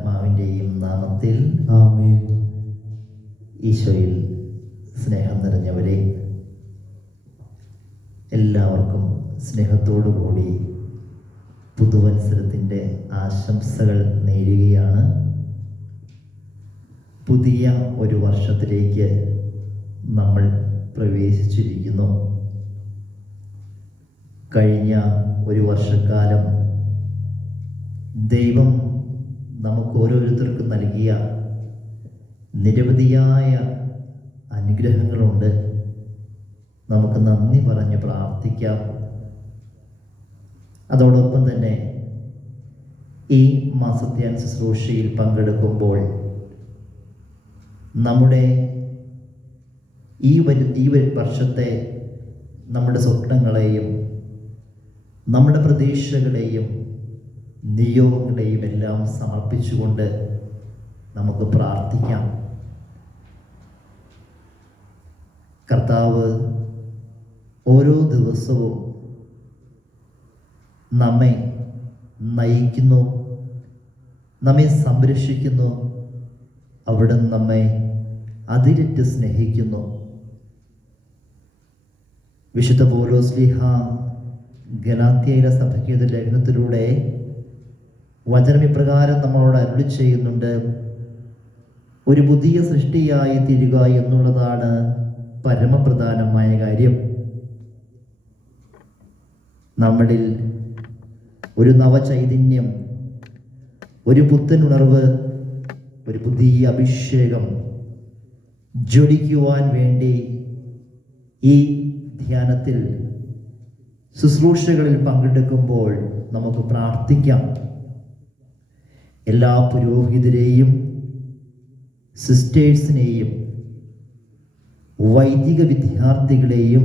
പരിശുദ്ധാത്മാവിൻ്റെയും നാമത്തിൽ ആമേൻ. ഈശോയിൽ സ്നേഹം നിറഞ്ഞവരെ, എല്ലാവർക്കും സ്നേഹത്തോടുകൂടി പുതുവത്സരത്തിൻ്റെ ആശംസകൾ നേരുകയാണ്. പുതിയ ഒരു വർഷത്തിലേക്ക് നമ്മൾ പ്രവേശിച്ചിരിക്കുന്നു. കഴിഞ്ഞ ഒരു വർഷക്കാലം ദൈവം നമുക്ക് ഓരോരുത്തർക്കും നൽകിയ നിരവധിയായ അനുഗ്രഹങ്ങളുണ്ട്. നമുക്ക് നന്ദി പറഞ്ഞ് പ്രാർത്ഥിക്കാം. അതോടൊപ്പം തന്നെ ഈ മാസത്തെ ശുശ്രൂഷയിൽ പങ്കെടുക്കുമ്പോൾ നമ്മുടെ ഈ വർഷത്തെ നമ്മുടെ സ്വപ്നങ്ങളെയും നമ്മുടെ പ്രതീക്ഷകളെയും നിയോഗങ്ങളെയും എല്ലാം സമർപ്പിച്ചുകൊണ്ട് നമുക്ക് പ്രാർത്ഥിക്കാം. കർത്താവ് ഓരോ ദിവസവും നമ്മെ നയിക്കുന്നു, നമ്മെ സംരക്ഷിക്കുന്നു. അവിടുന്ന് നമ്മെ അതിരറ്റ് സ്നേഹിക്കുന്നു. വിശുദ്ധ പൗലോസ്ലീഹ ഗലാത്യയിലെ സഭയ്ക്ക് ലേഖനത്തിലൂടെ വചനം ഇപ്രകാരം നമ്മളോട് അരുളി ചെയ്യുന്നുണ്ട്: ഒരു പുതിയ സൃഷ്ടിയായി തീരുക എന്നുള്ളതാണ് പരമപ്രധാനമായ കാര്യം. നമ്മളിൽ ഒരു നവചൈതന്യം, ഒരു പുത്തൻ ഉണർവ്, ഒരു പുതിയ അഭിഷേകം ജ്വലിക്കുവാൻ വേണ്ടി ഈ ധ്യാനത്തിൽ ശുശ്രൂഷകളിൽ പങ്കെടുക്കുമ്പോൾ നമുക്ക് പ്രാർത്ഥിക്കാം. എല്ലാ പുരോഹിതരെയും സിസ്റ്റേഴ്സിനെയും വൈദിക വിദ്യാർത്ഥികളെയും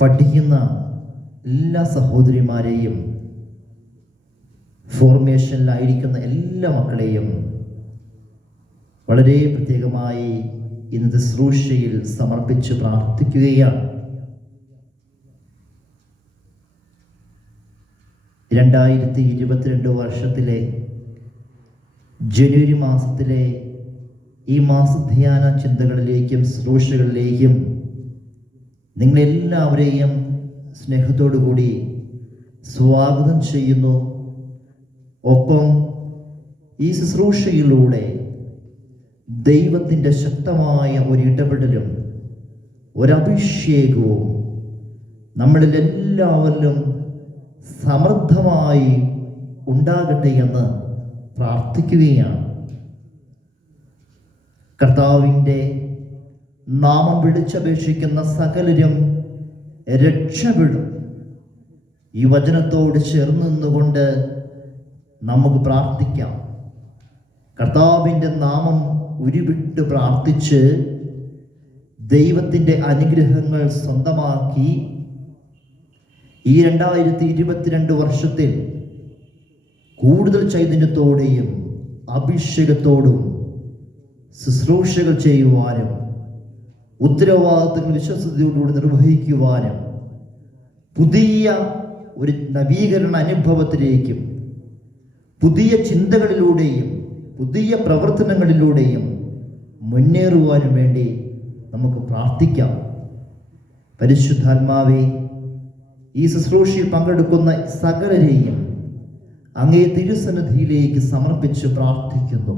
പഠിക്കുന്ന എല്ലാ സഹോദരിമാരെയും ഫോർമേഷനിലായിരിക്കുന്ന എല്ലാ മക്കളെയും വളരെ പ്രത്യേകമായി ഇന്നത്തെ ശുശ്രൂഷയിൽ സമർപ്പിച്ച് പ്രാർത്ഥിക്കുകയാണ്. 2022 വർഷത്തിലെ ജനുവരി മാസത്തിലെ ഈ മാസധ്യാന ചിന്തകളിലേക്കും ശുശ്രൂഷകളിലേക്കും നിങ്ങളെല്ലാവരെയും സ്നേഹത്തോടു കൂടി സ്വാഗതം ചെയ്യുന്നു. ഒപ്പം ഈ ശുശ്രൂഷയിലൂടെ ദൈവത്തിൻ്റെ ശക്തമായ ഒരു ഇടപെടലും ഒരഭിഷേകവും നമ്മളിൽ എല്ലാവരിലും സമൃദ്ധമായി ഉണ്ടാകട്ടെ എന്ന് പ്രാർത്ഥിക്കുകയാണ്. കർത്താവിൻ്റെ നാമം വിളിച്ചപേക്ഷിക്കുന്ന സകലരും രക്ഷപ്പെടും. ഈ വചനത്തോട് ചേർന്ന് നിന്നുകൊണ്ട് നമുക്ക് പ്രാർത്ഥിക്കാം. കർത്താവിൻ്റെ നാമം ഉരുവിട്ട് പ്രാർത്ഥിച്ച് ദൈവത്തിൻ്റെ അനുഗ്രഹങ്ങൾ സ്വന്തമാക്കി ഈ 2022 വർഷത്തിൽ കൂടുതൽ ചൈതന്യത്തോടെയും അഭിഷേകത്തോടും ശുശ്രൂഷകൾ ചെയ്യുവാനും ഉത്തരവാദിത്തങ്ങൾ വിശ്വസ്തയോടുകൂടി നിർവഹിക്കുവാനും പുതിയ ഒരു നവീകരണ അനുഭവത്തിലേക്കും പുതിയ ചിന്തകളിലൂടെയും പുതിയ പ്രവർത്തനങ്ങളിലൂടെയും മുന്നേറുവാനും വേണ്ടി നമുക്ക് പ്രാർത്ഥിക്കാം. പരിശുദ്ധാത്മാവേ, ഈ ശുശ്രൂഷയിൽ പങ്കെടുക്കുന്ന സകലരെയും അങ്ങേ തിരുസന്നിധിയിലേക്ക് സമർപ്പിച്ച് പ്രാർത്ഥിക്കുന്നു.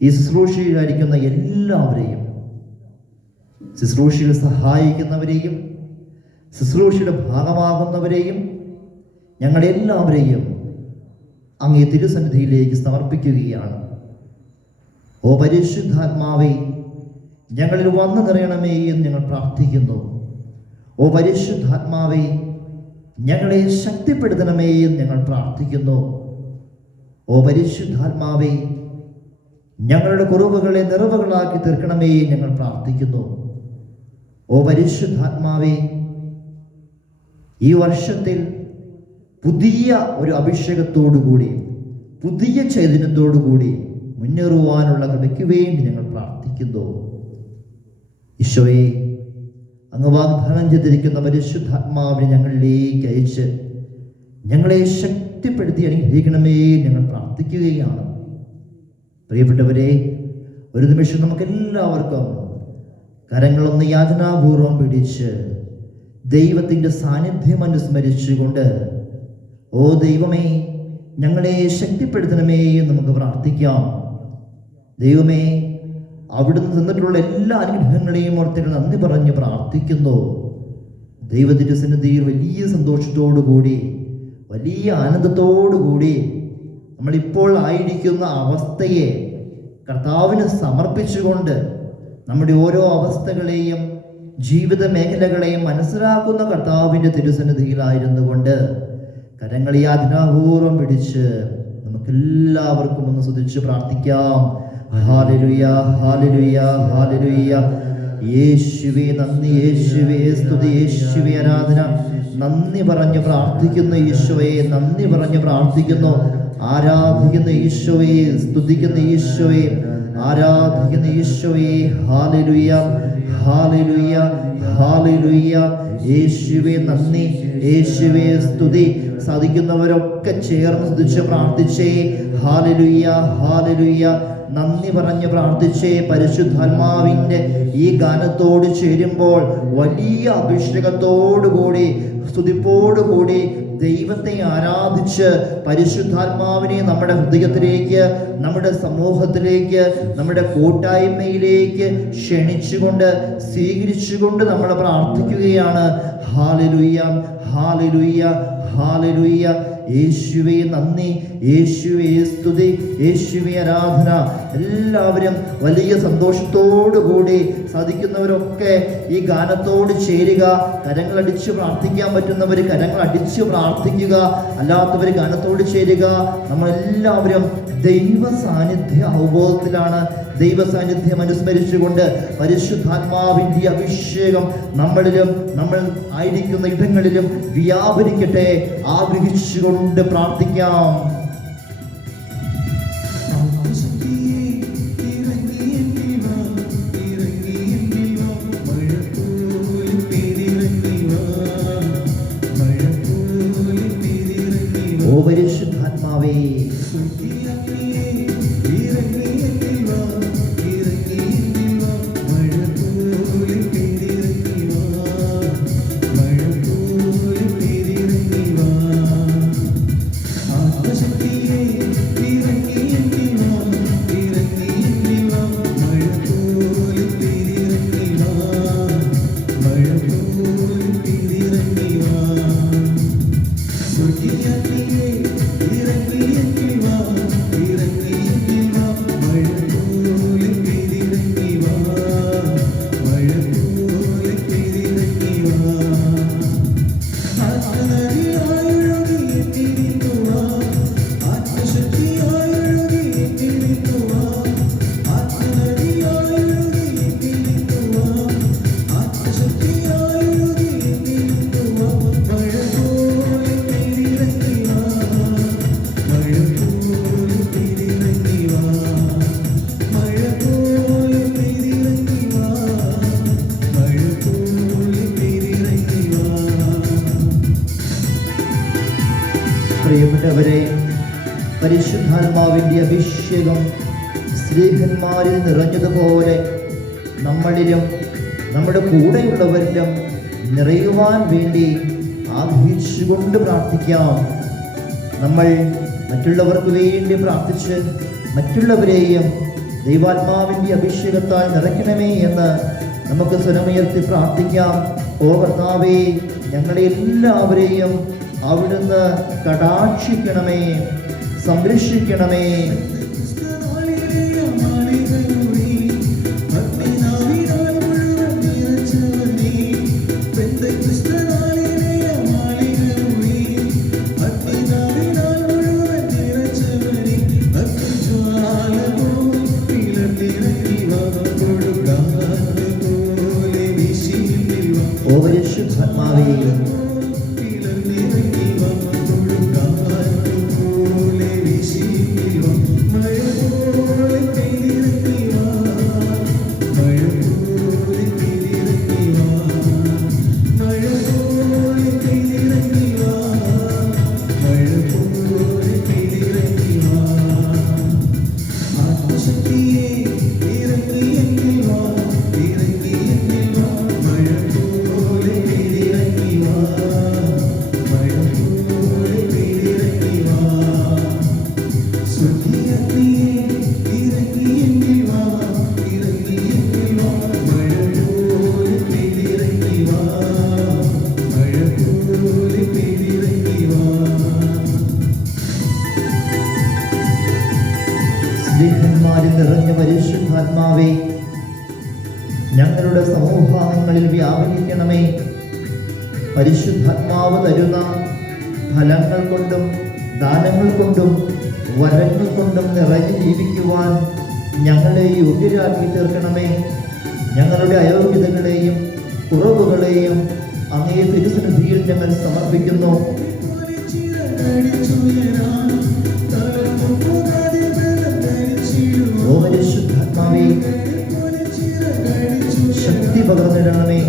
ഈ ശുശ്രൂഷയിലായിരിക്കുന്ന എല്ലാവരെയും, ശുശ്രൂഷയിൽ സഹായിക്കുന്നവരെയും ശുശ്രൂഷയുടെ ഭാഗമാകുന്നവരെയും ഞങ്ങളെല്ലാവരെയും അങ്ങേ തിരുസന്നിധിയിലേക്ക് സമർപ്പിക്കുകയാണ്. ഓ പരിശുദ്ധാത്മാവേ, ഞങ്ങളിൽ വന്നു നിറയണമേ എന്ന് ഞങ്ങൾ പ്രാർത്ഥിക്കുന്നു. ഓ പരിശുദ്ധാത്മാവേ, ഞങ്ങളെ ശക്തിപ്പെടുത്തണമേ എന്ന് ഞങ്ങൾ പ്രാർത്ഥിക്കുന്നു. ഓ പരിശുദ്ധാത്മാവേ, ഞങ്ങളുടെ കുറവുകളെ നിറവുകളാക്കി തീർക്കണമേ ഞങ്ങൾ പ്രാർത്ഥിക്കുന്നു. ഓ പരിശുദ്ധാത്മാവേ, ഈ വർഷത്തിൽ പുതിയ ഒരു അഭിഷേകത്തോടുകൂടി പുതിയ ചൈതന്യത്തോടുകൂടി മുന്നേറുവാനുള്ള കൃപയ്ക്ക് വേണ്ടി ഞങ്ങൾ പ്രാർത്ഥിക്കുന്നു. ഈശോയെ, അങ്ങ് വാഗ്ദാനം ചെയ്തിരിക്കുന്ന പരിശുദ്ധാത്മാവിനെ ഞങ്ങളിലേക്ക് അയച്ച് ഞങ്ങളെ ശക്തിപ്പെടുത്തി അനുഗ്രഹിക്കണമേ ഞങ്ങൾ പ്രാർത്ഥിക്കുകയാണ്. പ്രിയപ്പെട്ടവരെ, ഒരു നിമിഷം നമുക്കെല്ലാവർക്കും കരങ്ങളൊന്ന് യാചനാപൂർവം പിടിച്ച് ദൈവത്തിൻ്റെ സാന്നിധ്യം അനുസ്മരിച്ചുകൊണ്ട്, ഓ ദൈവമേ ഞങ്ങളെ ശക്തിപ്പെടുത്തണമേ എന്ന് നമുക്ക് പ്രാർത്ഥിക്കാം. ദൈവമേ, അവിടുന്ന് തന്നിട്ടുള്ള എല്ലാ അനുഗ്രഹങ്ങളെയും ഓർത്ത് നന്ദി പറഞ്ഞ് പ്രാർത്ഥിക്കുന്നു. ദൈവത്തിൻ്റെ സന്നിധിയിൽ വലിയ സന്തോഷത്തോടുകൂടി, വലിയ ആനന്ദത്തോടുകൂടി നമ്മളിപ്പോൾ ആയിരിക്കുന്ന അവസ്ഥയെ കർത്താവിന് സമർപ്പിച്ചുകൊണ്ട് നമ്മുടെ ഓരോ അവസ്ഥകളെയും ജീവിത മേഖലകളെയും മനസ്സിലാക്കുന്ന കർത്താവിൻ്റെ തിരുസന്നിധിയിലായിരുന്നു കൊണ്ട് കരങ്ങളെ യാതനാപൂർവം പിടിച്ച് നമുക്കെല്ലാവർക്കും ഒന്ന് സ്തുതിച്ച് പ്രാർത്ഥിക്കാം. ഹല്ലേലൂയ, ഹല്ലേലൂയ, ഹല്ലേലൂയ. യേശുവേ നന്ദി, യേശുവേ സ്തുതി, യേശുവേ ആരാധന. നന്ദി പറഞ്ഞ് പ്രാർത്ഥിക്കുന്നു ഈശോയെ, നന്ദി പറഞ്ഞ് പ്രാർത്ഥിക്കുന്നു. ആരാധിക്കുന്ന ഈശോയെ, സ്തുതിക്കുന്ന ഈശോയെ, ആരാധിക്കുന്ന ഈശോയെ. ഹല്ലേലൂയ, ഹല്ലേലൂയ, ഹല്ലേലൂയ. യേശുവേ നന്ദി, യേശുവേ സ്തുതി. സാധിക്കുന്നവരൊക്കെ ചേർന്ന് സ്തുതിച്ച് പ്രാർത്ഥിച്ചേ. ഹല്ലേലൂയ, ഹല്ലേലൂയ. നന്ദി പറഞ്ഞ് പ്രാർത്ഥിച്ചേ. പരിശുദ്ധാത്മാവിൻ്റെ ഈ ഗാനത്തോട് ചേരുമ്പോൾ വലിയ അഭിഷേകത്തോടുകൂടി, സ്തുതിപ്പോടുകൂടി ദൈവത്തെ ആരാധിച്ച് പരിശുദ്ധാത്മാവിനെ നമ്മുടെ ഹൃദയത്തിലേക്ക്, നമ്മുടെ സമൂഹത്തിലേക്ക്, നമ്മുടെ കൂട്ടായ്മയിലേക്ക് ക്ഷണിച്ചുകൊണ്ട്, സ്വീകരിച്ചുകൊണ്ട് നമ്മൾ പ്രാർത്ഥിക്കുകയാണ്. ഹല്ലേലൂയ, ഹല്ലേലൂയ, ഹല്ലേലൂയ. യേശുവേ നന്ദി, യേശുവേ സ്തുതി, യേശുവേ ആരാധന. എല്ലാവരും വലിയ സന്തോഷത്തോടുകൂടി, സാധിക്കുന്നവരൊക്കെ ഈ ഗാനത്തോട് ചേരുക. കരങ്ങളടിച്ച് പ്രാർത്ഥിക്കാൻ പറ്റുന്നവർ കരങ്ങൾ അടിച്ച് പ്രാർത്ഥിക്കുക, അല്ലാത്തവർ ഗാനത്തോട് ചേരുക. നമ്മളെല്ലാവരും ദൈവ സാന്നിധ്യ അവബോധത്തിലാണ്. ദൈവ സാന്നിധ്യം അനുസ്മരിച്ചുകൊണ്ട് പരിശുദ്ധാത്മാവിൻ്റെ അഭിഷേകം നമ്മളിലും നമ്മൾ ആയിരിക്കുന്ന ഇടങ്ങളിലും വ്യാപരിക്കട്ടെ. ആഗ്രഹിച്ചുകൊണ്ട് പ്രാർത്ഥിക്കാം. ഓ പരിശുദ്ധാത്മാവേ, പ്രിയപ്പെട്ടവരെ, പരിശുദ്ധാത്മാവിൻ്റെ അഭിഷേകം സ്ത്രീഹന്മാരിൽ നിറഞ്ഞതുപോലെ നമ്മളിലും നമ്മുടെ കൂടെയുള്ളവരിലും നിറയുവാൻ വേണ്ടി ആഗ്രഹിച്ചുകൊണ്ട് പ്രാർത്ഥിക്കാം. നമ്മൾ മറ്റുള്ളവർക്ക് വേണ്ടി പ്രാർത്ഥിച്ച് മറ്റുള്ളവരെയും ദൈവാത്മാവിൻ്റെ അഭിഷേകത്താൽ നിറയ്ക്കണമേ എന്ന് നമുക്ക് സ്വരമുയർത്തി പ്രാർത്ഥിക്കാം. ഓ കർത്താവേ, ഞങ്ങളെ എല്ലാവരെയും അവിടുന്ന് കടാക്ഷിക്കണമേ, സംരക്ഷിക്കണമേ. ഓ പരിശുദ്ധാത്മാവേ, ഞങ്ങളുടെ സമൂഹങ്ങളിൽ വ്യാപരിക്കണമേ. പരിശുദ്ധാത്മാവ് തരുന്ന ഫലങ്ങൾ കൊണ്ടും ദാനങ്ങൾ കൊണ്ടും വരങ്ങൾ കൊണ്ടും നിറഞ്ഞു ജീവിക്കുവാൻ ഞങ്ങളെ യോഗ്യരാക്കി തീർക്കണമേ. ഞങ്ങളുടെ അയോഗ്യതകളെയും കുറവുകളെയും അങ്ങേ തിരുസന്നിധിയിൽ ഞങ്ങൾ സമർപ്പിക്കുന്നു. ഓ പരിശുദ്ധാത്മാവേ, ശക്തി പകർന്നിടണമേ,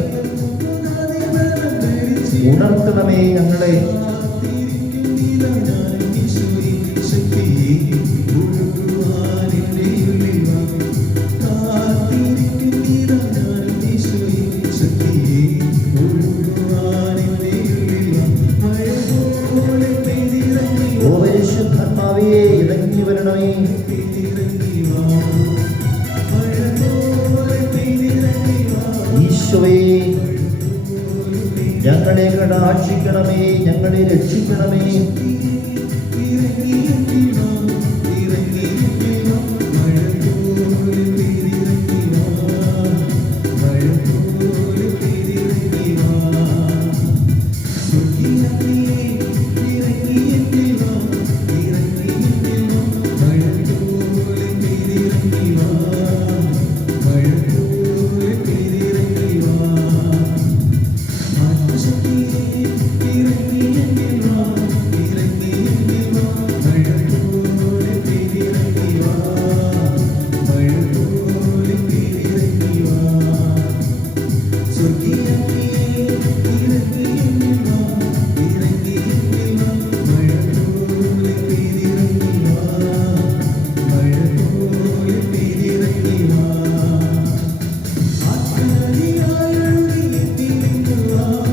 ഉണർത്തണമേ ഞങ്ങളെ. ഓ പരിശുദ്ധാത്മാവേ, ഇറങ്ങി വരണമേ. ഈശോയെ, ഞങ്ങളെ കടാക്ഷിക്കണമേ, ഞങ്ങളെ രക്ഷിക്കണമേ.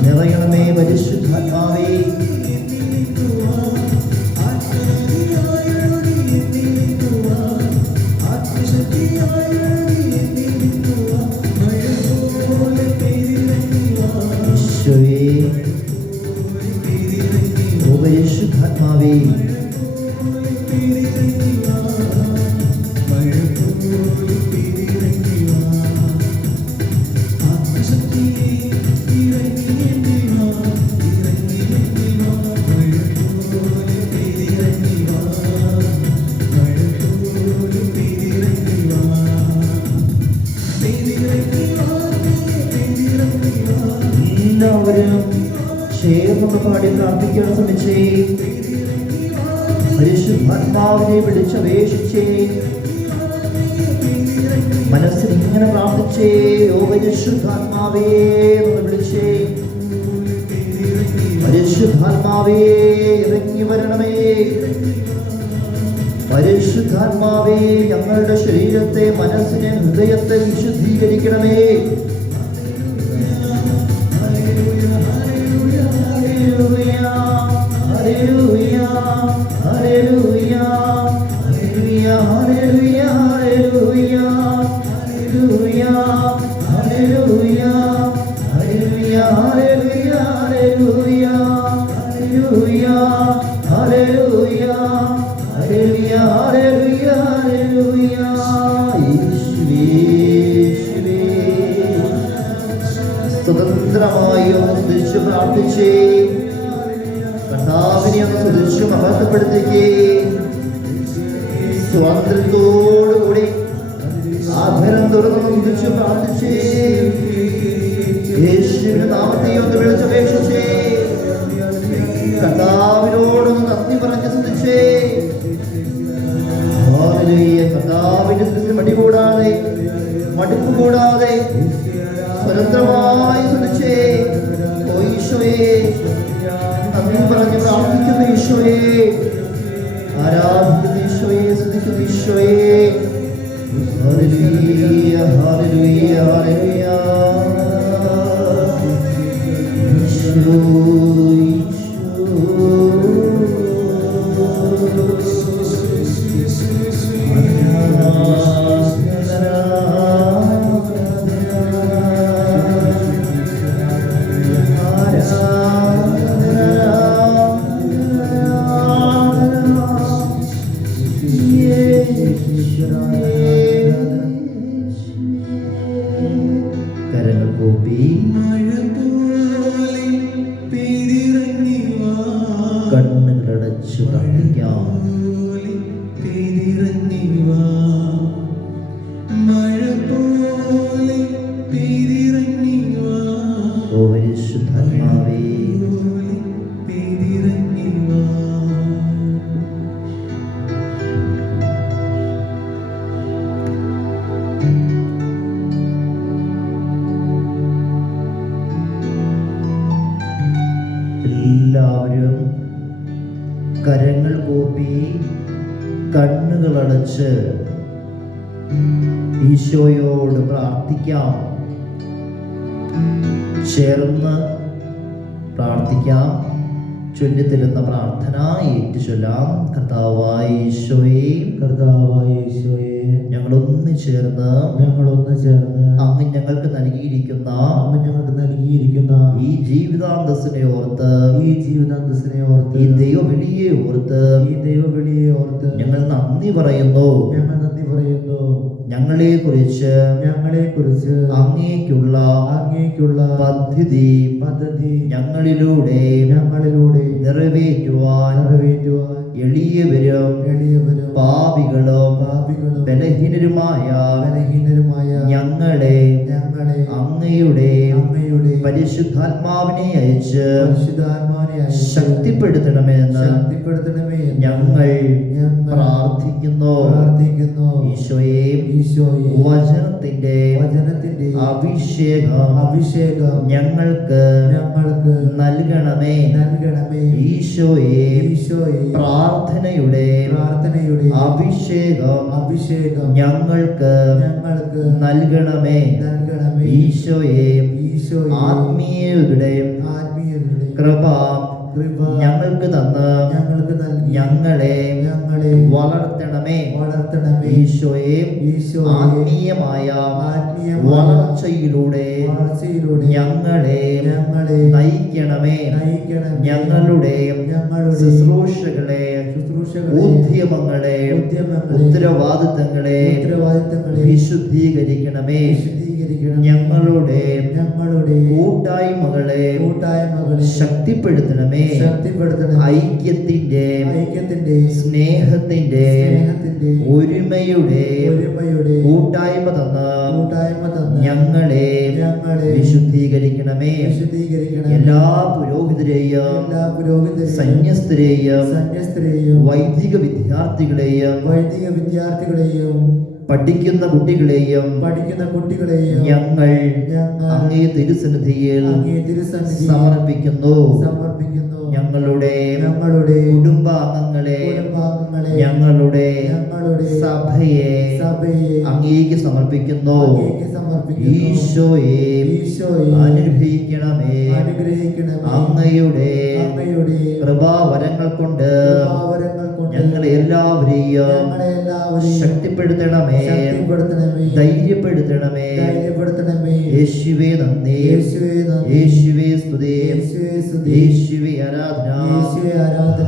നിറയണമേ പരിശുദ്ധാത്മാവേ. ഈശോയെ, ഓ പരിശുദ്ധാത്മാവേ, എല്ലാവരും ചേർന്ന് പാടി പ്രാർത്ഥിക്കാൻ ശ്രമിച്ചേ. പരിശുദ്ധാത്മാവിനെ വിളിച്ചപേക്ഷിച്ചേ. മനസ്സിൽ ഇങ്ങനെ പ്രാർത്ഥിച്ചേ. ഓ പരിശുദ്ധാത്മാവേ എന്ന് വിളിച്ചേ. പരിശുദ്ധാത്മാവേ, ഇറങ്ങി വരണമേ. പരിശുദ്ധാത്മാവേ, ഞങ്ങളുടെ ശരീരത്തെ, മനസ്സിനെ, ഹൃദയത്തെ വിശുദ്ധീകരിക്കണമേ. സ്വതന്ത്രമായി ഒന്ന് സ്തുതിച്ച് പ്രാർത്ഥിച്ചേ. കർത്താവിനെ ഒന്ന് സ്തുതിച്ച് മഹത്വപ്പെടുത്തിക്കേ. സ്വാതന്ത്ര്യത്തോടുകൂടി ആഭരണം തുറന്ന് സ്തുതിച്ച് പ്രാർത്ഥിച്ചേ. യേശുവിന്റെ നാമത്തെ ഒന്ന് വിളിച്ചപേക്ഷിച്ചേ. കർത്താവിനോടൊന്ന് നന്ദി പറഞ്ഞ് സ്തുതിച്ചേ. കർത്താവിന്റെ സ്തുതി മടികൂടാതെ, മടുപ്പ് കൂടാതെ സ്വതന്ത്രമായി സ്തുതിച്ചേ. ഓ ഈശോയെ, നന്ദി പറഞ്ഞ് പ്രാർത്ഥിക്കുന്ന ഈശോയെ, ആരാധിക്കുന്ന ഈശോയെ, സ്തുതിക്കുന്ന ഈശോയെ. ഹല്ലേലൂയ, ഹല്ലേലൂയ, ഹല്ലേലൂയ. ഈശോ, കൂപ്പി മഴ പോലെ പെയ്തിറങ്ങി വാ, കണ്ണുകളടച്ചു പ്രാർത്ഥിക്കാം. പോലെ പെയ്തിറങ്ങി വാ, മഴ പോലെ പെയ്തിറങ്ങി വാ, ഓ പരിശുദ്ധാത്മാവേ, പോലെ പെയ്തിറങ്ങി വാ. എല്ലാവരും കരങ്ങൾ കൂപ്പി കണ്ണുകളടച്ച് ഈശോയോട് പ്രാർത്ഥിക്കാം. ചേർന്ന് പ്രാർത്ഥിക്കാം. ചൊല്ലിത്തരുന്ന പ്രാർത്ഥന ഏറ്റുചൊല്ലാം. കർത്താവായ ഈശോയെ, കർത്താവായ ഈശോയെ, ഞങ്ങളൊന്ന് ചേർന്ന് അങ്ങ് ഞങ്ങൾക്ക് നൽകിയിരിക്കുന്ന ഈ ജീവിതാന്തസ്സിനെ ഓർത്ത്, ഈ ദൈവവിളിയെ ഓർത്ത് ഞങ്ങൾ നന്ദി പറയുന്നു. ഞങ്ങളെ കുറിച്ച് അങ്ങേക്കുള്ള പദ്ധതി ഞങ്ങളിലൂടെ നിറവേറ്റുവാൻ എളിയവരും പാപികളും ബലഹീനരുമായ ഞങ്ങളെ അങ്ങയുടെ പരിശുദ്ധാത്മാവിനെ അയച്ച് ശക്തിപ്പെടുത്തണമെന്ന് ഞങ്ങൾ പ്രാർത്ഥിക്കുന്നു. ഈശോയെ, വചനത്തിന്റെ അഭിഷേകം ഞങ്ങൾക്ക് നൽകണമേ. ഈശോയെ, പ്രാർത്ഥനയുടെ അഭിഷേകം ഞങ്ങൾക്ക് നൽകണമേ. ഈശോയെ, ആത്മീയരുടെ കൃപ ഞങ്ങൾക്ക് തന്ന് ഞങ്ങളെ വളർത്തണമേ. ഈശോയെ, ആത്മീയമായ വളർച്ചയിലൂടെ ഞങ്ങളെ നയിക്കണമേ. ഞങ്ങളുടെ ശുശ്രൂഷകളെ, ഉദ്യമങ്ങളെ, ഉത്തരവാദിത്തങ്ങളെ വിശുദ്ധീകരിക്കണമേ. ഞങ്ങളുടെ കൂട്ടായ്മകളെ ശക്തിപ്പെടുത്തണമേ. ഐക്യത്തിന്റെ, സ്നേഹത്തിന്റെ, ഒരുമയുടെ കൂട്ടായ്മ തന്ന് ഞങ്ങളെ വിശുദ്ധീകരിക്കണമേ. എല്ലാ പുരോഹിതരെയും സന്യസ്തരെയും വൈദിക വിദ്യാർത്ഥികളെയും പഠിക്കുന്ന കുട്ടികളെയും ഞങ്ങൾ അങ്ങേ തിരുസന്നിധിയിൽ സമർപ്പിക്കുന്നു. ഞങ്ങളുടെ കുടുംബാംഗങ്ങളെ, ഞങ്ങളുടെ സഭയെ അങ്ങേക്ക് സമർപ്പിക്കുന്നു. ഈശോയെ, അനുഗ്രഹിക്കണമേ. അങ്ങയുടെ കൃപാവരങ്ങൾ കൊണ്ട് ഞങ്ങളെ എല്ലാവരെയും ശക്തിപ്പെടുത്തണമേ, ധൈര്യപ്പെടുത്തണമേ. യേശുവേ നന്ദി, യേശുവേ സ്തുതി, യേശുവേ ആരാധന.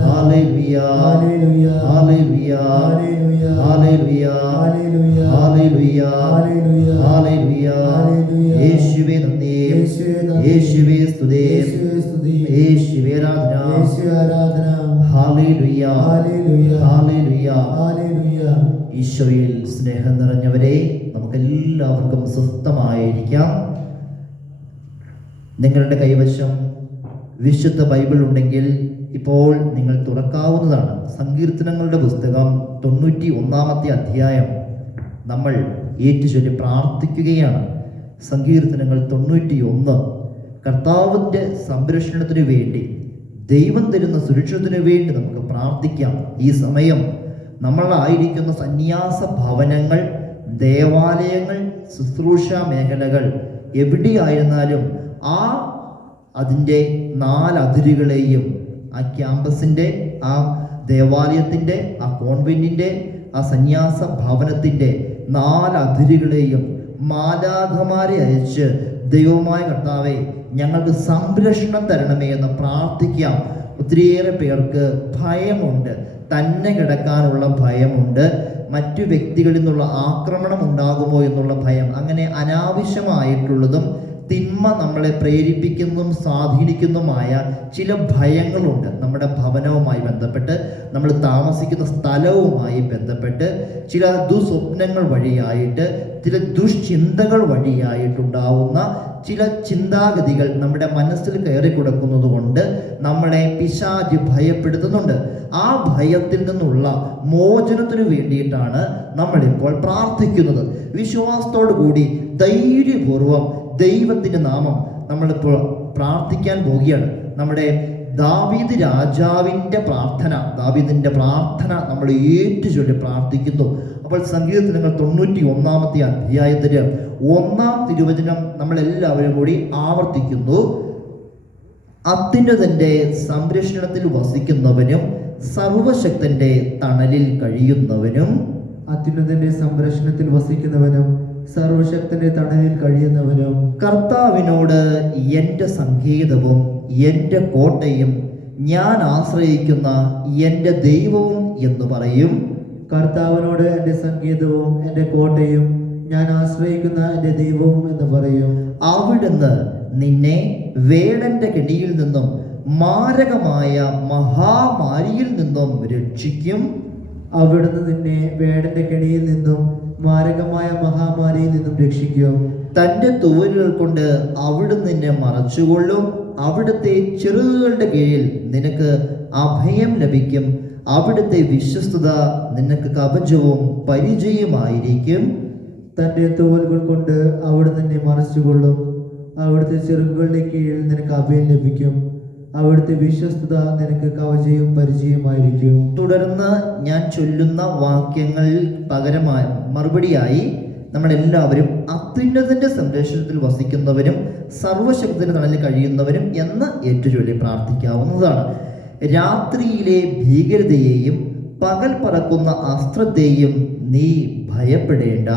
ഹല്ലേലൂയ, ഹല്ലേലൂയ, ഹല്ലേലൂയ, ഹല്ലേലൂയ, ഹല്ലേലൂയ. യേശുവേ നന്ദി, യേശുവേ സ്തുതി, യേശുവേ ആരാധന. Hallelujah, hallelujah. ഈശോയിൽ സ്നേഹം നിറഞ്ഞവരെ, നമുക്കെല്ലാവർക്കും സ്വസ്ഥമായിരിക്കാം. നിങ്ങളുടെ കൈവശം വിശുദ്ധ ബൈബിൾ ഉണ്ടെങ്കിൽ ഇപ്പോൾ നിങ്ങൾ തുറക്കാവുന്നതാണ്. സങ്കീർത്തനങ്ങളുടെ പുസ്തകം 91-ാമത്തെ അധ്യായം നമ്മൾ ഏറ്റുചൊല്ലി പ്രാർത്ഥിക്കുകയാണ്. സങ്കീർത്തനങ്ങൾ 91. കർത്താവിൻ്റെ സംരക്ഷണത്തിന് വേണ്ടി, ദൈവം തരുന്ന സുരക്ഷത്തിന് വേണ്ടി നമുക്ക് പ്രാർത്ഥിക്കാം. ഈ സമയം നമ്മളായിരിക്കുന്ന സന്യാസ ഭവനങ്ങൾ, ദേവാലയങ്ങൾ, ശുശ്രൂഷ മേഖലകൾ എവിടെയായിരുന്നാലും അതിൻ്റെ 4 അതിരുകളെയും, ആ ക്യാമ്പസിൻ്റെ, ആ ദേവാലയത്തിൻ്റെ, ആ കോൺവെന്റിൻ്റെ, ആ സന്യാസ ഭവനത്തിൻ്റെ 4 അതിരുകളെയും മാലാഖമാരെ അയച്ച് ദൈവമായ കർത്താവേ, ഞങ്ങൾക്ക് സംരക്ഷണം തരണമേ എന്ന് പ്രാർത്ഥിക്കാം. ഒത്തിരിയേറെ പേർക്ക് ഭയമുണ്ട്, തന്നെ കിടക്കാനുള്ള ഭയമുണ്ട്, മറ്റു വ്യക്തികളിൽ നിന്നുള്ള ആക്രമണം ഉണ്ടാകുമോ എന്നുള്ള ഭയം. അങ്ങനെ അനാവശ്യമായിട്ടുള്ളതും തിന്മ നമ്മളെ പ്രേരിപ്പിക്കുന്നതും സ്വാധീനിക്കുന്നതുമായ ചില ഭയങ്ങളുണ്ട്. നമ്മുടെ ഭവനവുമായി ബന്ധപ്പെട്ട്, നമ്മൾ താമസിക്കുന്ന സ്ഥലവുമായി ബന്ധപ്പെട്ട്, ചില ദുസ്വപ്നങ്ങൾ വഴിയായിട്ട്, ചില ദുഷ്ചിന്തകൾ വഴിയായിട്ടുണ്ടാവുന്ന ചില ചിന്താഗതികൾ നമ്മുടെ മനസ്സിൽ കയറി കൊടുക്കുന്നത് കൊണ്ട് നമ്മളെ പിശാച് ഭയപ്പെടുത്തുന്നുണ്ട്. ആ ഭയത്തിൽ നിന്നുള്ള മോചനത്തിനു വേണ്ടിയിട്ടാണ് നമ്മളിപ്പോൾ പ്രാർത്ഥിക്കുന്നത്. വിശ്വാസത്തോടു കൂടി ധൈര്യപൂർവം ദൈവത്തിൻ്റെ നാമം നമ്മളിപ്പോൾ പ്രാർത്ഥിക്കാൻ പോവുകയാണ്. നമ്മുടെ ദാവീദ് രാജാവിൻ്റെ ദാവീദിൻ്റെ പ്രാർത്ഥന നമ്മൾ ഏറ്റുചൊല്ലി പ്രാർത്ഥിക്കുന്നു. അപ്പോൾ സങ്കീർത്തനങ്ങൾ 91-ാമത്തെ അധ്യായത്തിന് 1-ാം തിരുവചനം നമ്മളെല്ലാവരും കൂടി ആവർത്തിക്കുന്നു. അത്യുന്നതന്റെ സംരക്ഷണത്തിൽ വസിക്കുന്നവനും സർവശക്തന്റെ തണലിൽ കഴിയുന്നവനും. അത്യുന്നതന്റെ സംരക്ഷണത്തിൽ വസിക്കുന്നവനും സർവശക്തന്റെ തണലിൽ കഴിയുന്നവനും. കർത്താവിനോട് എൻ്റെ സങ്കേതവും എൻ്റെ കോട്ടയും ഞാൻ ആശ്രയിക്കുന്ന എൻ്റെ ദൈവവും എന്ന് പറയും. കർത്താവിനോട് എൻ്റെ സങ്കേതവും എൻ്റെ കോട്ടയും ഞാൻ ആശ്രയിക്കുന്ന എൻ്റെ ദൈവവും എന്ന് പറയും. അവിടുന്ന് നിന്നെ വേടന്റെ കെണിയിൽ നിന്നും മാരകമായ മഹാമാരിയിൽ നിന്നും രക്ഷിക്കും. അവിടുന്ന് നിന്നെ വേടന്റെ കെണിയിൽ നിന്നും മാരകമായ മഹാമാരിയിൽ നിന്നും രക്ഷിക്കും. തൻ്റെ തൂവലുകൾ കൊണ്ട് അവിടുന്ന് നിന്നെ മറച്ചുകൊള്ളും. അവിടുത്തെ ചിറകുകളുടെ കീഴിൽ നിനക്ക് അഭയം ലഭിക്കും. അവിടുത്തെ വിശ്വസ്തത നിനക്ക് കവചവും പരിചയമായിരിക്കും. തൻ്റെ തൂവലുകൾ കൊണ്ട് അവിടുന്ന് നിന്നെ മറച്ചുകൊള്ളും. അവിടുത്തെ ചിറകുകളുടെ കീഴിൽ നിനക്ക് അഭയം ലഭിക്കും. അവിടുത്തെ വിശ്വസ്തത നിനക്ക് കവചവും പരിചയമായിരിക്കും. തുടർന്ന് ഞാൻ ചൊല്ലുന്ന വാക്യങ്ങളിൽ മറുപടിയായി നമ്മളെല്ലാവരും അത്യുന്നതന്റെ സംരക്ഷണത്തിൽ വസിക്കുന്നവരും സർവശക്തന്റെ തണലിൽ കഴിയുന്നവരും എന്ന് ഏറ്റുചൊല്ലി പ്രാർത്ഥിക്കാവുന്നതാണ്. രാത്രിയിലെ ഭീകരതയെയും പകൽ പറക്കുന്ന അസ്ത്രത്തെയും നീ ഭയപ്പെടേണ്ട.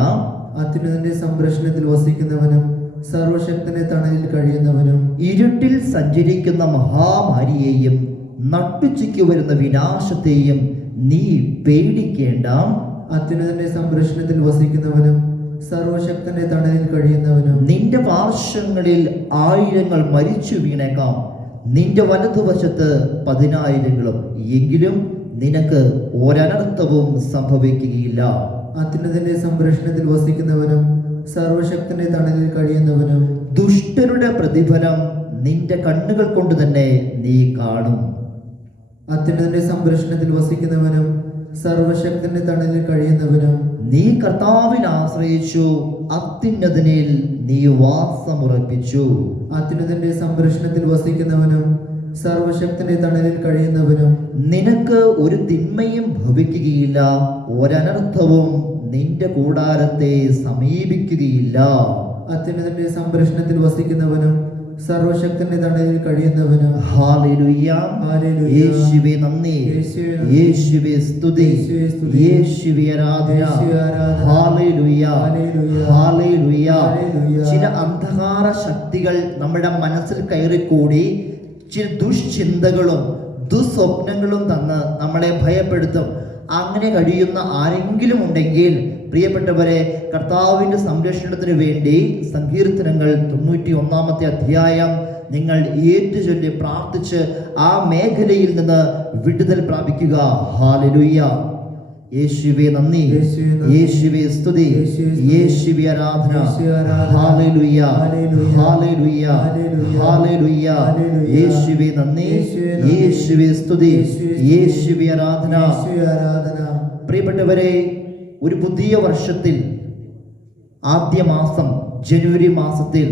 അത്യുന്നതന്റെ സംരക്ഷണത്തിൽ വസിക്കുന്നവനും സർവശക്തന്റെ തണലിൽ കഴിയുന്നവനും. ഇരുട്ടിൽ സഞ്ചരിക്കുന്ന മഹാമാരിയെയും നട്ടുച്ചയ്ക്ക് വരുന്ന വിനാശത്തെയും നീ പേടിക്കേണ്ട. അത്യുന്നതന്റെ സംരക്ഷണത്തിൽ വസിക്കുന്നവനും സർവശക്തന്റെ തണലിൽ കഴിയുന്നവനും. നിന്റെ പാർശ്വങ്ങളിൽ 1000 മരിച്ചു വീണേക്കാം, നിന്റെ വലതുവശത്ത് 10,000, എങ്കിലും നിനക്ക് ഒരനർത്ഥവും സംഭവിക്കുകയില്ല. അത്യുന്നതന്റെ സംരക്ഷണത്തിൽ വസിക്കുന്നവനും സർവശക്തന്റെ തണലിൽ കഴിയുന്നവനും. ദുഷ്ടരുടെ പ്രതിഫലം നിന്റെ കണ്ണുകൾ കൊണ്ട് തന്നെ നീ കാണും. അത്യുന്നതന്റെ സംരക്ഷണത്തിൽ വസിക്കുന്നവനും സർവശക്തന്റെ തണലിൽ കഴിയുന്നവനും. നീ കർത്താവിൽ ആശ്രയിച്ചു, അത്യുന്നതനിൽ നീ വാസമുറപ്പിച്ചു. അത്യുന്നതന്റെ സംരക്ഷണത്തിൽ വസിക്കുന്നവനും സർവശക്തന്റെ തണലിൽ കഴിയുന്നവനും. നിനക്ക് ഒരു തിന്മയും ഭവിക്കുകയില്ല, ഒരനർത്ഥവും നിന്റെ കൂടാരത്തെ സമീപിക്കുകയില്ല. അത്യുന്നതന്റെ സംരക്ഷണത്തിൽ വസിക്കുന്നവനും സർവശക്തന്റെ തണലിൽ കഴിയുന്നവനും. ഹല്ലേലൂയ. ഹല്ലേലൂയ. യേശുവേ നന്ദി, യേശുവേ നന്ദി. യേശുവേ സ്തുതി, യേശുവേ സ്തുതി. യേശുവേ ആരാധന. യേശുവേ ആരാധന. ഹല്ലേലൂയ. ഹല്ലേലൂയ. ഹല്ലേലൂയ. ഹല്ലേലൂയ. ചില അന്ധകാര ശക്തികൾ നമ്മുടെ മനസ്സിൽ കയറിക്കൂടി ചില ദുഷ്ചിന്തകളും ദുസ്വപ്നങ്ങളും തന്ന് നമ്മളെ ഭയപ്പെടുത്തും. അങ്ങനെ കഴിയുന്ന ആരെങ്കിലും ഉണ്ടെങ്കിൽ പ്രിയപ്പെട്ടവരെ, കർത്താവിൻ്റെ സംരക്ഷണത്തിന് വേണ്ടി സങ്കീർത്തനങ്ങൾ 91-ാമത്തെ അധ്യായം നിങ്ങൾ ഏറ്റുചൊല്ലി പ്രാർത്ഥിച്ച് ആ മേഖലയിൽ നിന്ന് വിടുതൽ പ്രാപിക്കുക. ഹല്ലേലൂയ. യേശുവേ നന്ദി, യേശുവേ സ്തുതി, യേശുവേ ആരാധന. ഹല്ലേലൂയ. ഹല്ലേലൂയ. ഹല്ലേലൂയ. യേശുവേ നന്ദി, യേശുവേ സ്തുതി, യേശുവേ ആരാധന. പ്രിയപ്പെട്ടവരെ, ഒരു പുതിയ വർഷത്തിൽ ആദ്യ മാസം ജനുവരി മാസത്തിൽ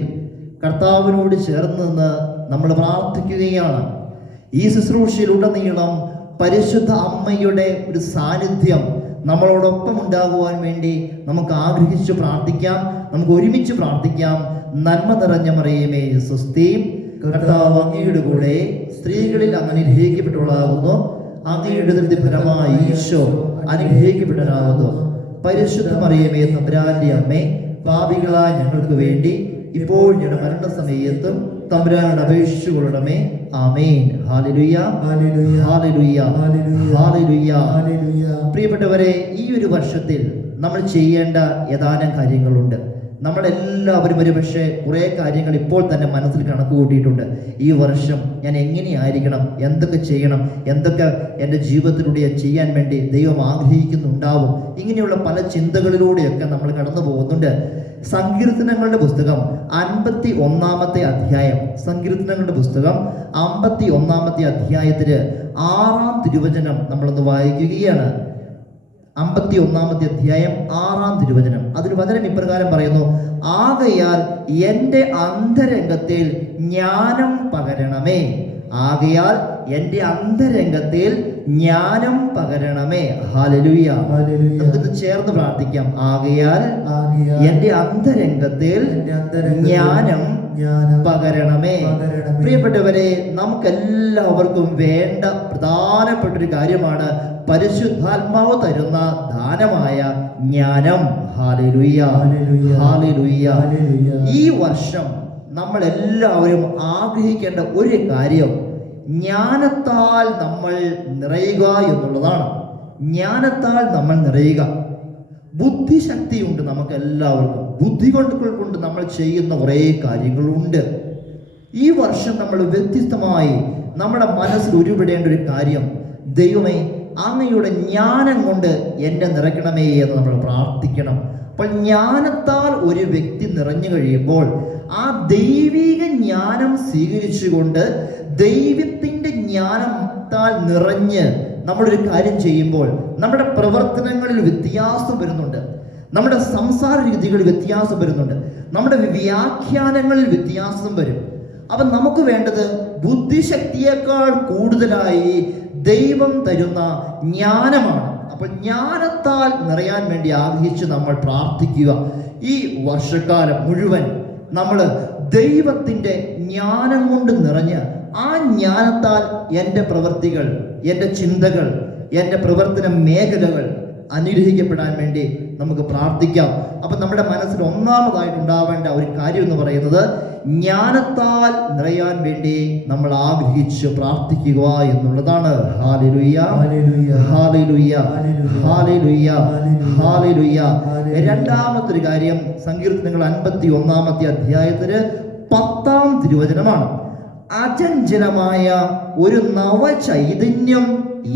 കർത്താവിനോട് ചേർന്ന് നിന്ന് നമ്മൾ പ്രാർത്ഥിക്കുകയാണ്. ഈ ശുശ്രൂഷയിലുടനീളം പരിശുദ്ധ അമ്മയുടെ ഒരു സാന്നിധ്യം നമ്മളോടൊപ്പം ഉണ്ടാകുവാൻ വേണ്ടി നമുക്ക് ആഗ്രഹിച്ച് പ്രാർത്ഥിക്കാം. നമുക്ക് ഒരുമിച്ച് പ്രാർത്ഥിക്കാം. നന്മ നിറഞ്ഞ മറിയമേ സ്വസ്തി, കർത്താവ് അങ്ങയുടെ കൂടെ സ്ത്രീകളിൽ അങ്ങ് അനുഗ്രഹിക്കപ്പെട്ടവളാകുന്നു. അങ്ങയുടെ ഫലമായി ഈശോ അനുഗ്രഹിക്കപ്പെട്ടവനാകുന്നു. പരിശുദ്ധ മറിയമേ തമ്പുരാന്റെ അമ്മേ, പാപികളായ ഞങ്ങൾക്ക് വേണ്ടി ഇപ്പോൾ ഞങ്ങളുടെ മരണസമയത്തും തമ്പുരാനോട് അപേക്ഷിച്ചു കൊള്ളണമേ. ആമേൻ. ഹല്ലേലൂയ. ഹല്ലേലൂയ. ഹല്ലേലൂയ. ഹല്ലേലൂയ. ഹല്ലേലൂയ. പ്രിയപ്പെട്ടവരെ, ഈ ഒരു വർഷത്തിൽ നമ്മൾ ചെയ്യേണ്ട ഏതാനും കാര്യങ്ങളുണ്ട്. നമ്മളെല്ലാവരും ഒരുപക്ഷെ കുറേ കാര്യങ്ങൾ ഇപ്പോൾ തന്നെ മനസ്സിൽ കണക്ക് കൂട്ടിയിട്ടുണ്ട്. ഈ വർഷം ഞാൻ എങ്ങനെയായിരിക്കണം, എന്തൊക്കെ ചെയ്യണം, എന്തൊക്കെ എൻ്റെ ജീവിതത്തിലൂടെ ചെയ്യാൻ വേണ്ടി ദൈവം ആഗ്രഹിക്കുന്നുണ്ടാവും. ഇങ്ങനെയുള്ള പല ചിന്തകളിലൂടെയൊക്കെ നമ്മൾ കടന്നു പോകുന്നുണ്ട്. സങ്കീർത്തനങ്ങളുടെ പുസ്തകം 51 അധ്യായം, സങ്കീർത്തനങ്ങളുടെ പുസ്തകം 51 അധ്യായത്തില് 6-ാം തിരുവചനം നമ്മളൊന്ന് വായിക്കുകയാണ്. 51 അധ്യായം 6-ാം തിരുവചനം. അതിൽ വചനം ഇപ്രകാരം പറയുന്നു: ആകയാൽ എൻ്റെ അന്തരംഗത്തിൽ ജ്ഞാനം പകരണമേ. ആകയാൽ എൻ്റെ അന്തരംഗത്തിൽ ജ്ഞാനം പകരണമേ. ഹല്ലേലൂയ. നമുക്കിത് ചേർന്ന് പ്രാർത്ഥിക്കാം. ആകയാൽ എൻ്റെ അന്തരംഗത്തിൽ ജ്ഞാനം പകരണമേ. പ്രിയപ്പെട്ടവരെ, നമുക്കെല്ലാവർക്കും വേണ്ട പ്രധാനപ്പെട്ട ഒരു കാര്യമാണ് പരിശുദ്ധാത്മാവ് തരുന്ന ദാനമായ ജ്ഞാനം. Hallelujah, hallelujah. ഈ വർഷം നമ്മൾ എല്ലാവരും ആഗ്രഹിക്കേണ്ട ഒരു കാര്യം ജ്ഞാനത്താൽ നമ്മൾ നിറയുക എന്നുള്ളതാണ്. ജ്ഞാനത്താൽ നമ്മൾ നിറയുക. ബുദ്ധിശക്തിയുണ്ട് നമുക്ക് എല്ലാവർക്കും. ബുദ്ധി കൊണ്ട് നമ്മൾ ചെയ്യുന്ന കുറേ കാര്യങ്ങളുണ്ട്. ഈ വർഷം നമ്മൾ വ്യത്യസ്തമായി നമ്മുടെ മനസ്സിൽ ഉരുവിടേണ്ട ഒരു കാര്യം, ദൈവമേ അങ്ങയുടെ ജ്ഞാനം കൊണ്ട് എന്നെ നിറയ്ക്കണമേ എന്ന് നമ്മൾ പ്രാർത്ഥിക്കണം. അപ്പോൾ ജ്ഞാനത്താൽ ഒരു വ്യക്തി നിറഞ്ഞു കഴിയുമ്പോൾ ആ ദൈവിക ജ്ഞാനം സ്വീകരിച്ചുകൊണ്ട് ദൈവത്തിൻ്റെ ജ്ഞാനത്താൽ നിറഞ്ഞ് നമ്മളൊരു കാര്യം ചെയ്യുമ്പോൾ നമ്മുടെ പ്രവർത്തനങ്ങളിൽ വ്യത്യാസം വരുന്നുണ്ട്, നമ്മുടെ സംസാര രീതികളിൽ വ്യത്യാസം വരുന്നുണ്ട്, നമ്മുടെ വ്യാഖ്യാനങ്ങളിൽ വ്യത്യാസം വരും. അപ്പം നമുക്ക് വേണ്ടത് ബുദ്ധിശക്തിയേക്കാൾ കൂടുതലായി ദൈവം തരുന്ന ജ്ഞാനമാണ്. അപ്പോൾ ജ്ഞാനത്താൽ നിറയാൻ വേണ്ടി ആഗ്രഹിച്ച് നമ്മൾ പ്രാർത്ഥിക്കുക. ഈ വർഷക്കാലം മുഴുവൻ നമ്മൾ ദൈവത്തിൻ്റെ ജ്ഞാനം കൊണ്ട് നിറഞ്ഞ് ആ ജ്ഞാനത്താൽ എൻ്റെ പ്രവൃത്തികൾ, എൻ്റെ ചിന്തകൾ, എൻ്റെ പ്രവർത്തന മേഖലകൾ അനുഗ്രഹിക്കപ്പെടാൻ വേണ്ടി നമുക്ക് പ്രാർത്ഥിക്കാം. അപ്പം നമ്മുടെ മനസ്സിൽ ഒന്നാമതായിട്ടുണ്ടാവേണ്ട ഒരു കാര്യം എന്ന് പറയുന്നത് ജ്ഞാനത്താൽ നിറയാൻ വേണ്ടി നമ്മൾ ആഗ്രഹിച്ച് പ്രാർത്ഥിക്കുക എന്നുള്ളതാണ്. ഹല്ലേലൂയ, ഹല്ലേലൂയ, ഹല്ലേലൂയ, ഹല്ലേലൂയ. രണ്ടാമത്തെ ഒരു കാര്യം സങ്കീർത്തനങ്ങൾ 51 അധ്യായത്തിന് 10-ാം തിരുവചനമാണ്. അചഞ്ചലമായ ഒരു നവചൈതന്യം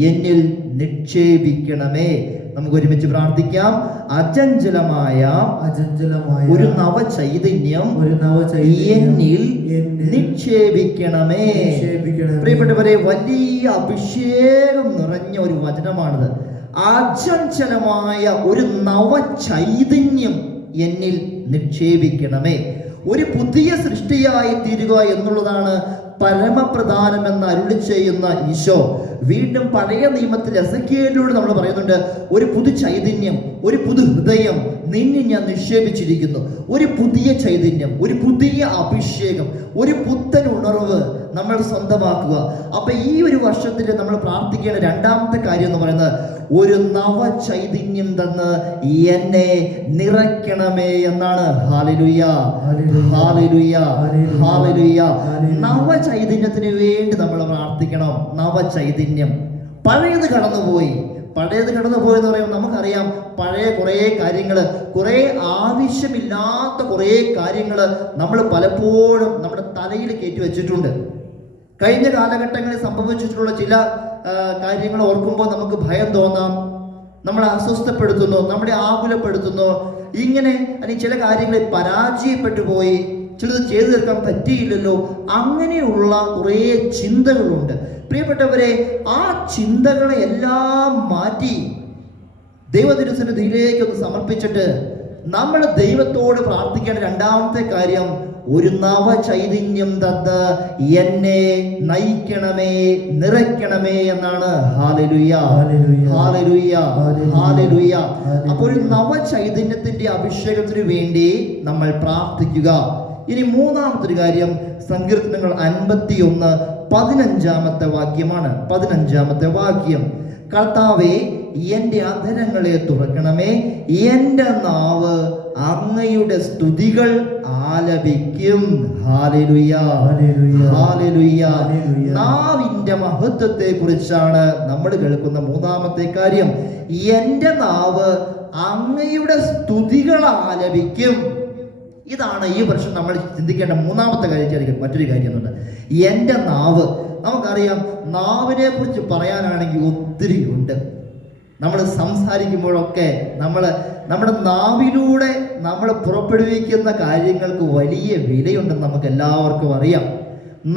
എന്നിൽ നിക്ഷേപിക്കണമേ. നമുക്ക് ഒരുമിച്ച് പ്രാർത്ഥിക്കാം. അചഞ്ചലമായ ഒരു നവചൈതന്യം എന്നിൽ നിക്ഷേപിക്കണമേ. പ്രിയപ്പെട്ടവരെ, വലിയ അഭിഷേകം നിറഞ്ഞ ഒരു വചനമാണിത്. അചഞ്ചലമായ ഒരു നവചൈതന്യം എന്നിൽ നിക്ഷേപിക്കണമേ. ഒരു പുതിയ സൃഷ്ടിയായി തീരുക എന്നുള്ളതാണ് പരമപ്രധാനമെന്ന് അരുളി ചെയ്യുന്ന ഈശോ വീണ്ടും പഴയ നിയമത്തിൽ എസെക്കിയേലിലൂടെ നമ്മൾ പറയുന്നുണ്ട്, ഒരു പുതു ചൈതന്യം, ഒരു പുതു ഹൃദയം നിന്നിൽ ഞാൻ നിക്ഷേപിച്ചിരിക്കുന്നു. ഒരു പുതിയ ചൈതന്യം, ഒരു പുതിയ അഭിഷേകം, ഒരു പുത്തൻ ഉണർവ് നമ്മൾ സ്വന്തമാക്കുക. അപ്പൊ ഈ ഒരു വർഷത്തിൽ നമ്മൾ പ്രാർത്ഥിക്കേണ്ട രണ്ടാമത്തെ കാര്യം എന്ന് പറയുന്നത്, ഒരു നവചൈതന്യം തന്ന് എന്നെ നിറയ്ക്കണമേ എന്നാണ്. ഹല്ലേലൂയ, ഹല്ലേലൂയ, ഹല്ലേലൂയ. നവചൈതന്യത്തിന് വേണ്ടി നമ്മൾ പ്രാർത്ഥിക്കണം. നവചൈതന്യം. പഴയത് കടന്നുപോയി എന്ന് പറയുമ്പോൾ നമുക്കറിയാം, പഴയ കുറേ കാര്യങ്ങൾ, കുറേ ആവശ്യമില്ലാത്ത കുറേ കാര്യങ്ങൾ നമ്മൾ പലപ്പോഴും നമ്മുടെ തലയിൽ കയറ്റി വെച്ചിട്ടുണ്ട്. കഴിഞ്ഞ കാലഘട്ടങ്ങളിൽ സംഭവിച്ചിട്ടുള്ള ചില കാര്യങ്ങൾ ഓർക്കുമ്പോൾ നമുക്ക് ഭയം തോന്നാം, നമ്മളെ അസ്വസ്ഥപ്പെടുത്തുന്നു, നമ്മളെ ആകുലപ്പെടുത്തുന്നു. ഇങ്ങനെ അല്ലെങ്കിൽ ചില കാര്യങ്ങളിൽ പരാജയപ്പെട്ടു പോയി, ചിലത് ചെയ്തു തീർക്കാൻ പറ്റിയില്ലല്ലോ, അങ്ങനെയുള്ള കുറേ ചിന്തകളുണ്ട്. പ്രിയപ്പെട്ടവരെ, ആ ചിന്തകളെ എല്ലാം മാറ്റി ദൈവതിരുസന്നിധിയിലേക്ക് ഒന്ന് സമർപ്പിച്ചിട്ട് നമ്മൾ ദൈവത്തോട് പ്രാർത്ഥിക്കേണ്ട രണ്ടാമത്തെ കാര്യം, ഒരു നവചൈതന്യം തന്ന് എന്നെ നയിക്കണമേ, നിറയ്ക്കണമേ എന്നാണ്. ഹല്ലേലൂയ, ഹല്ലേലൂയ, ഹല്ലേലൂയ. അപ്പോൾ ഒരു നവചൈതന്യത്തിന്റെ അഭിഷേകത്തിന് വേണ്ടി നമ്മൾ പ്രാർത്ഥിക്കുക. ഇനി മൂന്നാമത്തെ ഒരു കാര്യം സങ്കീർത്തനങ്ങൾ 51 15-ാമത്തെ വാക്യമാണ്. 15-ാമത്തെ വാക്യം, കർത്താവേ എൻ്റെ അധരങ്ങളെ തുറക്കണമേ, എൻ്റെ നാവ് അങ്ങയുടെ സ്തുതികൾ ആലപിക്കും. Hallelujah, hallelujah. നാവിന്റെ മഹത്വത്തെ കുറിച്ചാണ് നമ്മൾ കേൾക്കുന്ന മൂന്നാമത്തെ കാര്യം. എൻ്റെ നാവ് അങ്ങയുടെ സ്തുതികൾ ആലപിക്കും. ഇതാണ് ഈ വർഷം നമ്മൾ ചിന്തിക്കേണ്ട മൂന്നാമത്തെ കാര്യം. മറ്റൊരു കാര്യം എന്നുണ്ട്, എൻ്റെ നാവ്. നമുക്കറിയാം, നാവിനെ കുറിച്ച് പറയാനാണെങ്കിൽ ഒത്തിരി ഉണ്ട്. നമ്മൾ സംസാരിക്കുമ്പോഴൊക്കെ നമ്മുടെ നാവിലൂടെ നമ്മൾ പുറപ്പെടുവിക്കുന്ന കാര്യങ്ങൾക്ക് വലിയ വിലയുണ്ടെന്ന് നമുക്ക് എല്ലാവർക്കും അറിയാം.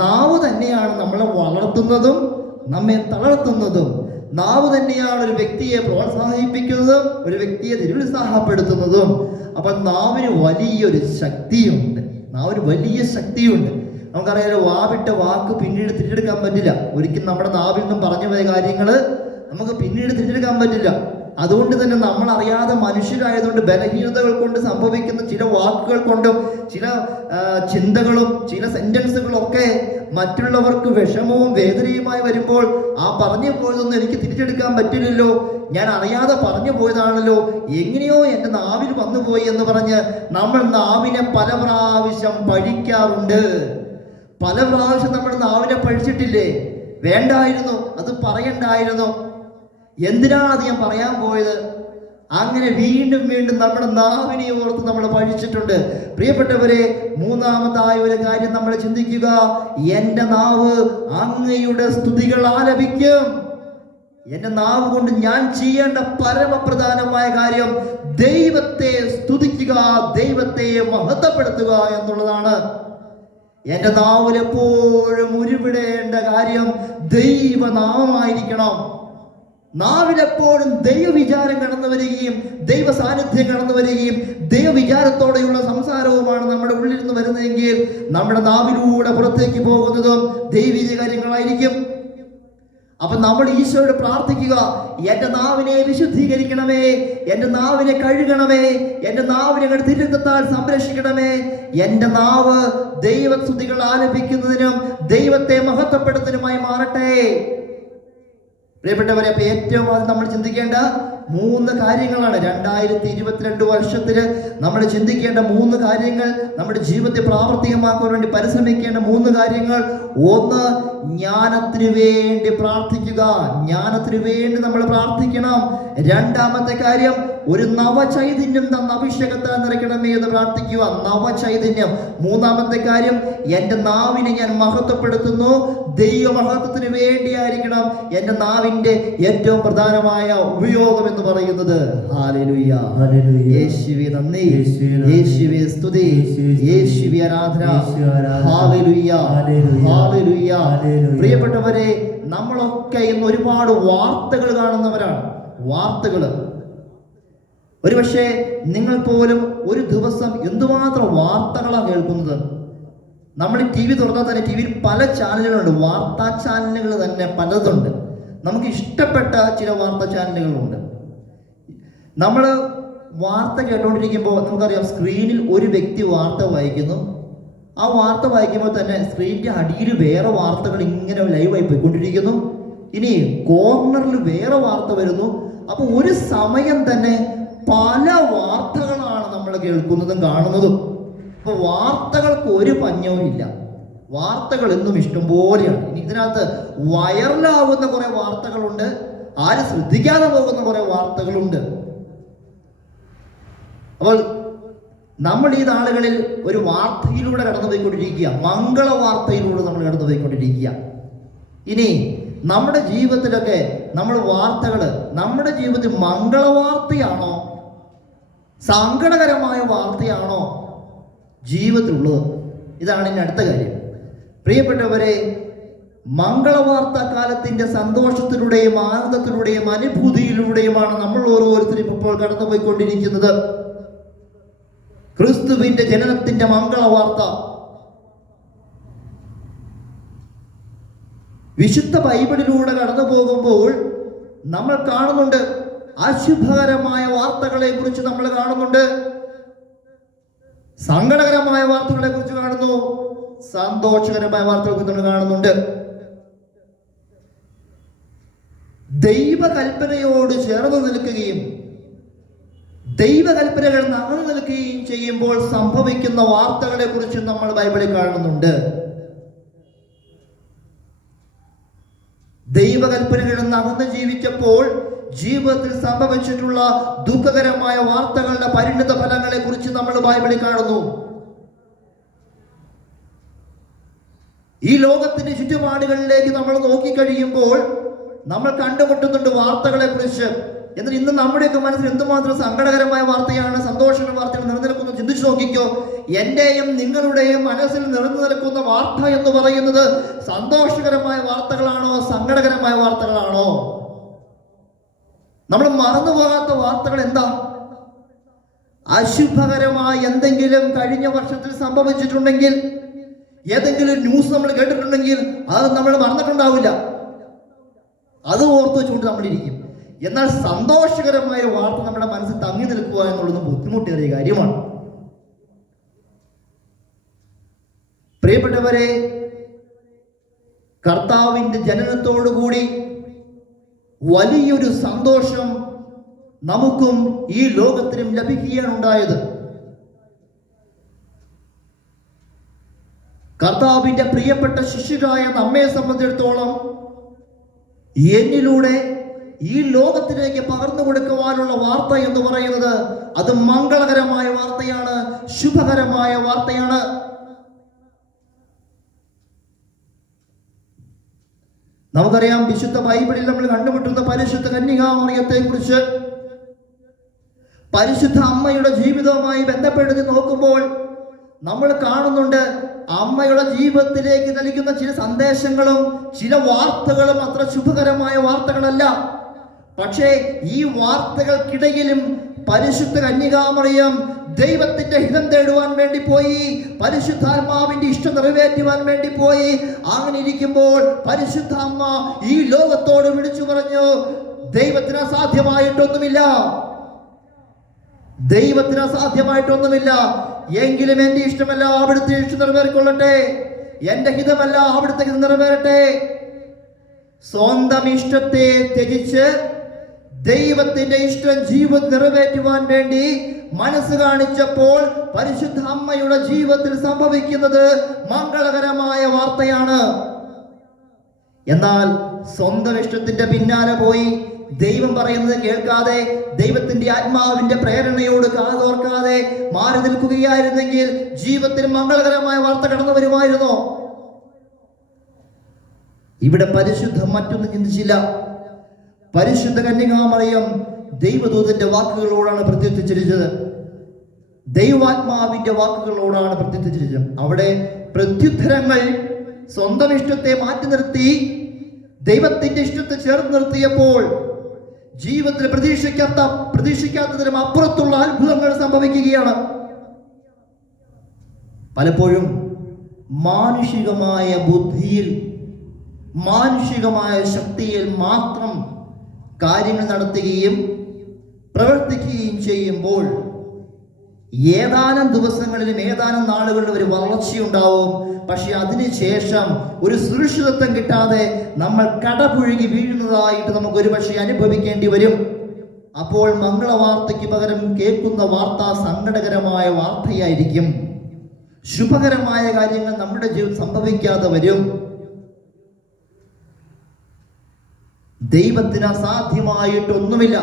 നാവ് തന്നെയാണ് നമ്മളെ വളർത്തുന്നതും നമ്മെ തളർത്തുന്നതും. നാവ് തന്നെയാണ് ഒരു വ്യക്തിയെ പ്രോത്സാഹിപ്പിക്കുന്നതും ഒരു വ്യക്തിയെ നിരുത്സാഹപ്പെടുത്തുന്നതും. അപ്പം നാവിന് വലിയൊരു ശക്തിയുണ്ട്. നമുക്കറിയാലോ, വാവിട്ട വാക്ക് പിന്നീട് തിരിച്ചെടുക്കാൻ പറ്റില്ല. ഒരിക്കലും നമ്മുടെ നാവിൽ നിന്നും പറഞ്ഞു പോയ കാര്യങ്ങൾ നമുക്ക് പിന്നീട് തിരിച്ചെടുക്കാൻ പറ്റില്ല. അതുകൊണ്ട് തന്നെ നമ്മൾ അറിയാതെ മനുഷ്യരായതുകൊണ്ട് ബലഹീനതകൾ കൊണ്ട് സംഭവിക്കുന്ന ചില വാക്കുകൾ കൊണ്ടും ചില ചിന്തകളും ചില സെന്റൻസുകളും ഒക്കെ മറ്റുള്ളവർക്ക് വിഷമവും വേദനയുമായി വരുമ്പോൾ ആ പറഞ്ഞു പോയതൊന്നും എനിക്ക് തിരിച്ചെടുക്കാൻ പറ്റില്ലല്ലോ, ഞാൻ അറിയാതെ പറഞ്ഞു പോയതാണല്ലോ, എങ്ങനെയോ എൻ്റെ നാവിൽ വന്നുപോയി എന്ന് പറഞ്ഞ് നമ്മൾ നാവിനെ പല പ്രാവശ്യം പഴിക്കാറുണ്ട്. പല പ്രാവശ്യം നമ്മുടെ നാവിനെ പഴിച്ചിട്ടില്ലേ? വേണ്ടായിരുന്നു, അത് പറയണ്ടായിരുന്നു, എന്തിനാണ് അത് ഞാൻ പറയാൻ പോയത്? അങ്ങനെ വീണ്ടും വീണ്ടും നമ്മുടെ നാവിനെ ഓർത്ത് നമ്മൾ പഴിച്ചിട്ടുണ്ട്. പ്രിയപ്പെട്ടവരെ, മൂന്നാമതായ ഒരു കാര്യം നമ്മൾ ചിന്തിക്കുക, എൻ്റെ നാവ് അങ്ങയുടെ സ്തുതികൾ ആലപിക്കും. എൻ്റെ നാവ് കൊണ്ട് ഞാൻ ചെയ്യേണ്ട പരമപ്രധാനമായ കാര്യം ദൈവത്തെ സ്തുതിക്കുക, ദൈവത്തെ മഹത്വപ്പെടുത്തുക എന്നുള്ളതാണ്. എൻ്റെ നാവിൽ എപ്പോഴും ഉരുവിടേണ്ട കാര്യം ദൈവനാമമായിരിക്കണം. നാവിലെപ്പോഴും ദൈവവിചാരം കടന്നു വരികയും ദൈവ സാന്നിധ്യം കടന്നു വരികയും ദൈവവിചാരത്തോടെയുള്ള സംസാരവുമാണ് നമ്മുടെ ഉള്ളിൽ നിന്ന് വരുന്നതെങ്കിൽ നമ്മുടെ നാവിലൂടെ പുറത്തേക്ക് പോകുന്നതും ദൈവിക കാര്യങ്ങളായിരിക്കും. അപ്പൊ നമ്മൾ ഈശോയോട് പ്രാർത്ഥിക്കുക, എൻ്റെ നാവിനെ വിശുദ്ധീകരിക്കണമേ, എൻ്റെ നാവിനെ കഴുകണമേ, എൻ്റെ നാവിനെ തിരുത്തത്താൽ സംരക്ഷിക്കണമേ. എൻ്റെ നാവ് ദൈവസ്തുതികൾ ആലപിക്കുന്നതിനും ദൈവത്തെ മഹത്വപ്പെടുത്തുന്നതിനുമായി മാറട്ടെ. പ്രിയപ്പെട്ടവരെ, അപ്പൊ ഏറ്റവും ആദ്യം നമ്മൾ ചിന്തിക്കേണ്ട 3 കാര്യങ്ങളാണ്. 2022 വർഷത്തില് നമ്മൾ ചിന്തിക്കേണ്ട 3 കാര്യങ്ങൾ, നമ്മുടെ ജീവിതത്തെ പ്രാവർത്തികമാക്കാൻ വേണ്ടി പരിശ്രമിക്കേണ്ട 3 കാര്യങ്ങൾ. 1, ജ്ഞാനത്തിന് വേണ്ടി പ്രാർത്ഥിക്കുക. ജ്ഞാനത്തിന് വേണ്ടി നമ്മൾ പ്രാർത്ഥിക്കണം. 2ാമത്തെ കാര്യം, ഒരു നവചൈതന്യം തന്ന അഭിഷേകത്താൽ നിറയ്ക്കണമേ എന്ന് പ്രാർത്ഥിക്കുക. നവചൈതന്യം. 3ാമത്തെ കാര്യം, എൻ്റെ നാവിനെ ഞാൻ മഹത്വപ്പെടുത്തുന്നു. ദൈവമഹത്വത്തിന് വേണ്ടിയായിരിക്കണം എൻ്റെ നാവിൻ്റെ ഏറ്റവും പ്രധാനമായ ഉപയോഗം എന്ന് പറയുന്നത്. ഹല്ലേലൂയ, യേശുവേ നന്ദി, യേശുവേ സ്തുതി, യേശുവേ ആരാധന. ഹല്ലേലൂയ, ഹല്ലേലൂയ. പ്രിയപ്പെട്ടവരെ, നമ്മളൊക്കെ ഇന്ന് ഒരുപാട് വാർത്തകൾ കാണുന്നവരാണ്. വാർത്തകൾ ഒരുപക്ഷെ നിങ്ങൾ പോലും ഒരു ദിവസം എന്തുമാത്രം വാർത്തകളാണ് കേൾക്കുന്നത്. നമ്മൾ TV തുറന്നാൽ തന്നെ TV യിൽ പല ചാനലുകളുണ്ട്. വാർത്താ ചാനലുകൾ തന്നെ പലതുണ്ട്. നമുക്ക് ഇഷ്ടപ്പെട്ട ചില വാർത്താ ചാനലുകളുണ്ട്. നമ്മൾ വാർത്ത കേട്ടുകൊണ്ടിരിക്കുമ്പോൾ നമുക്കറിയാം, സ്ക്രീനിൽ ഒരു വ്യക്തി വാർത്ത വായിക്കുന്നു. ആ വാർത്ത വായിക്കുമ്പോൾ തന്നെ സ്ക്രീനിൻ്റെ അടിയിൽ വേറെ വാർത്തകൾ ഇങ്ങനെ ലൈവായി പോയിക്കൊണ്ടിരിക്കുന്നു. ഇനി കോർണറിൽ വേറെ വാർത്ത വരുന്നു. അപ്പോൾ ഒരു സമയം തന്നെ പല വാർത്തകളാണ് നമ്മൾ കേൾക്കുന്നതും കാണുന്നതും. അപ്പോൾ വാർത്തകൾക്ക് ഒരു പഞ്ഞവും ഇല്ല. വാർത്തകൾ എന്നും ഇഷ്ടം പോലെയാണ്. ഇനി ഇതിനകത്ത് വൈറലാകുന്ന കുറെ വാർത്തകളുണ്ട്, ആരും ശ്രദ്ധിക്കാതെ പോകുന്ന കുറെ വാർത്തകളുണ്ട്. അപ്പോൾ നമ്മൾ ഈ നാളുകളിൽ ഒരു വാർത്തയിലൂടെ കടന്നുപോയിക്കൊണ്ടിരിക്കുക, മംഗള വാർത്തയിലൂടെ നമ്മൾ കടന്നുപോയിക്കൊണ്ടിരിക്കുക. ഇനി നമ്മുടെ ജീവിതത്തിലൊക്കെ നമ്മൾ വാർത്തകൾ, നമ്മുടെ ജീവിതത്തിൽ മംഗളവാർത്തയാണോ സങ്കടകരമായ വാർത്തയാണോ ജീവിതത്തിലുള്ളത്? ഇതാണ് ഇനി അടുത്ത കാര്യം. പ്രിയപ്പെട്ടവരെ, മംഗളവാർത്ത കാലത്തിന്റെ സന്തോഷത്തിലൂടെയും ആനന്ദത്തിലൂടെയും അനുഭൂതിയിലൂടെയുമാണ് നമ്മൾ ഓരോരുത്തരും ഇപ്പോൾ കടന്നുപോയിക്കൊണ്ടിരിക്കുന്നത്. ക്രിസ്തുവിന്റെ ജനനത്തിന്റെ മംഗളവാർത്ത വിശുദ്ധ ബൈബിളിലൂടെ കടന്നു പോകുമ്പോൾ നമ്മൾ കാണുന്നുണ്ട്. അശുഭകരമായ വാർത്തകളെ കുറിച്ച് നമ്മൾ കാണുന്നുണ്ട്, സങ്കടകരമായ വാർത്തകളെ കുറിച്ച് കാണുന്നു, സന്തോഷകരമായ വാർത്തകളെ കുറിച്ച് നമ്മൾ കാണുന്നുണ്ട്. ദൈവകൽപ്പനയോട് ചേർന്ന് നിൽക്കുകയും ദൈവകൽപ്പനകൾ നടന്നു നിൽക്കുകയും ചെയ്യുമ്പോൾ സംഭവിക്കുന്ന വാർത്തകളെ കുറിച്ച് നമ്മൾ ബൈബിളിൽ കാണുന്നുണ്ട്. ദൈവകൽപ്പനകളിൽ നടന്ന് ജീവിച്ചപ്പോൾ ജീവിതത്തിൽ സംഭവിച്ചിട്ടുള്ള ദുഃഖകരമായ വാർത്തകളുടെ പരിണിത ഫലങ്ങളെ കുറിച്ച് നമ്മൾ ബൈബിളിൽ കാണുന്നു. ഈ ലോകത്തിന്റെ ചുറ്റുപാടുകളിലേക്ക് നമ്മൾ നോക്കിക്കഴിയുമ്പോൾ നമ്മൾ കണ്ടുമുട്ടുന്നുണ്ട് വാർത്തകളെ കുറിച്ച്. എന്നാൽ ഇന്ന് നമ്മുടെയൊക്കെ മനസ്സിൽ എന്തുമാത്രം സങ്കടകരമായ വാർത്തയാണ്, സന്തോഷകരമായ വാർത്തകൾ നിലനിൽക്കുന്നു ചിന്തിച്ചു നോക്കിക്കോ. എന്റെയും നിങ്ങളുടെയും മനസ്സിൽ നിറഞ്ഞു നിൽക്കുന്ന വാർത്ത എന്ന് പറയുന്നത് സന്തോഷകരമായ വാർത്തകളാണോ സങ്കടകരമായ വാർത്തകളാണോ? നമ്മൾ മറന്നുപോകാത്ത വാർത്തകൾ എന്താ? അശുഭകരമായ എന്തെങ്കിലും കഴിഞ്ഞ വർഷത്തിൽ സംഭവിച്ചിട്ടുണ്ടെങ്കിൽ, ഏതെങ്കിലും ന്യൂസ് നമ്മൾ കേട്ടിട്ടുണ്ടെങ്കിൽ അത് നമ്മൾ മറന്നിട്ടുണ്ടാവില്ല, അത് ഓർത്തു വെച്ചുകൊണ്ട് നമ്മളിരിക്കും. എന്നാൽ സന്തോഷകരമായ വാർത്ത നമ്മുടെ മനസ്സിൽ തങ്ങി നിൽക്കുക എന്നുള്ളത് ബുദ്ധിമുട്ടേറിയ കാര്യമാണ്. പ്രിയപ്പെട്ടവരെ, കർത്താവിന്റെ ജനനത്തോടുകൂടി വലിയൊരു സന്തോഷം നമുക്കും ഈ ലോകത്തിനും ലഭിക്കുകയാണ് ഉണ്ടായത്. കർത്താവിന്റെ പ്രിയപ്പെട്ട ശിഷ്യരായ നമ്മെ സംബന്ധിച്ചിടത്തോളം എന്നിലൂടെ ഈ ലോകത്തിലേക്ക് പകർന്നു കൊടുക്കുവാനുള്ള വാർത്ത എന്ന് പറയുന്നത് അത് മംഗളകരമായ വാർത്തയാണ്, ശുഭകരമായ വാർത്തയാണ്. നമുക്കറിയാം, വിശുദ്ധ ബൈബിളിൽ നമ്മൾ കണ്ടുമുട്ടുന്ന പരിശുദ്ധ കന്യകാമറിയത്തെ കുറിച്ച്. പരിശുദ്ധ അമ്മയുടെ ജീവിതവുമായി ബന്ധപ്പെടുത്തി നോക്കുമ്പോൾ നമ്മൾ കാണുന്നുണ്ട്, അമ്മയുടെ ജീവിതത്തിലേക്ക് നൽകുന്ന ചില സന്ദേശങ്ങളും ചില വാർത്തകളും അത്ര ശുഭകരമായ വാർത്തകളല്ല. പക്ഷേ ഈ വാർത്തകൾക്കിടയിലും പരിശുദ്ധ കന്യകാമറിയം ദൈവത്തിന്റെ ഹിതം തേടുവാൻ വേണ്ടി പോയി, പരിശുദ്ധാത്മാവിന്റെ ഇഷ്ടം നിറവേറ്റുവാൻ വേണ്ടി പോയി. അങ്ങനെ ഇരിക്കുമ്പോൾ പരിശുദ്ധ അമ്മ ഈ ലോകത്തോട് വിളിച്ചു പറഞ്ഞു, ദൈവത്തിന് അസാധ്യമായിട്ടൊന്നുമില്ല, ദൈവത്തിന് അസാധ്യമായിട്ടൊന്നുമില്ല. എങ്കിലും എന്റെ ഇഷ്ടമല്ല അവിടുത്തെ ഇഷ്ടം നിറവേറിക്കൊള്ളട്ടെ, എന്റെ ഹിതമല്ല അവിടുത്തെ ഹിതം നിറവേറട്ടെ. സ്വന്തം ഇഷ്ടത്തെ ത്യജിച്ച് ദൈവത്തിന്റെ ഇഷ്ടം ജീവിതത്തിൽ നിറവേറ്റുവാൻ വേണ്ടി മനസ്സ് കാണിച്ചപ്പോൾ പരിശുദ്ധ അമ്മയുടെ ജീവിതത്തിൽ സംഭവിക്കുന്നത് മംഗളകരമായ വാർത്തയാണ്. എന്നാൽ സ്വന്തം ഇഷ്ടത്തിന്റെ പിന്നാലെ പോയി ദൈവം പറയുന്നത് കേൾക്കാതെ, ദൈവത്തിന്റെ ആത്മാവിന്റെ പ്രേരണയോട് കാതോർക്കാതെ മാറി നിൽക്കുകയായിരുന്നെങ്കിൽ ജീവിതത്തിൽ മംഗളകരമായ വാർത്ത കടന്നു വരുമായിരുന്നോ? ഇവിടെ പരിശുദ്ധം മറ്റൊന്നും ചിന്തിച്ചില്ല. പരിശുദ്ധ കന്യകാമറിയം ദൈവദൂതന്റെ വാക്കുകളോടാണ് പ്രത്യുത്തരിച്ചത്, ദൈവാത്മാവിന്റെ വാക്കുകളോടാണ് പ്രത്യുത്തരിച്ചത്. അവിടെ പ്രത്യുത്തരങ്ങൾ സ്വന്തം ഇഷ്ടത്തെ മാറ്റി നിർത്തി ദൈവത്തിന്റെ ഇഷ്ടത്തെ ചേർത്ത് നിർത്തിയപ്പോൾ ജീവിതത്തിൽ പ്രതീക്ഷിക്കാത്തതിനും അപ്പുറത്തുള്ള അത്ഭുതങ്ങൾ സംഭവിക്കുകയാണ്. പലപ്പോഴും മാനുഷികമായ ബുദ്ധിയിൽ, മാനുഷികമായ ശക്തിയിൽ മാത്രം കാര്യങ്ങൾ നടത്തുകയും പ്രവർത്തിക്കുകയും ചെയ്യുമ്പോൾ ഏതാനും ദിവസങ്ങളിലും ഏതാനും നാളുകളിലും ഒരു വളർച്ചയുണ്ടാവും. പക്ഷെ അതിനുശേഷം ഒരു സുരക്ഷിതത്വം കിട്ടാതെ നമ്മൾ കടപുഴുകി വീഴുന്നതായിട്ട് നമുക്ക് ഒരുപക്ഷെ അനുഭവിക്കേണ്ടി വരും. അപ്പോൾ മംഗളവാർത്തയ്ക്ക് പകരം കേൾക്കുന്ന വാർത്ത സങ്കടകരമായ വാർത്തയായിരിക്കും. ശുഭകരമായ കാര്യങ്ങൾ നമ്മുടെ ജീവിതത്തിൽ സംഭവിക്കാതെ വരും. ദൈവത്തിന് അസാധ്യമായിട്ടൊന്നുമില്ല.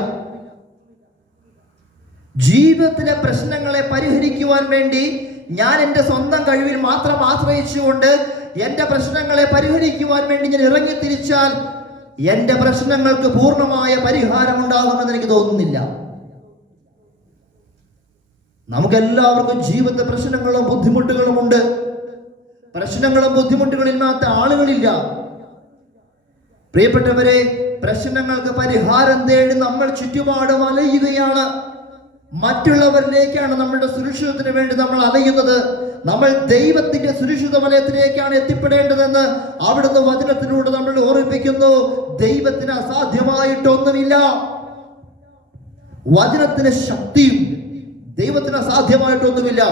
ജീവിതത്തിലെ പ്രശ്നങ്ങളെ പരിഹരിക്കുവാൻ വേണ്ടി ഞാൻ എൻ്റെ സ്വന്തം കഴിവിൽ മാത്രം ആശ്രയിച്ചുകൊണ്ട് എൻ്റെ പ്രശ്നങ്ങളെ പരിഹരിക്കുവാൻ വേണ്ടി ഞാൻ ഇറങ്ങിത്തിരിച്ചാൽ എൻ്റെ പ്രശ്നങ്ങൾക്ക് പൂർണ്ണമായ പരിഹാരം ഉണ്ടാകുമെന്ന് എനിക്ക് തോന്നുന്നില്ല. നമുക്കെല്ലാവർക്കും ജീവിതത്തെ പ്രശ്നങ്ങളും ബുദ്ധിമുട്ടുകളും ഉണ്ട്. പ്രശ്നങ്ങളും ബുദ്ധിമുട്ടുകളും ഇല്ലാത്ത ആളുകളില്ല. പ്രിയപ്പെട്ടവരെ, പ്രശ്നങ്ങൾക്ക് പരിഹാരം തേടി നമ്മൾ ചുറ്റുപാടും അലയുകയാണ്. മറ്റുള്ളവരിലേക്കാണ് നമ്മുടെ സുരക്ഷിതത്തിന് വേണ്ടി നമ്മൾ അലയുന്നത്. നമ്മൾ ദൈവത്തിന്റെ സുരക്ഷിത വലയത്തിലേക്കാണ് എത്തിപ്പെടേണ്ടതെന്ന് അവിടുന്ന് വചനത്തിലൂടെ നമ്മൾ ഓർമ്മിപ്പിക്കുന്നു. ദൈവത്തിന് അസാധ്യമായിട്ടൊന്നുമില്ല. വചനത്തിന് ശക്തിയും ദൈവത്തിന് അസാധ്യമായിട്ടൊന്നുമില്ല.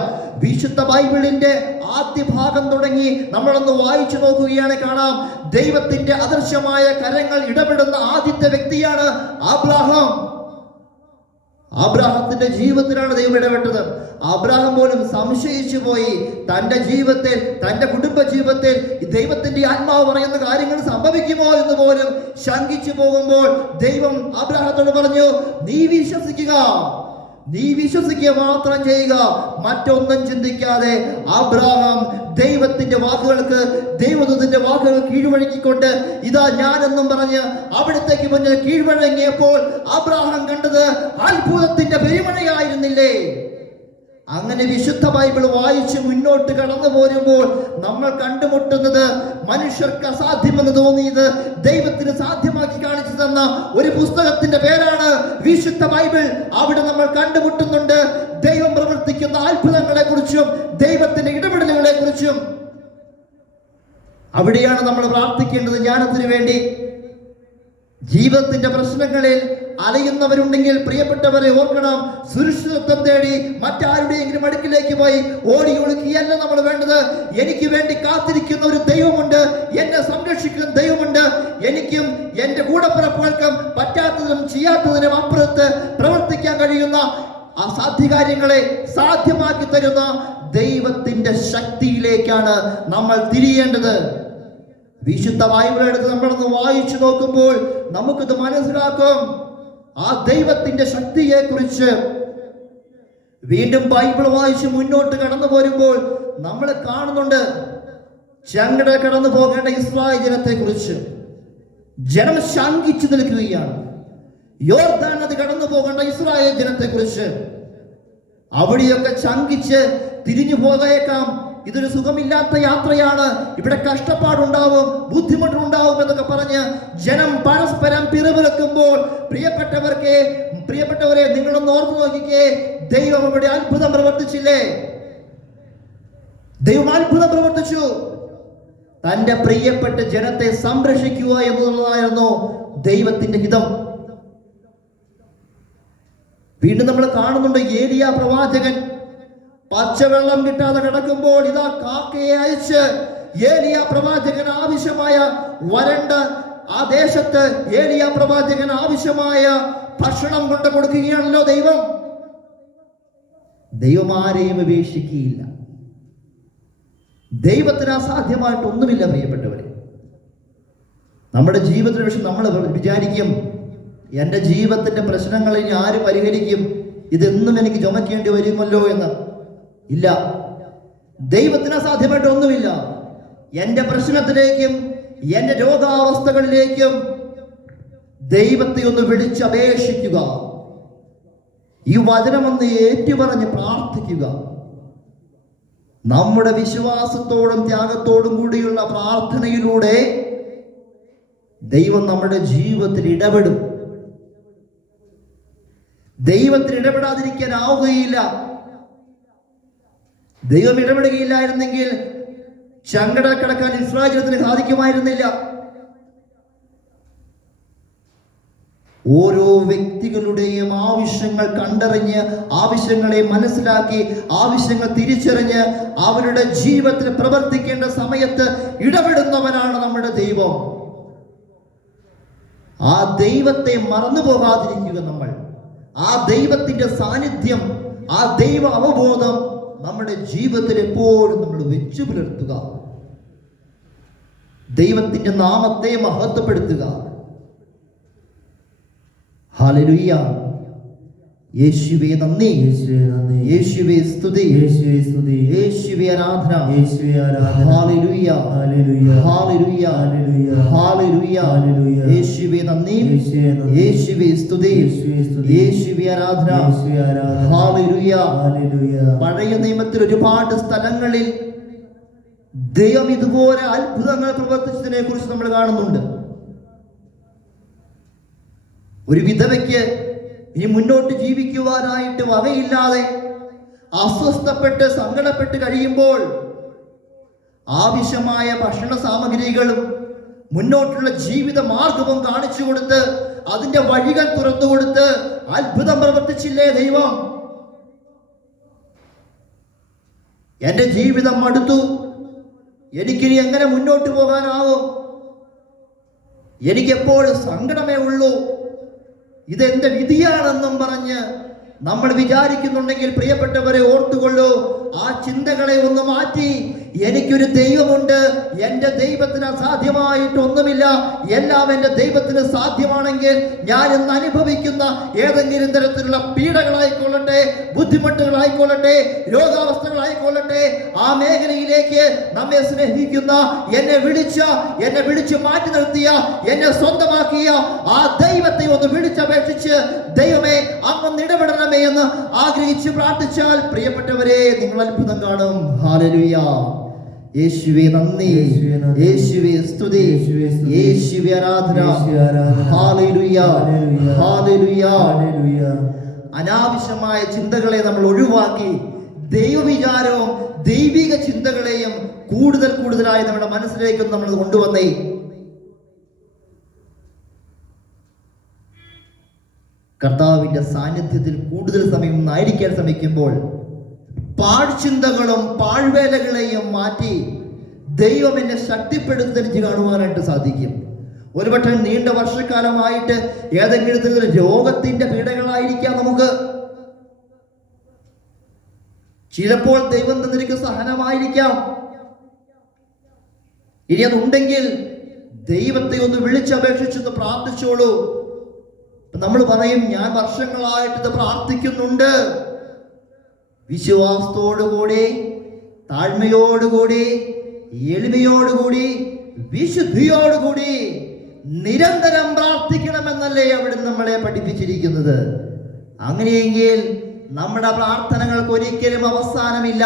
വിശുദ്ധ ബൈബിളിന്റെ ആദ്യ ഭാഗം തുടങ്ങി നമ്മളൊന്ന് വായിച്ചു നോക്കുകയാണ്, കാണാം ദൈവത്തിന്റെ അദൃശ്യമായ കരങ്ങൾ ഇടപെടുന്ന ആദ്യത്തെ വ്യക്തിയാണ് അബ്രാഹാം. അബ്രാഹത്തിന്റെ ജീവിതത്തിലാണ് ദൈവം ഇടപെട്ടത്. അബ്രാഹാം പോലും സംശയിച്ചു പോയി. തന്റെ ജീവിതത്തിൽ, തന്റെ കുടുംബ ജീവിതത്തിൽ ദൈവത്തിന്റെ ആത്മാവ് പറയുന്ന കാര്യങ്ങൾ സംഭവിക്കുമോ എന്ന് പോലും ശങ്കിച്ചു പോകുമ്പോൾ ദൈവം അബ്രാഹത്തോട് പറഞ്ഞു, നീ വിശ്വസിക്കുക മാത്രം ചെയ്യുക. മറ്റൊന്നും ചിന്തിക്കാതെ അബ്രാഹാം ദൈവത്തിന്റെ ദൈവത്തിന്റെ വാക്കുകൾക്ക്, ദൈവദൂതന്റെ വാക്കുകൾ കീഴ്വഴങ്ങിക്കൊണ്ട് ഇതാ ഞാനെന്നും പറഞ്ഞ് അവിടത്തേക്ക് മുന്നിൽ കീഴ്വഴങ്ങിയപ്പോൾ അബ്രാഹാം കണ്ടത് അത്ഭുതത്തിന്റെ പെരുമഴയായിരുന്നില്ലേ? അങ്ങനെ വിശുദ്ധ ബൈബിൾ വായിച്ച് മുന്നോട്ട് കടന്നു പോരുമ്പോൾ നമ്മൾ കണ്ടുമുട്ടുന്നത് മനുഷ്യർക്ക് അസാധ്യമെന്ന് തോന്നിയത് ദൈവത്തിന് സാധ്യമാക്കി കാണിച്ചു തന്ന ഒരു പുസ്തകത്തിന്റെ പേരാണ് വിശുദ്ധ ബൈബിൾ. അവിടെ നമ്മൾ കണ്ടുമുട്ടുന്നുണ്ട് ദൈവം പ്രവർത്തിക്കുന്ന അത്ഭുതങ്ങളെ കുറിച്ചും ദൈവത്തിന്റെ ഇടപെടലുകളെ കുറിച്ചും. അവിടെയാണ് നമ്മൾ പ്രാർത്ഥിക്കേണ്ടത് ജ്ഞാനത്തിന് വേണ്ടി. ജീവിതത്തിന്റെ പ്രശ്നങ്ങളിൽ അലയുന്നവരുണ്ടെങ്കിൽ പ്രിയപ്പെട്ടവരെ ഓർക്കണം, സുരക്ഷിതത്വം തേടി മറ്റാരുടെയെങ്കിലും അടുക്കിലേക്ക് പോയി ഓടി ഒഴുകിയല്ല നമ്മൾ വേണ്ടത്. എനിക്ക് വേണ്ടി കാത്തിരിക്കുന്ന ഒരു ദൈവമുണ്ട്, എന്നെ സംരക്ഷിക്കുന്ന ദൈവമുണ്ട്. എനിക്കും എൻ്റെ കൂടപ്പിറപ്പുകൾക്കും പറ്റാത്തതിനും ചെയ്യാത്തതിനും അപ്പുറത്ത് പ്രവർത്തിക്കാൻ കഴിയുന്ന അസാധ്യ കാര്യങ്ങളെ സാധ്യമാക്കി തരുന്ന ദൈവത്തിന്റെ ശക്തിയിലേക്കാണ് നമ്മൾ തിരിയേണ്ടത്. വിശുദ്ധ ബൈബിൾ എടുത്ത് നമ്മളൊന്ന് വായിച്ചു നോക്കുമ്പോൾ നമുക്കിത് മനസ്സിലാക്കും. ആ ദൈവത്തിന്റെ ശക്തിയെ കുറിച്ച് വീണ്ടും ബൈബിൾ വായിച്ച് മുന്നോട്ട് കടന്നു പോരുമ്പോൾ നമ്മൾ കാണുന്നുണ്ട് ചങ്ങട കടന്നു പോകേണ്ട ഇസ്രായേൽ ജനത്തെ കുറിച്ച്. ജനം ശങ്കിച്ചു നിൽക്കുകയാണ്. യോർദാൻ നദി കടന്നു പോകേണ്ട ഇസ്രായേൽ ജനത്തെ കുറിച്ച് അവിടെയൊക്കെ ശങ്കിച്ച് തിരിഞ്ഞു പോകേക്കാം. ഇതൊരു സുഖമില്ലാത്ത യാത്രയാണ്, ഇവിടെ കഷ്ടപ്പാടുണ്ടാവും, ബുദ്ധിമുട്ടുണ്ടാവും എന്നൊക്കെ പറഞ്ഞ് ജനം പരസ്പരം പിറുപിറുക്കുമ്പോൾ പ്രിയപ്പെട്ടവരെ നിങ്ങളൊന്ന് ഓർത്ത് നോക്കിക്കേ, ദൈവം അവിടെ അത്ഭുതം പ്രവർത്തിച്ചില്ലേ? ദൈവം അത്ഭുതം പ്രവർത്തിച്ചു. തന്റെ പ്രിയപ്പെട്ട ജനത്തെ സംരക്ഷിക്കുക എന്നുള്ളതായിരുന്നു ദൈവത്തിന്റെ ഹിതം. വീണ്ടും നമ്മൾ കാണുന്നുണ്ട് ഏലിയ പ്രവാചകൻ പച്ചവെള്ളം കിട്ടാതെ കിടക്കുമ്പോൾ ഇതാ കാക്കയെ അയച്ച് ഏലിയ പ്രവാചകൻ ആവശ്യമായ വരണ്ട ആ ദേശത്ത് ഏലിയ പ്രവാചകൻ ആവശ്യമായ ഭക്ഷണം കൊണ്ട് കൊടുക്കുകയാണല്ലോ ദൈവം. ദൈവം ആരെയും ഉപേക്ഷിക്കുകയില്ല. ദൈവത്തിന് അസാധ്യമായിട്ടൊന്നുമില്ല പ്രിയപ്പെട്ടവരെ. നമ്മുടെ ജീവിതത്തിന് പക്ഷെ നമ്മൾ വിചാരിക്കും, എൻ്റെ ജീവിതത്തിന്റെ പ്രശ്നങ്ങൾ ഇനി ആര് പരിഹരിക്കും, ഇതെന്നും എനിക്ക് ചുമക്കേണ്ടി വരുമല്ലോ എന്ന്. ഇല്ല, ദൈവത്തിന് അസാധ്യമായിട്ട് ഒന്നുമില്ല. എൻ്റെ പ്രശ്നത്തിലേക്കും എൻ്റെ രോഗാവസ്ഥകളിലേക്കും ദൈവത്തെ ഒന്ന് വിളിച്ചപേക്ഷിക്കുക. ഈ വചനമൊന്ന് ഏറ്റുപറഞ്ഞ് പ്രാർത്ഥിക്കുക. നമ്മുടെ വിശ്വാസത്തോടും ത്യാഗത്തോടും കൂടിയുള്ള പ്രാർത്ഥനയിലൂടെ ദൈവം നമ്മുടെ ജീവിതത്തിൽ ഇടപെടും. ദൈവത്തിന് ഇടപെടാതിരിക്കാനാവുകയില്ല. ദൈവം ഇടപെടുകയില്ലായിരുന്നെങ്കിൽ ചങ്ങട കിടക്കാൻ ഇസ്രായേലിന് സാധിക്കുമായിരുന്നില്ല. ഓരോ വ്യക്തികളുടെയും ആവശ്യങ്ങൾ കണ്ടറിഞ്ഞ്, ആവശ്യങ്ങളെ മനസ്സിലാക്കി, ആവശ്യങ്ങൾ തിരിച്ചറിഞ്ഞ് അവരുടെ ജീവിതത്തിൽ പ്രവർത്തിക്കേണ്ട സമയത്ത് ഇടപെടുന്നവനാണ് നമ്മുടെ ദൈവം. ആ ദൈവത്തെ മറന്നു പോകാതിരിക്കുക. നമ്മൾ ആ ദൈവത്തിന്റെ സാന്നിധ്യം, ആ ദൈവ അവബോധം നമ്മുടെ ജീവിതത്തിൽ എപ്പോഴും നമ്മൾ വെച്ചു പുലർത്തുക. ദൈവത്തിന്റെ നാമത്തെ മഹത്വപ്പെടുത്തുക. ഹല്ലേലൂയ. യേശുവേ നന്ദി, യേശുവേ സ്തുതി, യേശുവേ ആരാധന. ഹല്ലേലൂയ, ഹല്ലേലൂയ, ഹല്ലേലൂയ. യേശുവേ നന്ദി, യേശുവേ സ്തുതി, യേശുവേ ആരാധന. ഹല്ലേലൂയ. പഴയ നിയമത്തിൽ ഒരുപാട് സ്ഥലങ്ങളിൽ ദൈവം ഇതുപോലെ അത്ഭുതങ്ങൾ പ്രവർത്തിച്ചതിനെ കുറിച്ച് നമ്മൾ കാണുന്നുണ്ട്. ഒരു വിധവയ്ക്ക് ഇനി മുന്നോട്ട് ജീവിക്കുവാനായിട്ട് വകയില്ലാതെ അസ്വസ്ഥപ്പെട്ട് സങ്കടപ്പെട്ട് കഴിയുമ്പോൾ ആവശ്യമായ ഭക്ഷണ സാമഗ്രികളും മുന്നോട്ടുള്ള ജീവിത മാർഗവും കാണിച്ചു കൊടുത്ത് അതിന്റെ വഴികൾ തുറന്നു കൊടുത്ത് അത്ഭുതം പ്രവർത്തിച്ചില്ലേ ദൈവം? എന്റെ ജീവിതം മടുത്തു, എനിക്കിനി എങ്ങനെ മുന്നോട്ട് പോകാനാവും, എനിക്കെപ്പോഴും സങ്കടമേ ഉള്ളൂ, ഇതെന്റെ വിധിയാണെന്നും പറഞ്ഞ് നമ്മൾ വിചാരിക്കുന്നുണ്ടെങ്കിൽ പ്രിയപ്പെട്ടവരെ ഓർത്തുകൊള്ളൂ, ആ ചിന്തകളെ ഒന്ന് മാറ്റി എനിക്കൊരു ദൈവമുണ്ട്, എൻ്റെ ദൈവത്തിന് അസാധ്യമായിട്ടൊന്നുമില്ല, എല്ലാം എൻ്റെ ദൈവത്തിന് സാധ്യമാണെങ്കിൽ ഞാൻ ഇന്ന് അനുഭവിക്കുന്ന ഏതെങ്കിലും തരത്തിലുള്ള പീഡകളായിക്കൊള്ളട്ടെ, ബുദ്ധിമുട്ടുകളായിക്കൊള്ളട്ടെ, രോഗാവസ്ഥകളായിക്കൊള്ളട്ടെ, ആ മേഖലയിലേക്ക് നമ്മെ സ്നേഹിക്കുന്ന, എന്നെ വിളിച്ച് മാറ്റി നിർത്തിയ, എന്നെ സ്വന്തമാക്കിയ ആ ദൈവത്തെ ഒന്ന് വിളിച്ചപേക്ഷിച്ച് ദൈവമേ അങ്ങ് ഇടപെടണമേ എന്ന് ആഗ്രഹിച്ച് പ്രാർത്ഥിച്ചാൽ പ്രിയപ്പെട്ടവരെ, നിങ്ങൾ അത്ഭുതം കാണും. ഹല്ലേലൂയ. യേശുവേ നന്ദി, യേശുവേ സ്തുതി, യേശുവേ ആരാധന. Hallelujah, hallelujah. അനാവശ്യമായ ചിന്തകളെ നമ്മൾ ഒഴിവാക്കി ദൈവവിചാരവും ദൈവിക ചിന്തകളെയും കൂടുതലായി നമ്മുടെ മനസ്സിലേക്ക് നമ്മൾ കൊണ്ടുവന്നേ. കർത്താവിന്റെ സാന്നിധ്യത്തിൽ കൂടുതൽ സമയം ആയിരിക്കാൻ ശ്രമിക്കുമ്പോൾ പാഴ്ചിന്തകളും പാഴ്വേലകളെയും മാറ്റി ദൈവം എന്നെ ശക്തിപ്പെടുത്തി കാണുവാനായിട്ട് സാധിക്കും. ഒരുപക്ഷെ നീണ്ട വർഷക്കാലമായിട്ട് ഏതെങ്കിലും തരത്തിലുള്ള രോഗത്തിന്റെ പീഡകളായിരിക്കാം നമുക്ക്. ചിലപ്പോൾ ദൈവം തന്നിരിക്കുന്ന സഹനമായിരിക്കാം. ഇനി അതുണ്ടെങ്കിൽ ദൈവത്തെ ഒന്ന് വിളിച്ചപേക്ഷിച്ചൊന്ന് പ്രാർത്ഥിച്ചോളൂ. നമ്മൾ പറയും, ഞാൻ വർഷങ്ങളായിട്ട് ഇത് പ്രാർത്ഥിക്കുന്നുണ്ട്. വിശ്വാസത്തോടുകൂടി, താഴ്മയോടുകൂടി, എളിമയോടുകൂടി, വിശുദ്ധിയോടുകൂടി നിരന്തരം പ്രാർത്ഥിക്കണമെന്നല്ലേ അവിടെ നമ്മളെ പഠിപ്പിച്ചിരിക്കുന്നത്. അങ്ങനെയെങ്കിൽ നമ്മുടെ പ്രാർത്ഥനകൾക്ക് ഒരിക്കലും അവസാനമില്ല.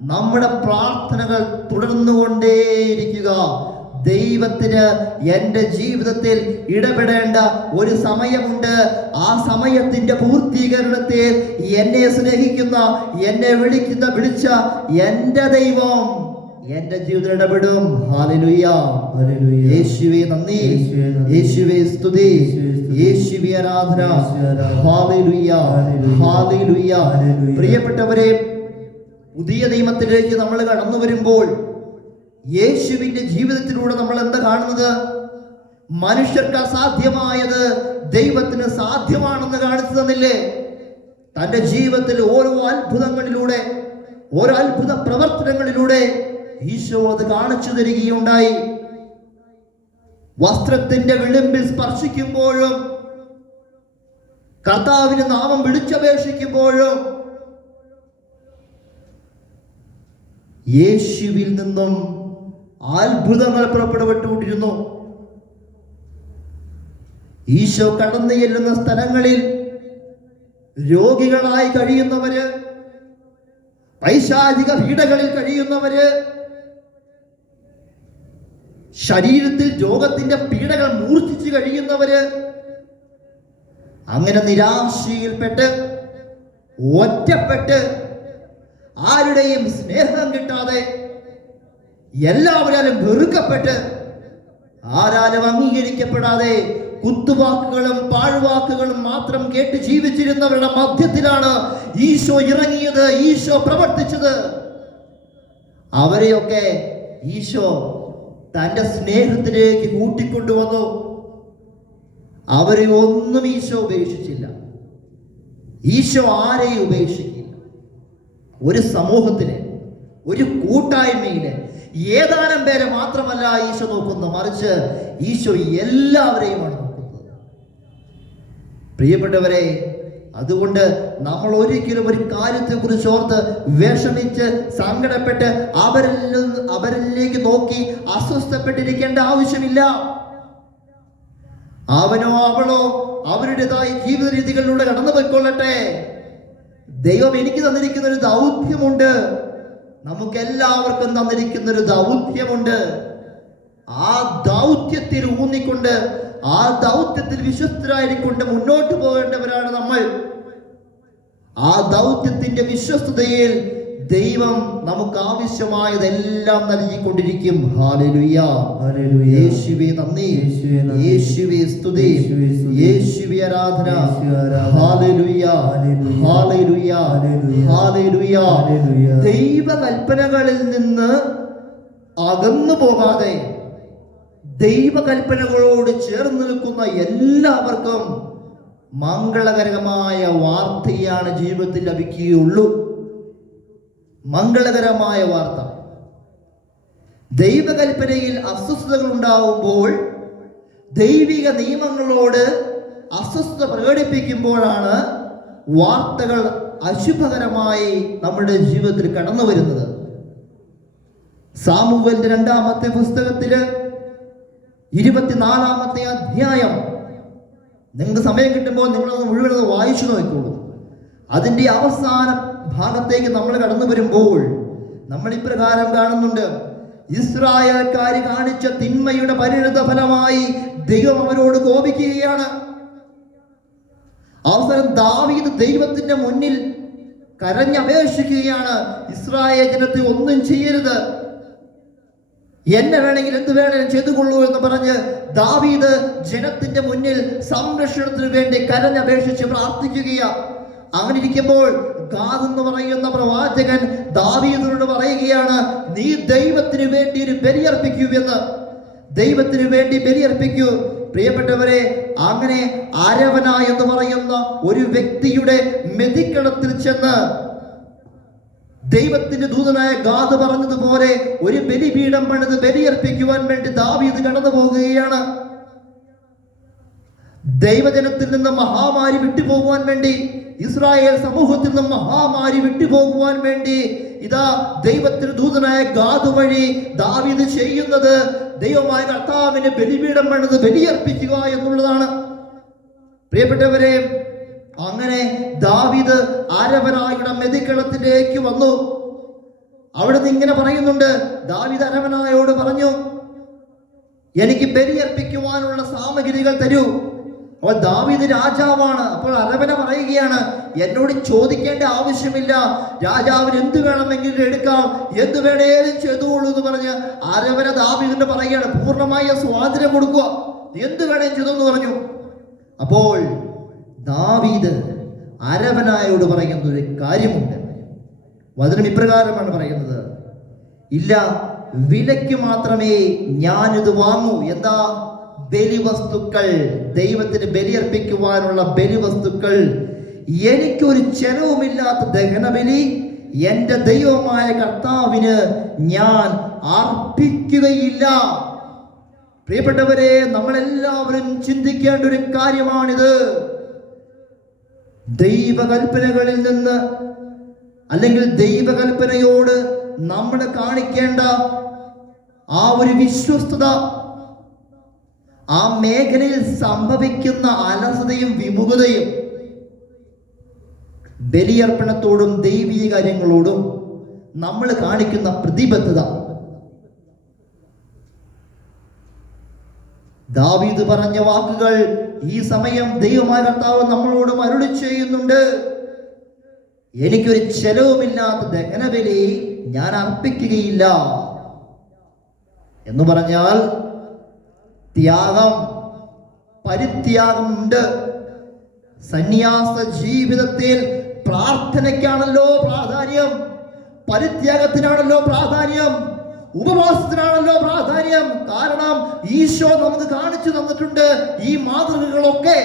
നമ്മുടെ പ്രാർത്ഥനകൾ തുടർന്നുകൊണ്ടേയിരിക്കുക. ദൈവത്തിന് എൻ്റെ ജീവിതത്തിൽ ഇടപെടേണ്ട ഒരു സമയമുണ്ട്. ആ സമയത്തിന്റെ പൂർത്തീകരണത്തിൽ എന്നെ സ്നേഹിക്കുന്ന, എന്നെ വിളിച്ച എൻ്റെ ദൈവം എൻ്റെ ജീവിതത്തിൽ ഇടപെടും. ഹല്ലേലൂയ, യേശുവേ നന്ദി, യേശുവേ സ്തുതി, യേശുവേ ആരാധന. ഹല്ലേലൂയ, ഹല്ലേലൂയ. പ്രിയപ്പെട്ടവരെ, പുതിയ നിയമത്തിലേക്ക് നമ്മൾ കടന്നു വരുമ്പോൾ യേശുവിന്റെ ജീവിതത്തിലൂടെ നമ്മൾ എന്താ കാണുന്നത്? മനുഷ്യർക്ക് അസാധ്യമായത് ദൈവത്തിന് സാധ്യമാണെന്ന് കാണിച്ചു തന്നില്ലേ? തന്റെ ജീവിതത്തിൽ ഓരോ അത്ഭുതങ്ങളിലൂടെ, ഓരോ അത്ഭുത പ്രവർത്തനങ്ങളിലൂടെ ഈശോ അത് കാണിച്ചു തരികയുണ്ടായി. വസ്ത്രത്തിന്റെ വിളിമ്പിൽ സ്പർശിക്കുമ്പോഴും, കർത്താവിന്റെ നാമം വിളിച്ചപേക്ഷിക്കുമ്പോഴും യേശുവിൽ നിന്നും അത്ഭുതങ്ങൾ പുറപ്പെടുവിട്ടുകൊണ്ടിരുന്നു. ഈശോ കടന്നു ചെല്ലുന്ന സ്ഥലങ്ങളിൽ രോഗികളായി കഴിയുന്നവര്, പൈശാചിക പീഡകളിൽ കഴിയുന്നവര്, ശരീരത്തിൽ രോഗത്തിന്റെ പീഡകൾ മൂർച്ഛിച്ചു കഴിയുന്നവര്, അങ്ങനെ നിരാശയിൽപ്പെട്ട്, ഒറ്റപ്പെട്ട്, ആരുടെയും സ്നേഹം കിട്ടാതെ, എല്ലാവരാലും വെറുക്കപ്പെട്ട്, ആരാലും അംഗീകരിക്കപ്പെടാതെ, കുത്തുവാക്കുകളും പാഴ്വാക്കുകളും മാത്രം കേട്ട് ജീവിച്ചിരുന്നവരുടെ മധ്യത്തിലാണ് ഈശോ ഇറങ്ങിയത്, ഈശോ പ്രവർത്തിച്ചത്. അവരെയൊക്കെ ഈശോ തന്റെ സ്നേഹത്തിലേക്ക് കൂട്ടിക്കൊണ്ടുവന്നു. അവരെ ഒന്നും ഈശോ ഉപേക്ഷിച്ചില്ല. ഈശോ ആരെയും ഉപേക്ഷിക്കില്ല. ഒരു സമൂഹത്തിന്, ഒരു കൂട്ടായ്മയില് ഏതാനും പേരെ മാത്രമല്ല ഈശോ നോക്കുന്നത്, മറിച്ച് ഈശോ എല്ലാവരെയുമാണ് നോക്കുന്നത്. പ്രിയപ്പെട്ടവരെ, അതുകൊണ്ട് നമ്മൾ ഒരിക്കലും ഒരു കാര്യത്തെക്കുറിച്ച് ഓർത്ത് വിഷമിച്ച് സങ്കടപ്പെട്ട് അവരിലേക്ക് നോക്കി അസ്വസ്ഥപ്പെട്ടിരിക്കേണ്ട ആവശ്യമില്ല. അവനോ അവളോ അവരുടേതായ ജീവിത രീതികളിലൂടെ കടന്നു പോയിക്കൊള്ളട്ടെ. ദൈവം എനിക്ക് തന്നിരിക്കുന്ന ഒരു ദൗത്യമുണ്ട്. നമുക്ക് എല്ലാവർക്കും തന്നിരിക്കുന്ന ഒരു ദൗത്യമുണ്ട്. ആ ദൗത്യത്തിൽ ഊന്നിക്കൊണ്ട്, ആ ദൗത്യത്തിൽ വിശ്വസ്തരായിക്കൊണ്ട് മുന്നോട്ട് പോകേണ്ടവരാണ് നമ്മൾ. ആ ദൗത്യത്തിന്റെ വിശ്വസ്തതയിൽ ദൈവം നമുക്ക് ആവശ്യമായതെല്ലാം നൽകിക്കൊണ്ടിരിക്കും. ഹല്ലേലൂയ, ഹല്ലേലൂയ. യേശുവേ നന്ദി, യേശുവേ സ്തുതി, യേശുവേ ആരാധന. ഹല്ലേലൂയ, ഹല്ലേലൂയ, ഹല്ലേലൂയ. ദൈവകൽപ്പനകളിൽ നിന്ന് അകന്നു പോകാതെ ദൈവകൽപ്പനകളോട് ചേർന്ന് നിൽക്കുന്ന എല്ലാവർക്കും മംഗളകരമായ വാർത്തയാണ് ജീവിതത്തിൽ ലഭിക്കുകയുള്ളൂ. മംഗളകരമായ വാർത്ത. ദൈവകൽപ്പനയിൽ അസ്വസ്ഥതകൾ ഉണ്ടാവുമ്പോൾ, ദൈവിക നിയമങ്ങളോട് അസ്വസ്ഥത പ്രകടിപ്പിക്കുമ്പോഴാണ് വാർത്തകൾ അശുഭകരമായി നമ്മുടെ ജീവിതത്തിൽ കടന്നു വരുന്നത്. സാമുവേലിന്റെ 2-ാമത്തെ പുസ്തകത്തില് 24-ാമത്തെ അധ്യായം, നിങ്ങൾക്ക് സമയം കിട്ടുമ്പോൾ നിങ്ങളത് മുഴുവൻ വായിച്ചു നോക്കിക്കോളൂ. അതിൻ്റെ അവസാന ഭാഗത്തേക്ക് നമ്മൾ കടന്നു വരുമ്പോൾ നമ്മൾ ഇപ്രകാരം കാണുന്നുണ്ട്: ഇസ്രായേൽക്കാർ കാണിച്ച തിന്മയുടെ പരിണിത ഫലമായി ദൈവം അവരോട് കോപിക്കുകയാണ്. അവസാനം ദാവീദ് ദൈവത്തിന്റെ മുന്നിൽ കരഞ്ഞപേക്ഷിക്കുകയാണ്, ഇസ്രായേൽ ജനത്തെ ഒന്നും ചെയ്യരുത്, എന്നെ വേണമെങ്കിൽ എന്ത് വേണമെങ്കിലും ചെയ്തുകൊള്ളൂ എന്ന് പറഞ്ഞ് ദാവീദ് ജനത്തിന്റെ മുന്നിൽ സംരക്ഷണത്തിന് വേണ്ടി കരഞ്ഞപേക്ഷിച്ച് പ്രാർത്ഥിക്കുകയാണ്. അങ്ങനെ ഇരിക്കുമ്പോൾ ഗാദ് എന്ന് പറയുന്ന പ്രവാചകൻ ദാവീദിനോട് പറയുകയാണ്, നീ ദൈവത്തിന് വേണ്ടി ഒരു ബലിയർപ്പിക്കൂ എന്ന്. ദൈവത്തിന് വേണ്ടി ബലിയർപ്പിക്കൂ. പ്രിയപ്പെട്ടവരെ, അങ്ങനെ അരവന എന്ന് പറയുന്ന ഒരു വ്യക്തിയുടെ മെതിക്കളത്തിൽ ചെന്ന് ദൈവത്തിന്റെ ദൂതനായ ഗാദ് പറഞ്ഞതുപോലെ ഒരു ബലിപീഠം പണിത് ബലിയർപ്പിക്കുവാൻ വേണ്ടി ദാവീദ് കടന്നു പോകുകയാണ്. ദൈവജനത്തിൽ നിന്ന് മഹാമാരി വിട്ടുപോകുവാൻ വേണ്ടി, ഇസ്രായേൽ സമൂഹത്തിൽ നിന്ന് മഹാമാരി വിട്ടുപോകുവാൻ വേണ്ടി ഇതാ ദൈവത്തിന് ദൂതനായ ഗാദ് വഴി ദാവീദ് ചെയ്യുന്നത് ദൈവമായ കർത്താവിന് ബലിപീഠം പണിത് ബലിയർപ്പിക്കുക എന്നുള്ളതാണ്. പ്രിയപ്പെട്ടവരെ, അങ്ങനെ ദാവീദ് അരവനായുടെ മെതിക്കളത്തിലേക്ക് വന്നു. അവിടുന്ന് ഇങ്ങനെ പറയുന്നുണ്ട്, ദാവീദ് അരവനായോട് പറഞ്ഞു, എനിക്ക് ബലിയർപ്പിക്കുവാനുള്ള സാമഗ്രികൾ തരൂ. അപ്പോൾ ദാവീദ് രാജാവാണ്. അപ്പോൾ അരവന പറയുകയാണ്, എന്നോട് ചോദിക്കേണ്ട ആവശ്യമില്ല, രാജാവിന് എന്ത് വേണമെങ്കിലും എടുക്കാം, എന്ത് വേണേലും ചെയ്തോളൂ എന്ന് പറഞ്ഞ് അരവന ദാവീദിന് പറയുകയാണ്, പൂർണ്ണമായ സ്വാതന്ത്ര്യം കൊടുക്കുക, എന്ത് വേണേലും ചെയ്തു എന്ന് പറഞ്ഞു. അപ്പോൾ ദാവീദ് അരവനായോട് പറയുന്ന ഒരു കാര്യമുണ്ട്. വചനം ഇപ്രകാരമാണ് പറയുന്നത്: ഇല്ല, വിലയ്ക്ക് മാത്രമേ ഞാനിത് വാങ്ങൂ. എന്താ? ബലിവസ്തുക്കൾ, ദൈവത്തിന് ബലിയർപ്പിക്കുവാനുള്ള ബലിവസ്തുക്കൾ, എനിക്കൊരു ചെലവുമില്ലാത്ത ദഹനബലി എന്റെ ദൈവമായ കർത്താവിന് ഞാൻ അർപ്പിക്കുകയില്ല. പ്രിയപ്പെട്ടവരെ, നമ്മളെല്ലാവരും ചിന്തിക്കേണ്ട ഒരു കാര്യമാണിത്. ദൈവകൽപ്പനകളിൽ നിന്ന്, അല്ലെങ്കിൽ ദൈവകൽപ്പനയോട് നമ്മൾ കാണിക്കേണ്ട ആ ഒരു വിശ്വസ്തത, ആ മേഖലയിൽ സംഭവിക്കുന്ന അലസതയും വിമുഖതയും ബലിയർപ്പണത്തോടും ദൈവീക കാര്യങ്ങളോടും നമ്മൾ കാണിക്കുന്ന പ്രതിബദ്ധത. ദാവീദ് പറഞ്ഞ വാക്കുകൾ ഈ സമയം ദൈവമായ കർത്താവ് നമ്മളോടും അരുളി ചെയ്യുന്നുണ്ട്: എനിക്കൊരു ചെലവുമില്ലാത്ത ദഹനബലി ഞാൻ അർപ്പിക്കുകയില്ല എന്ന് പറഞ്ഞാൽ ത്യാഗം, പരിത്യാഗമുണ്ട്. സന്യാസ ജീവിതത്തിൽ പ്രാർത്ഥനയ്ക്കാണല്ലോ പ്രാധാന്യം, പരിത്യാഗത്തിനാണല്ലോ പ്രാധാന്യം, ഉപവാസത്തിനാണല്ലോ പ്രാധാന്യം. കാരണം ഈശോ നമുക്ക് കാണിച്ചു തന്നിട്ടുണ്ട് ഈ മാതൃകകളൊക്കെ.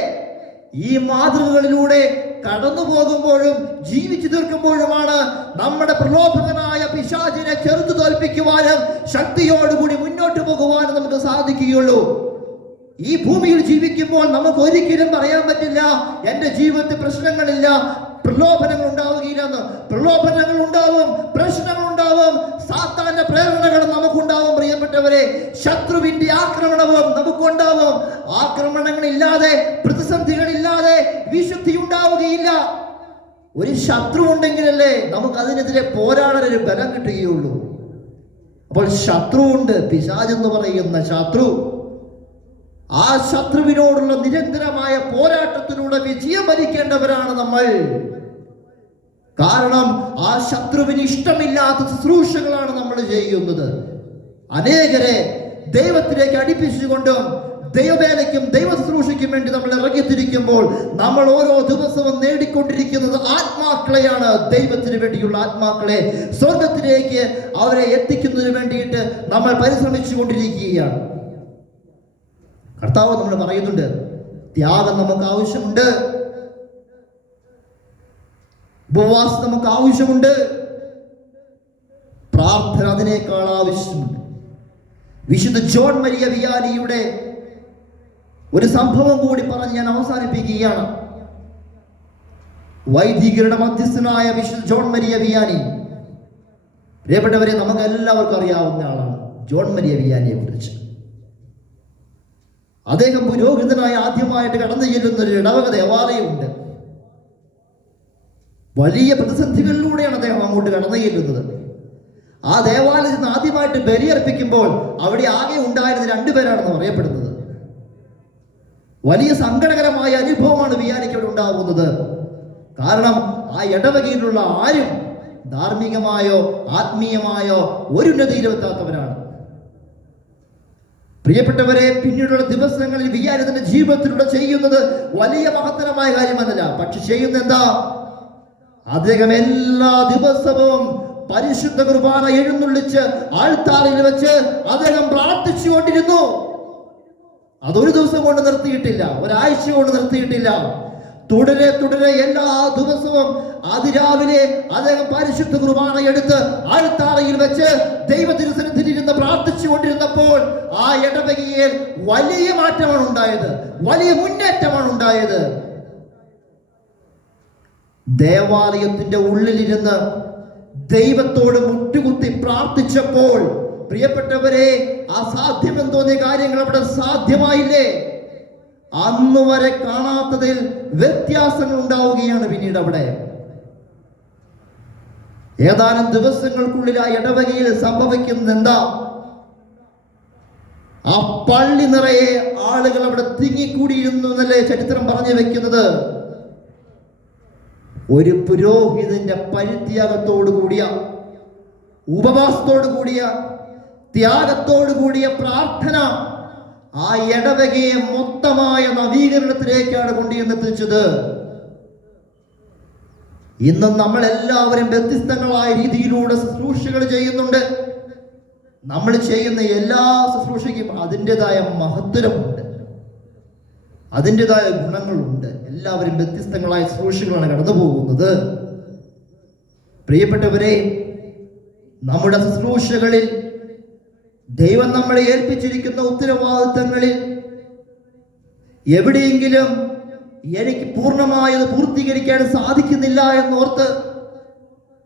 ഈ മാതൃകകളിലൂടെ കടന്നു പോകുമ്പോഴും ജീവിച്ചു തീർക്കുമ്പോഴുമാണ് നമ്മുടെ പ്രലോഭകനായ പിശാചിനെ ചെറുത്തു തോൽപ്പിക്കുവാനും ശക്തിയോടുകൂടി മുന്നോട്ട് പോകുവാനും നമുക്ക് സാധിക്കുകയുള്ളൂ. ഈ ഭൂമിയിൽ ജീവിക്കുമ്പോൾ നമുക്ക് ഒരിക്കലും പറയാൻ പറ്റില്ല എന്റെ ജീവിതത്തിൽ പ്രശ്നങ്ങളില്ല, പ്രലോഭനങ്ങൾ ഉണ്ടാവുകയില്ലെന്ന്. പ്രലോഭനങ്ങൾ ഉണ്ടാവും, പ്രശ്നങ്ങൾ ഉണ്ടാവും, സാത്താന്റെ പ്രേരണകൾ നമുക്കുണ്ടാവും. പ്രിയപ്പെട്ടവരെ, ശത്രുവിന്റെ ആക്രമണവും നമുക്കുണ്ടാവും. ആക്രമണങ്ങളില്ലാതെ, പ്രതിസന്ധികളില്ലാതെ വിശുദ്ധി ഉണ്ടാവുകയില്ല. ഒരു ശത്രു ഉണ്ടെങ്കിലല്ലേ നമുക്ക് അതിനെതിരെ പോരാടാൻ ഒരു ബലം കിട്ടുകയുള്ളൂ. അപ്പോൾ ശത്രുവുണ്ട്, പിശാചെന്ന് പറയുന്ന ശത്രു. ആ ശത്രുവിനോടുള്ള നിരന്തരമായ പോരാട്ടത്തിലൂടെ വിജയം വരിക്കേണ്ടവരാണ് നമ്മൾ. കാരണം ആ ശത്രുവിന് ഇഷ്ടമില്ലാത്ത ശുശ്രൂഷകളാണ് നമ്മൾ ചെയ്യുന്നത്. അനേകരെ ദൈവത്തിലേക്ക് അടുപ്പിച്ചുകൊണ്ടും ദൈവവേലയ്ക്കും ദൈവ ശുശ്രൂഷയ്ക്കും വേണ്ടി നമ്മൾ ഇറങ്ങിത്തിരിക്കുമ്പോൾ നമ്മൾ ഓരോ ദിവസവും നേടിക്കൊണ്ടിരിക്കുന്നത് ആത്മാക്കളെയാണ്. ദൈവത്തിന് വേണ്ടിയുള്ള ആത്മാക്കളെ സ്വർഗത്തിലേക്ക് അവരെ എത്തിക്കുന്നതിന് വേണ്ടിയിട്ട് നമ്മൾ പരിശ്രമിച്ചു കൊണ്ടിരിക്കുകയാണ്. കർത്താവ് നമ്മൾ പറയുന്നുണ്ട്, ത്യാഗം നമുക്ക് ആവശ്യമുണ്ട്, ഉപവാസം നമുക്ക് ആവശ്യമുണ്ട്, പ്രാർത്ഥന അതിനേക്കാൾ ആവശ്യമുണ്ട്. വിശുദ്ധ ജോൺ മരിയ വിയാനിയുടെ ഒരു സംഭവം കൂടി പറഞ്ഞ് ഞാൻ അവസാനിപ്പിക്കുകയാണ്. വൈദികരുടെ മധ്യസ്ഥനായ വിശുദ്ധ ജോൺ മരിയ വിയാനി, പ്രിയപ്പെട്ടവരെ, നമുക്ക് എല്ലാവർക്കും അറിയാവുന്ന ആളാണ് ജോൺ മരിയ വിയാനിയെ കുറിച്ച്. അദ്ദേഹം പുരോഹിതനായി ആദ്യമായിട്ട് കടന്നു ചെല്ലുന്ന ഒരു ഇടവക ദേവാലയമുണ്ട്. വലിയ പ്രതിസന്ധികളിലൂടെയാണ് അദ്ദേഹം അങ്ങോട്ട് കടന്നു ചെല്ലുന്നത്. ആ ദേവാലയത്തിൽ നിന്ന് ആദ്യമായിട്ട് ബലിയർപ്പിക്കുമ്പോൾ അവിടെ ആകെ ഉണ്ടായിരുന്ന 2 പേരാണെന്ന് പറയപ്പെടുന്നത്. വലിയ സങ്കടകരമായ അനുഭവമാണ് വിയാനിക്ക് അവിടെ ഉണ്ടാകുന്നത്. കാരണം ആ ഇടവകയിലുള്ള ആരും ധാർമ്മികമായോ ആത്മീയമായോ ഒരു ഉന്നതിയിലും എത്താത്തവരാണ്. പ്രിയപ്പെട്ടവരെ, പിന്നീടുള്ള ദിവസങ്ങളിൽ വിയാനി തന്റെ ജീവിതത്തിലൂടെ ചെയ്യുന്നത് വലിയ മഹത്തരമായ കാര്യമെന്നല്ല, പക്ഷെ ചെയ്യുന്ന എന്താ? അദ്ദേഹം എല്ലാ ദിവസവും പരിശുദ്ധ കുർബാന എഴുന്നള്ളിച്ച് ആൾത്താറിൽ വെച്ച് അദ്ദേഹം പ്രാർത്ഥിച്ചുകൊണ്ടിരുന്നു. അതൊരു ദിവസം കൊണ്ട് നിർത്തിയിട്ടില്ല, ഒരാഴ്ച കൊണ്ട് നിർത്തിയിട്ടില്ല. തുടരെ തുടരെ എല്ലാ ദിവസവും അതിരാവിലെ അദ്ദേഹം പരിശുദ്ധ കുർബാന എടുത്ത് ആൾത്താറയിൽ വെച്ച് ദൈവത്തിന് സന്നിധിയിൽ ഇരുന്ന് പ്രാർത്ഥിച്ചു കൊണ്ടിരുന്നപ്പോൾ ആ ഇടവകയിൽ വലിയ മാറ്റമാണ് ഉണ്ടായത്, വലിയ മുന്നേറ്റമാണ് ഉണ്ടായത്. ദേവാലയത്തിന്റെ ഉള്ളിലിരുന്ന് ദൈവത്തോട് മുട്ടുകുത്തി പ്രാർത്ഥിച്ചപ്പോൾ, പ്രിയപ്പെട്ടവരെ, അസാധ്യമെന്ന് തോന്നിയ കാര്യങ്ങൾ അവിടെ സാധ്യമായില്ലേ? അന്ന് വരെ കാണാത്തതിൽ വ്യത്യാസങ്ങൾ ഉണ്ടാവുകയാണ് പിന്നീട് അവിടെ. ഏതാനും ദിവസങ്ങൾക്കുള്ളിൽ ആ ഇടവകയിൽ സംഭവിക്കുന്നത് എന്താ? ആ പള്ളി നിറയെ ആളുകൾ അവിടെ തിങ്ങിക്കൂടിയിരുന്നു എന്നല്ലേ ചരിത്രം പറഞ്ഞു വെക്കുന്നത്. ഒരു പുരോഹിതന്റെ പരിത്യാഗത്തോടു കൂടിയ, ഉപവാസത്തോടു കൂടിയ, ത്യാഗത്തോടു കൂടിയ പ്രാർത്ഥന ആ ഇടവകയെ മൊത്തമായ നവീകരണത്തിലേക്കാണ് കൊണ്ടുവന്നെത്തിച്ചത്. ഇന്നും നമ്മൾ എല്ലാവരും വ്യത്യസ്തങ്ങളായ രീതിയിലൂടെ ശുശ്രൂഷകൾ ചെയ്യുന്നുണ്ട്. നമ്മൾ ചെയ്യുന്ന എല്ലാ ശുശ്രൂഷയ്ക്കും അതിൻ്റെതായ മഹത്വമുണ്ട്, അതിൻ്റെതായ ഗുണങ്ങളുണ്ട്. എല്ലാവരും വ്യത്യസ്തങ്ങളായ ശുശ്രൂഷകളാണ് കടന്നു പോകുന്നത്. പ്രിയപ്പെട്ടവരെ, നമ്മുടെ ശുശ്രൂഷകളിൽ ദൈവം നമ്മളെ ഏൽപ്പിച്ചിരിക്കുന്ന ഉത്തരവാദിത്തങ്ങളിൽ എവിടെയെങ്കിലും എനിക്ക് പൂർണ്ണമായത് പൂർത്തീകരിക്കാൻ സാധിക്കുന്നില്ല എന്നോർത്ത്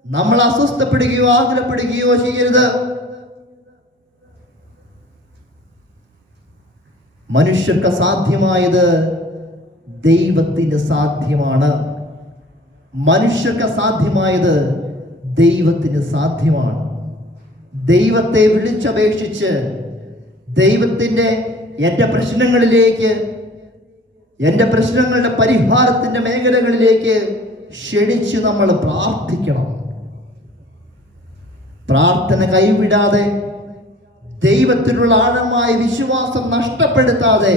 നമ്മൾ അസ്വസ്ഥപ്പെടുകയോ ആകുലപ്പെടുകയോ ചെയ്യരുത്. മനുഷ്യർക്ക് അസാധ്യമായത് ദൈവത്തിന് സാധ്യമാണ്. മനുഷ്യർക്ക് അസാധ്യമായത് ദൈവത്തിന് സാധ്യമാണ്. ദൈവത്തെ വിളിച്ചപേക്ഷിച്ച് ദൈവത്തിൻ്റെ എൻ്റെ പ്രശ്നങ്ങളിലേക്ക്, എൻ്റെ പ്രശ്നങ്ങളുടെ പരിഹാരത്തിൻ്റെ മേഖലകളിലേക്ക് ക്ഷണിച്ച് നമ്മൾ പ്രാർത്ഥിക്കണം. പ്രാർത്ഥന കൈവിടാതെ, ദൈവത്തിലുള്ള ആഴമായ വിശ്വാസം നഷ്ടപ്പെടുത്താതെ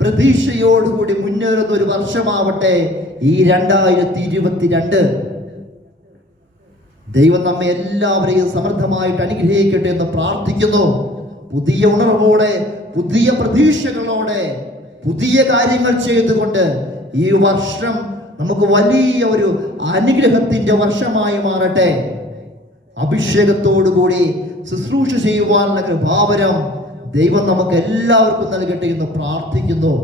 പ്രതീക്ഷയോടുകൂടി മുന്നേറുന്ന ഒരു വർഷമാവട്ടെ ഈ 2022. ദൈവം നമ്മെ എല്ലാവരെയും സമൃദ്ധമായിട്ട് അനുഗ്രഹിക്കട്ടെ എന്ന് പ്രാർത്ഥിക്കുന്നു. പുതിയ ഉണർവോടെ, പുതിയ പ്രതീക്ഷകളോടെ, പുതിയ കാര്യങ്ങൾ ചെയ്തുകൊണ്ട് ഈ വർഷം നമുക്ക് വലിയ ഒരു അനുഗ്രഹത്തിന്റെ വർഷമായി മാറട്ടെ. അഭിഷേകത്തോടുകൂടി ശുശ്രൂഷ ചെയ്യുവാനുള്ള കൃപാവരം ദൈവം നമുക്ക് എല്ലാവർക്കും നൽകട്ടെ എന്ന് പ്രാർത്ഥിക്കുന്നു.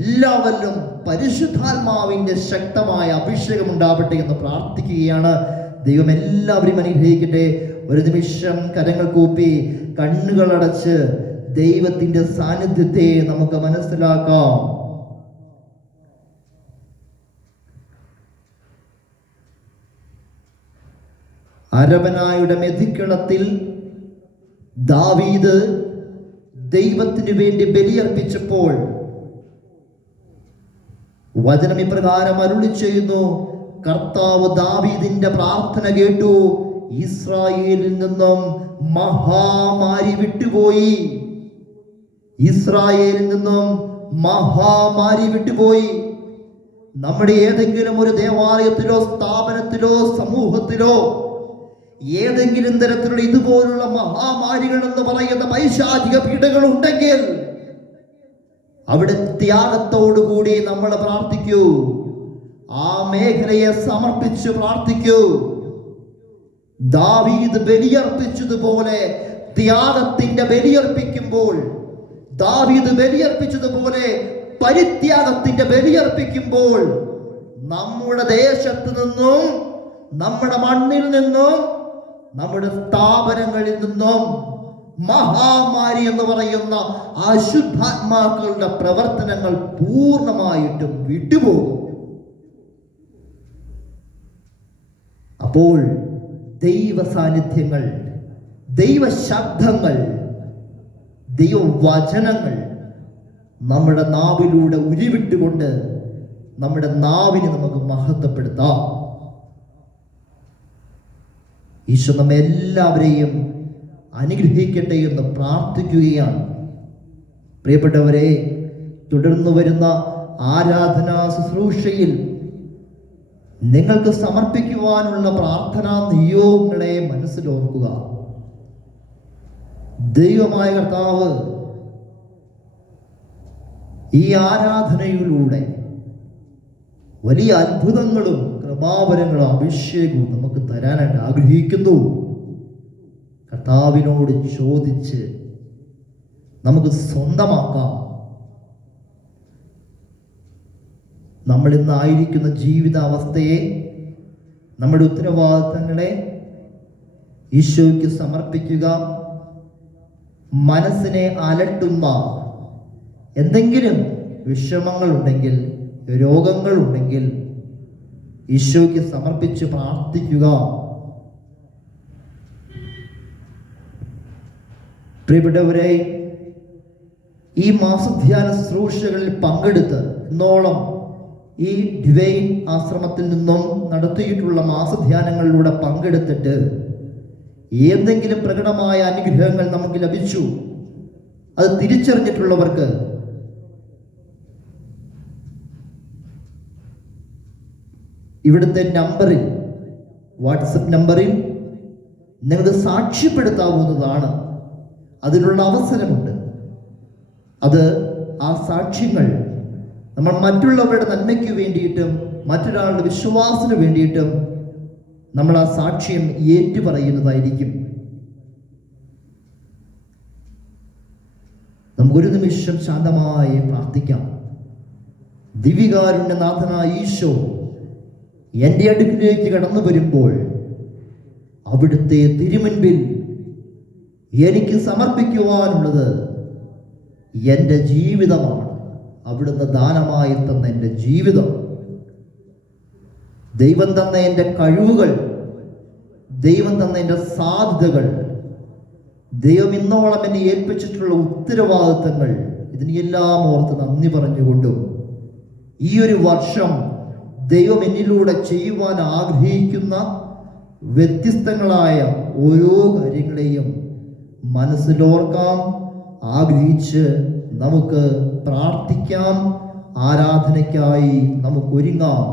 എല്ലാവരിലും പരിശുദ്ധാത്മാവിന്റെ ശക്തമായ അഭിഷേകം ഉണ്ടാവട്ടെ എന്ന് പ്രാർത്ഥിക്കുകയാണ്. ദൈവം എല്ലാവരെയും അനുഗ്രഹിക്കട്ടെ. ഒരു നിമിഷം കരങ്ങൾ കൂപ്പി കണ്ണുകളടച്ച് ദൈവത്തിന്റെ സാന്നിധ്യത്തെ നമുക്ക് മനസ്സിലാക്കാം. അരവനായുടെ മെതിക്കളത്തിൽ ദാവീദ് ദൈവത്തിന് വേണ്ടി ബലിയർപ്പിച്ചപ്പോൾ വചനം ഇപ്രകാരം അരുളി ചെയ്യുന്നു: കർത്താവ് ദാവീദിന്റെ പ്രാർത്ഥന കേട്ടു, ഇസ്രായേലിൽ നിന്നും മഹാമാരി വിട്ടുപോയി. ഇസ്രായേലിൽ നിന്നും മഹാമാരി വിട്ടുപോയി. നമ്മുടെ ഏതെങ്കിലും ഒരു ദേവാലയത്തിലോ സ്ഥാപനത്തിലോ സമൂഹത്തിലോ ഏതെങ്കിലും തരത്തിലുള്ള ഇതുപോലുള്ള മഹാമാരികൾ എന്ന് പറയുന്ന പൈശാചിക പീഡകൾ ഉണ്ടെങ്കിൽ അവിടെ ത്യാഗത്തോടുകൂടി നമ്മൾ പ്രാർത്ഥിക്കൂ. ആ മേഖലയെ സമർപ്പിച്ച് പ്രാർത്ഥിക്കൂ. ദാവീദ് ബലിയർപ്പിച്ചതുപോലെ ത്യാഗത്തിന്റെ ബലിയർപ്പിക്കുമ്പോൾ, ദാവീദ് ബലിയർപ്പിച്ചതുപോലെ പരിത്യാഗത്തിന്റെ ബലിയർപ്പിക്കുമ്പോൾ, നമ്മുടെ ദേശത്ത് നിന്നും, നമ്മുടെ മണ്ണിൽ നിന്നും, നമ്മുടെ സ്ഥാപനങ്ങളിൽ നിന്നും മഹാമാരി എന്ന് പറയുന്ന അശുദ്ധാത്മാക്കളുടെ പ്രവർത്തനങ്ങൾ പൂർണ്ണമായിട്ടും വിട്ടുപോകും. അപ്പോൾ ദൈവ സാന്നിധ്യങ്ങൾ, ദൈവശബ്ദങ്ങൾ, ദൈവവചനങ്ങൾ നമ്മുടെ നാവിലൂടെ ഉരുവിട്ടുകൊണ്ട് നമ്മുടെ നാവിനെ നമുക്ക് മഹത്വപ്പെടുത്താം. ഈശോ നമ്മെ എല്ലാവരെയും അനുഗ്രഹിക്കട്ടെ എന്ന് പ്രാർത്ഥിക്കുകയാണ്. പ്രിയപ്പെട്ടവരെ, തുടർന്നു വരുന്ന ആരാധനാ ശുശ്രൂഷയിൽ നിങ്ങൾക്ക് സമർപ്പിക്കുവാനുള്ള പ്രാർത്ഥനാ നിയോഗങ്ങളെ മനസ്സിലോർക്കുക. ദൈവമായ കർത്താവ് ഈ ആരാധനയിലൂടെ വലിയ അത്ഭുതങ്ങളും കൃപാവരങ്ങളും അഭിഷേകവും നമുക്ക് തരാനായിട്ട് ആഗ്രഹിക്കുന്നു. കർത്താവിനോട് ചോദിച്ച് നമുക്ക് സ്വന്തമാക്കാം. നമ്മൾ ഇന്നായിരിക്കുന്ന ജീവിതാവസ്ഥയെ, നമ്മുടെ ഉത്തരവാദിത്തങ്ങളെ ഈശോയ്ക്ക് സമർപ്പിക്കുക. മനസ്സിനെ അലട്ടുന്ന എന്തെങ്കിലും വിഷമങ്ങളുണ്ടെങ്കിൽ, രോഗങ്ങളുണ്ടെങ്കിൽ ഈശോയ്ക്ക് സമർപ്പിച്ച് പ്രാർത്ഥിക്കുക. പ്രിയപ്പെട്ടവരെ, ഈ മാസധ്യാന ശുശ്രൂഷകളിൽ പങ്കെടുത്ത് ഇന്നോളം ഈ ഡിവൈൻ ആശ്രമത്തിൽ നിന്നും നടത്തിയിട്ടുള്ള മാസധ്യാനങ്ങളിലൂടെ പങ്കെടുത്തിട്ട് എന്തെങ്കിലും പ്രകടമായ അനുഗ്രഹങ്ങൾ നമുക്ക് ലഭിച്ചു, അത് തിരിച്ചറിഞ്ഞിട്ടുള്ളവർക്ക് ഇവിടുത്തെ നമ്പറിൽ, വാട്സപ്പ് നമ്പറിൽ നിങ്ങൾക്ക് സാക്ഷ്യപ്പെടുത്താവുന്നതാണ്. അതിനുള്ള അവസരമുണ്ട്. അത് ആ സാക്ഷ്യങ്ങൾ നമ്മൾ മറ്റുള്ളവരുടെ നന്മയ്ക്ക് വേണ്ടിയിട്ടും മറ്റൊരാളുടെ വിശ്വാസത്തിന് വേണ്ടിയിട്ടും നമ്മൾ ആ സാക്ഷ്യം ഏറ്റുപറയുന്നതായിരിക്കും. നമുക്കൊരു നിമിഷം ശാന്തമായി പ്രാർത്ഥിക്കാം. ദിവികാരുണ്യനാഥനായ ഈശോ എൻ്റെ അടുക്കിലേക്ക് കടന്നു വരുമ്പോൾ അവിടുത്തെ തിരുമുൻപിൽ എനിക്ക് സമർപ്പിക്കുവാനുള്ളത് എൻ്റെ ജീവിതമാണ്. അവിടുന്ന് ദാനമായി തന്ന എൻ്റെ ജീവിതം, ദൈവം തന്ന എൻ്റെ കഴിവുകൾ, ദൈവം തന്ന എൻ്റെ സാധ്യതകൾ, ദൈവം ഇന്നോളം എന്നെ ഏൽപ്പിച്ചിട്ടുള്ള ഉത്തരവാദിത്തങ്ങൾ, ഇതിനെല്ലാം ഓർത്ത് നന്ദി പറഞ്ഞുകൊണ്ടും ഈ ഒരു വർഷം ദൈവം എന്നിലൂടെ ചെയ്യുവാൻ ആഗ്രഹിക്കുന്ന വ്യത്യസ്തങ്ങളായ ഓരോ കാര്യങ്ങളെയും മനസ്സിലോർക്കാം. ആഗ്രഹിച്ച് നമുക്ക് പ്രാർത്ഥിക്കാം. ആരാധനയ്ക്കായി നമുക്കൊരുങ്ങാം.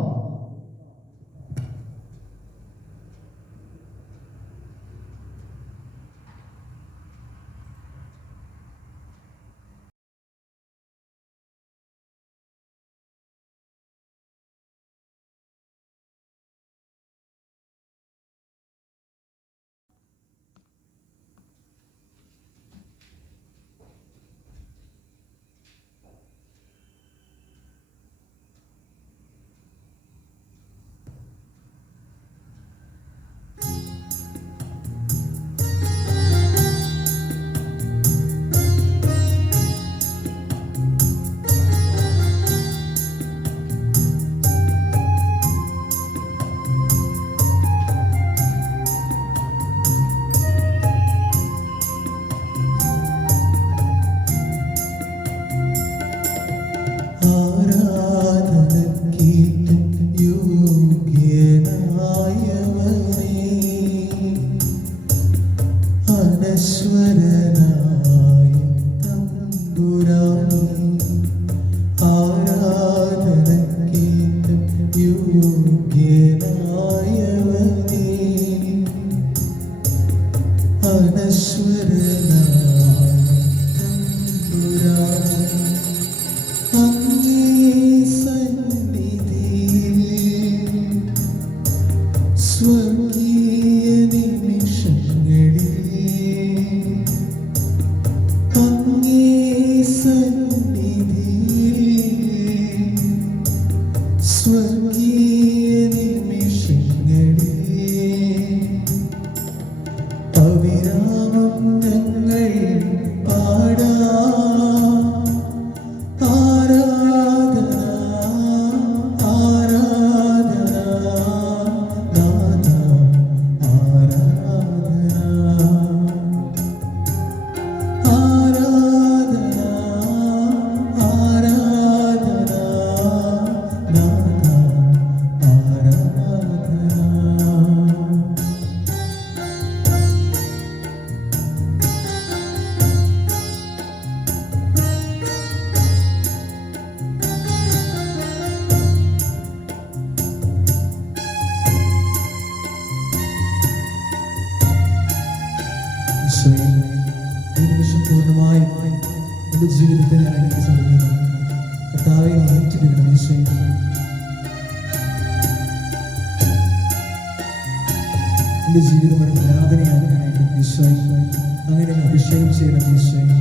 സ്വർഗീയ നിമിഷങ്ങളിൽ പൂർണ്ണമായും എൻ്റെ ജീവിതത്തെ ഞാൻ എനിക്ക് സമർപ്പിക്കുന്നു. കർത്താവെ, നീ ഏറ്റെടുക്കണം ഈശോയെ. എൻ്റെ ജീവിതം ഒരു ആരാധനയാകാനായിട്ട് ഈശോയെ അങ്ങനെ അഭിഷേകം ചെയ്യണം ഈശോയെ.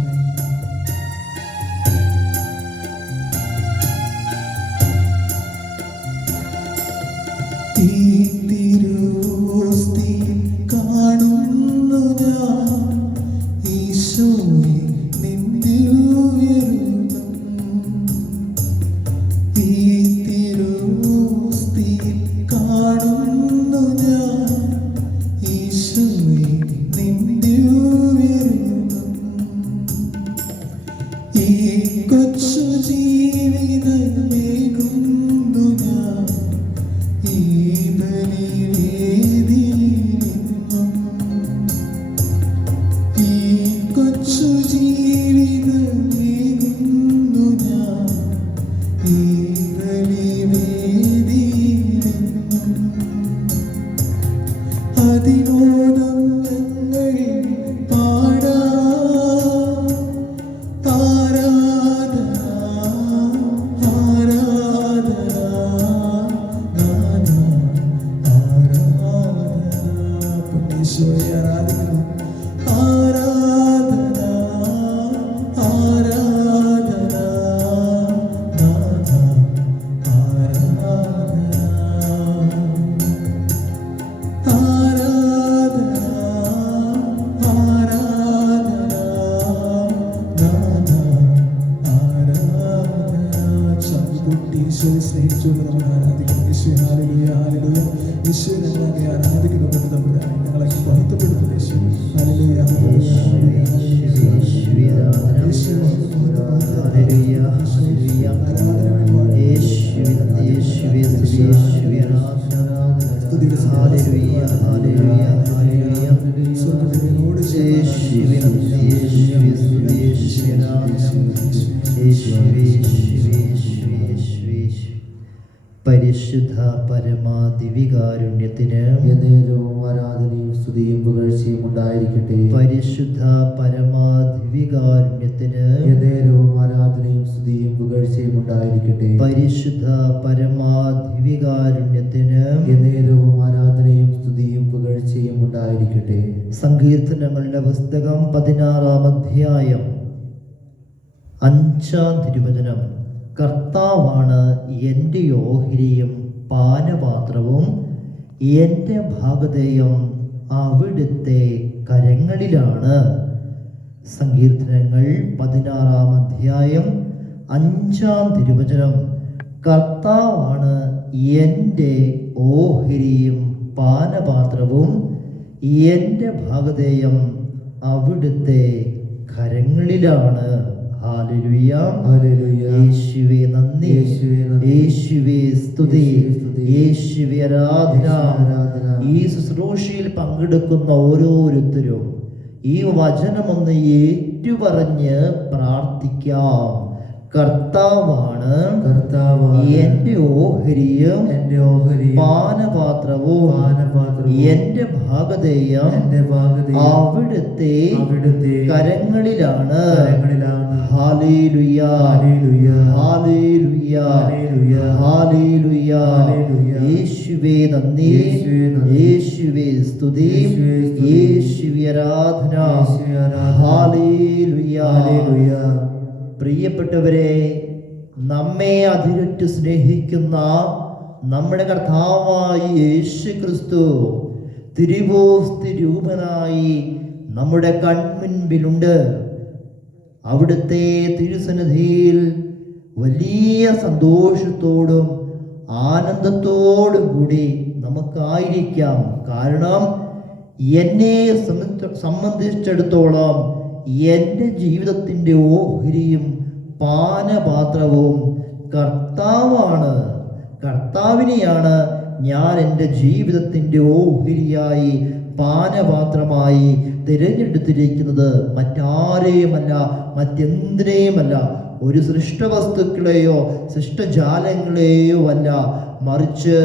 ഈ തിരുവോസ്തി കാണുന്നു ഞാൻ ഈശോയെ നിന്നെ ഉയരുന്നു. ഈ തിരുവോസ്തി കാണുന്നു ഞാൻ ഈശോയെ നിന്നെ ഉയരുന്നു. ഈ കൊച്ചു ജീവിതമേകുന്നു ഞാൻ ഈ ബലിവേദിയിൽ നിന്നും. ഈ കൊച്ചു ജീവിതമേകുന്നു ഞാൻ ഈ ബലിവേദിയിൽ നിന്നും. അതിമോദം ഞങ്ങൾ പാടാം ആരാധന ആരാധന നാഥ ആരാധന. പുണ്യേശ്വരി ആരാധിക്കുന്നു. ആരാധന ആരാധന നാഥ ആരാധന. ആരാധന ആരാധന നാഥ ആരാധന. ചവിട്ടി ഈശോയെ സ്നേഹിച്ചുകൊണ്ട് നമ്മൾ ആരാധിക്കുന്നു. ഈശോയെ ഹല്ലേലൂയ ഹല്ലേലൂയ. ഈശോയെ ഞങ്ങൾ അങ്ങേ ആരാധിക്കുന്നു. തമ്പുരാനെ ഞങ്ങളെ മഹത്വപ്പെടുത്തുന്നു. ഈശോയെ ഹല്ലേലൂയ ഹല്ലേലൂയ ഹല്ലേലൂയ. പരിശുദ്ധ പരമാദിവികാരുണ്യത്തിന് എന്നേരവും ആരാധനയും സ്തുതിയും പുകഴ്ചയും ഉണ്ടായിരിക്കട്ടെ. പരിശുദ്ധ പരമാദിവികാരുണ്യത്തിന് എന്നേരവും ആരാധനയും സ്തുതിയും പുകഴ്ചയും ഉണ്ടായിരിക്കട്ടെ. പരിശുദ്ധ പരമാദിവികാരുണ്യത്തിന് എന്നേരവും ആരാധനയും സ്തുതിയും പുകഴ്ചയും ഉണ്ടായിരിക്കട്ടെ. സങ്കീർത്തനങ്ങളുടെ പുസ്തകം 16-ാം അധ്യായം 5-ാം തിരുവചനം. കർത്താവാണ് എൻ്റെ ഓഹരിയും പാനപാത്രവും, എൻ്റെ ഭാഗധേയം അവിടുത്തെ കരങ്ങളിലാണ്. സങ്കീർത്തനങ്ങൾ 16-ാം അധ്യായം 5-ാം തിരുവചനം. കർത്താവാണ് എൻ്റെ ഓഹരിയും പാനപാത്രവും, എൻ്റെ ഭാഗധേയം അവിടുത്തെ കരങ്ങളിലാണ്. ഹല്ലേലൂയ ഹല്ലേലൂയ. യേശുവേ നന്ദി, യേശുവേ നന്ദി. യേശുവേ സ്തുതി, യേശുവേ ആരാധന. ആരാധന. ഈ ശുശ്രൂഷയിൽ പങ്കെടുക്കുന്ന ഓരോരുത്തരും ഈ വചനമൊന്ന് ഏറ്റുപറഞ്ഞ് പ്രാർത്ഥിക്കാം. കർത്താവാണ് എൻ്റെ ഓഹരിയും എൻ്റെ ഓഹരിയും പാനപാത്രവും, എൻ്റെ ഭാഗധേയം അവിടുത്തെ കരങ്ങളിലാണ്. ഹല്ലേലൂയ ഹല്ലേലൂയ ഹല്ലേലൂയ. യേശുവേ നന്ദി, യേശുവേ സ്തുതി, യേശുവേ ആരാധന. ഹല്ലേലൂയ. പ്രിയപ്പെട്ടവരെ, നമ്മെ അതിരുറ്റ് സ്നേഹിക്കുന്ന നമ്മുടെ കർത്താവായ യേശു ക്രിസ്തു തിരുവോസ്തി രൂപനായി നമ്മുടെ കൺമുൻപിലുണ്ട്. അവിടുത്തെ തിരുസന്നിധിയിൽ വലിയ സന്തോഷത്തോടും ആനന്ദത്തോടും കൂടി നമുക്കായിരിക്കാം. കാരണം എന്നെ സംബന്ധിച്ചിടത്തോളം എൻ്റെ ജീവിതത്തിൻ്റെ ഓഹരിയും പാനപാത്രവും കർത്താവാണ്. കർത്താവിനെയാണ് ഞാൻ എൻ്റെ ജീവിതത്തിൻ്റെ ഓഹരിയായി പാനപാത്രമായി തിരഞ്ഞെടുത്തിരിക്കുന്നത്. മറ്റാരെയുമല്ല, മറ്റെന്തിനേയുമല്ല, ഒരു സൃഷ്ടവസ്തുക്കളെയോ സൃഷ്ടജാലങ്ങളെയോ അല്ല, മറിച്ച്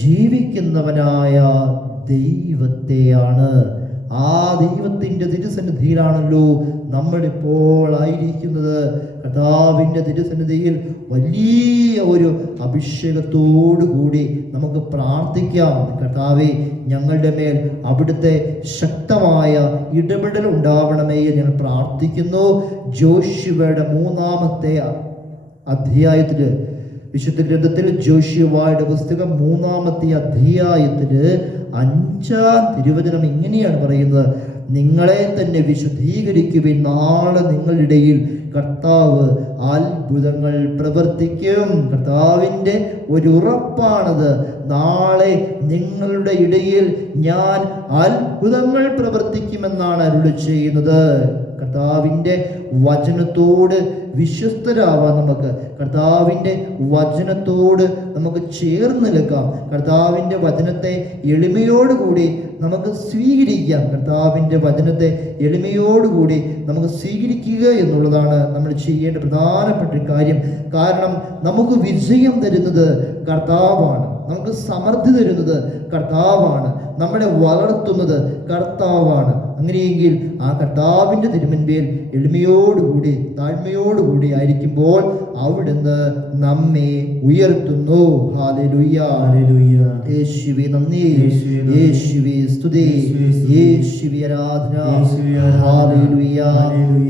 ജീവിക്കുന്നവനായ ദൈവത്തെയാണ്. ആ ദൈവത്തിൻ്റെ തിരുസന്നിധിയിലാണല്ലോ നമ്മളിപ്പോൾ ആയിരിക്കുന്നത്. കർത്താവിൻ്റെ തിരുസന്നിധിയിൽ വലിയ ഒരു അഭിഷേകത്തോടു കൂടി നമുക്ക് പ്രാർത്ഥിക്കാം. കർത്താവേ, ഞങ്ങളുടെ മേൽ അവിടുത്തെ ശക്തമായ ഇടപെടൽ ഉണ്ടാവണമേ എന്ന് ഞാൻ പ്രാർത്ഥിക്കുന്നു. ജോഷുവയുടെ 3-ാമത്തെ അധ്യായത്തില്, വിശുദ്ധ ഗ്രന്ഥത്തിൽ ജോഷുവയുടെ പുസ്തകം 3-ാമത്തെ അധ്യായത്തില് 5-ാം തിരുവചനം ഇങ്ങനെയാണ് പറയുന്നത്: നിങ്ങളെ തന്നെ വിശുദ്ധീകരിക്കുവിൻ, നാളെ നിങ്ങളുടെ ഇടയിൽ കർത്താവ് അത്ഭുതങ്ങൾ പ്രവർത്തിക്കും. കർത്താവിൻ്റെ ഒരു ഉറപ്പാണത്. നാളെ നിങ്ങളുടെ ഇടയിൽ ഞാൻ അത്ഭുതങ്ങൾ പ്രവർത്തിക്കുമെന്നാണ് അരുളി ചെയ്യുന്നത്. കർത്താവിൻ്റെ വചനത്തോട് വിശ്വസ്തരാവാൻ നമുക്ക്, കർത്താവിൻ്റെ വചനത്തോട് നമുക്ക് ചേർന്ന് നിൽക്കാം. കർത്താവിൻ്റെ വചനത്തെ എളിമയോടുകൂടി നമുക്ക് സ്വീകരിക്കാം. കർത്താവിൻ്റെ വചനത്തെ എളിമയോടുകൂടി നമുക്ക് സ്വീകരിക്കുക എന്നുള്ളതാണ് നമ്മൾ ചെയ്യേണ്ട പ്രധാനപ്പെട്ട കാര്യം. കാരണം നമുക്ക് വിജയം തരുന്നത് കർത്താവാണ്, നമുക്ക് സമൃദ്ധി തരുന്നത് കർത്താവാണ്, നമ്മളെ വളർത്തുന്നത് കർത്താവാണ്. അങ്ങനെയെങ്കിൽ ആ കർത്താവിൻ്റെ തിരുമുൻപിൽ എളിമയോടുകൂടി താഴ്മയോടുകൂടി ആയിരിക്കുമ്പോൾ അവിടുന്ന് നമ്മെ ഉയർത്തുന്നു. ഹല്ലേലൂയ, ഹല്ലേലൂയ. യേശുവേ നന്ദി, യേശുവേ സ്തുതി, യേശുവേ ആരാധന. ഹല്ലേലൂയ,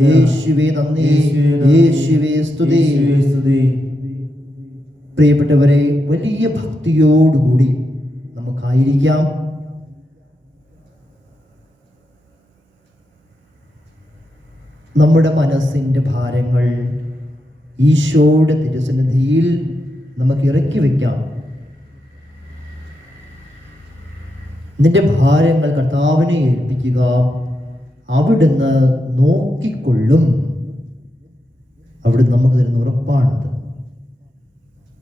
യേശുവേ നന്ദി, യേശുവേ സ്തുതി. പ്രിയപ്പെട്ടവരെ, വലിയ ഭക്തിയോടുകൂടി നമുക്കായിരിക്കാം. നമ്മുടെ മനസ്സിൻ്റെ ഭാരങ്ങൾ ഈശോയുടെ തിരുസന്നിധിയിൽ നമുക്ക് ഇറക്കി വയ്ക്കാം. നിന്റെ ഭാരങ്ങൾ കർത്താവിനെ ഏൽപ്പിക്കുക, അവിടുന്ന് നോക്കിക്കൊള്ളും. അവിടുന്ന് നമുക്ക് തരുന്ന ഉറപ്പാണത്.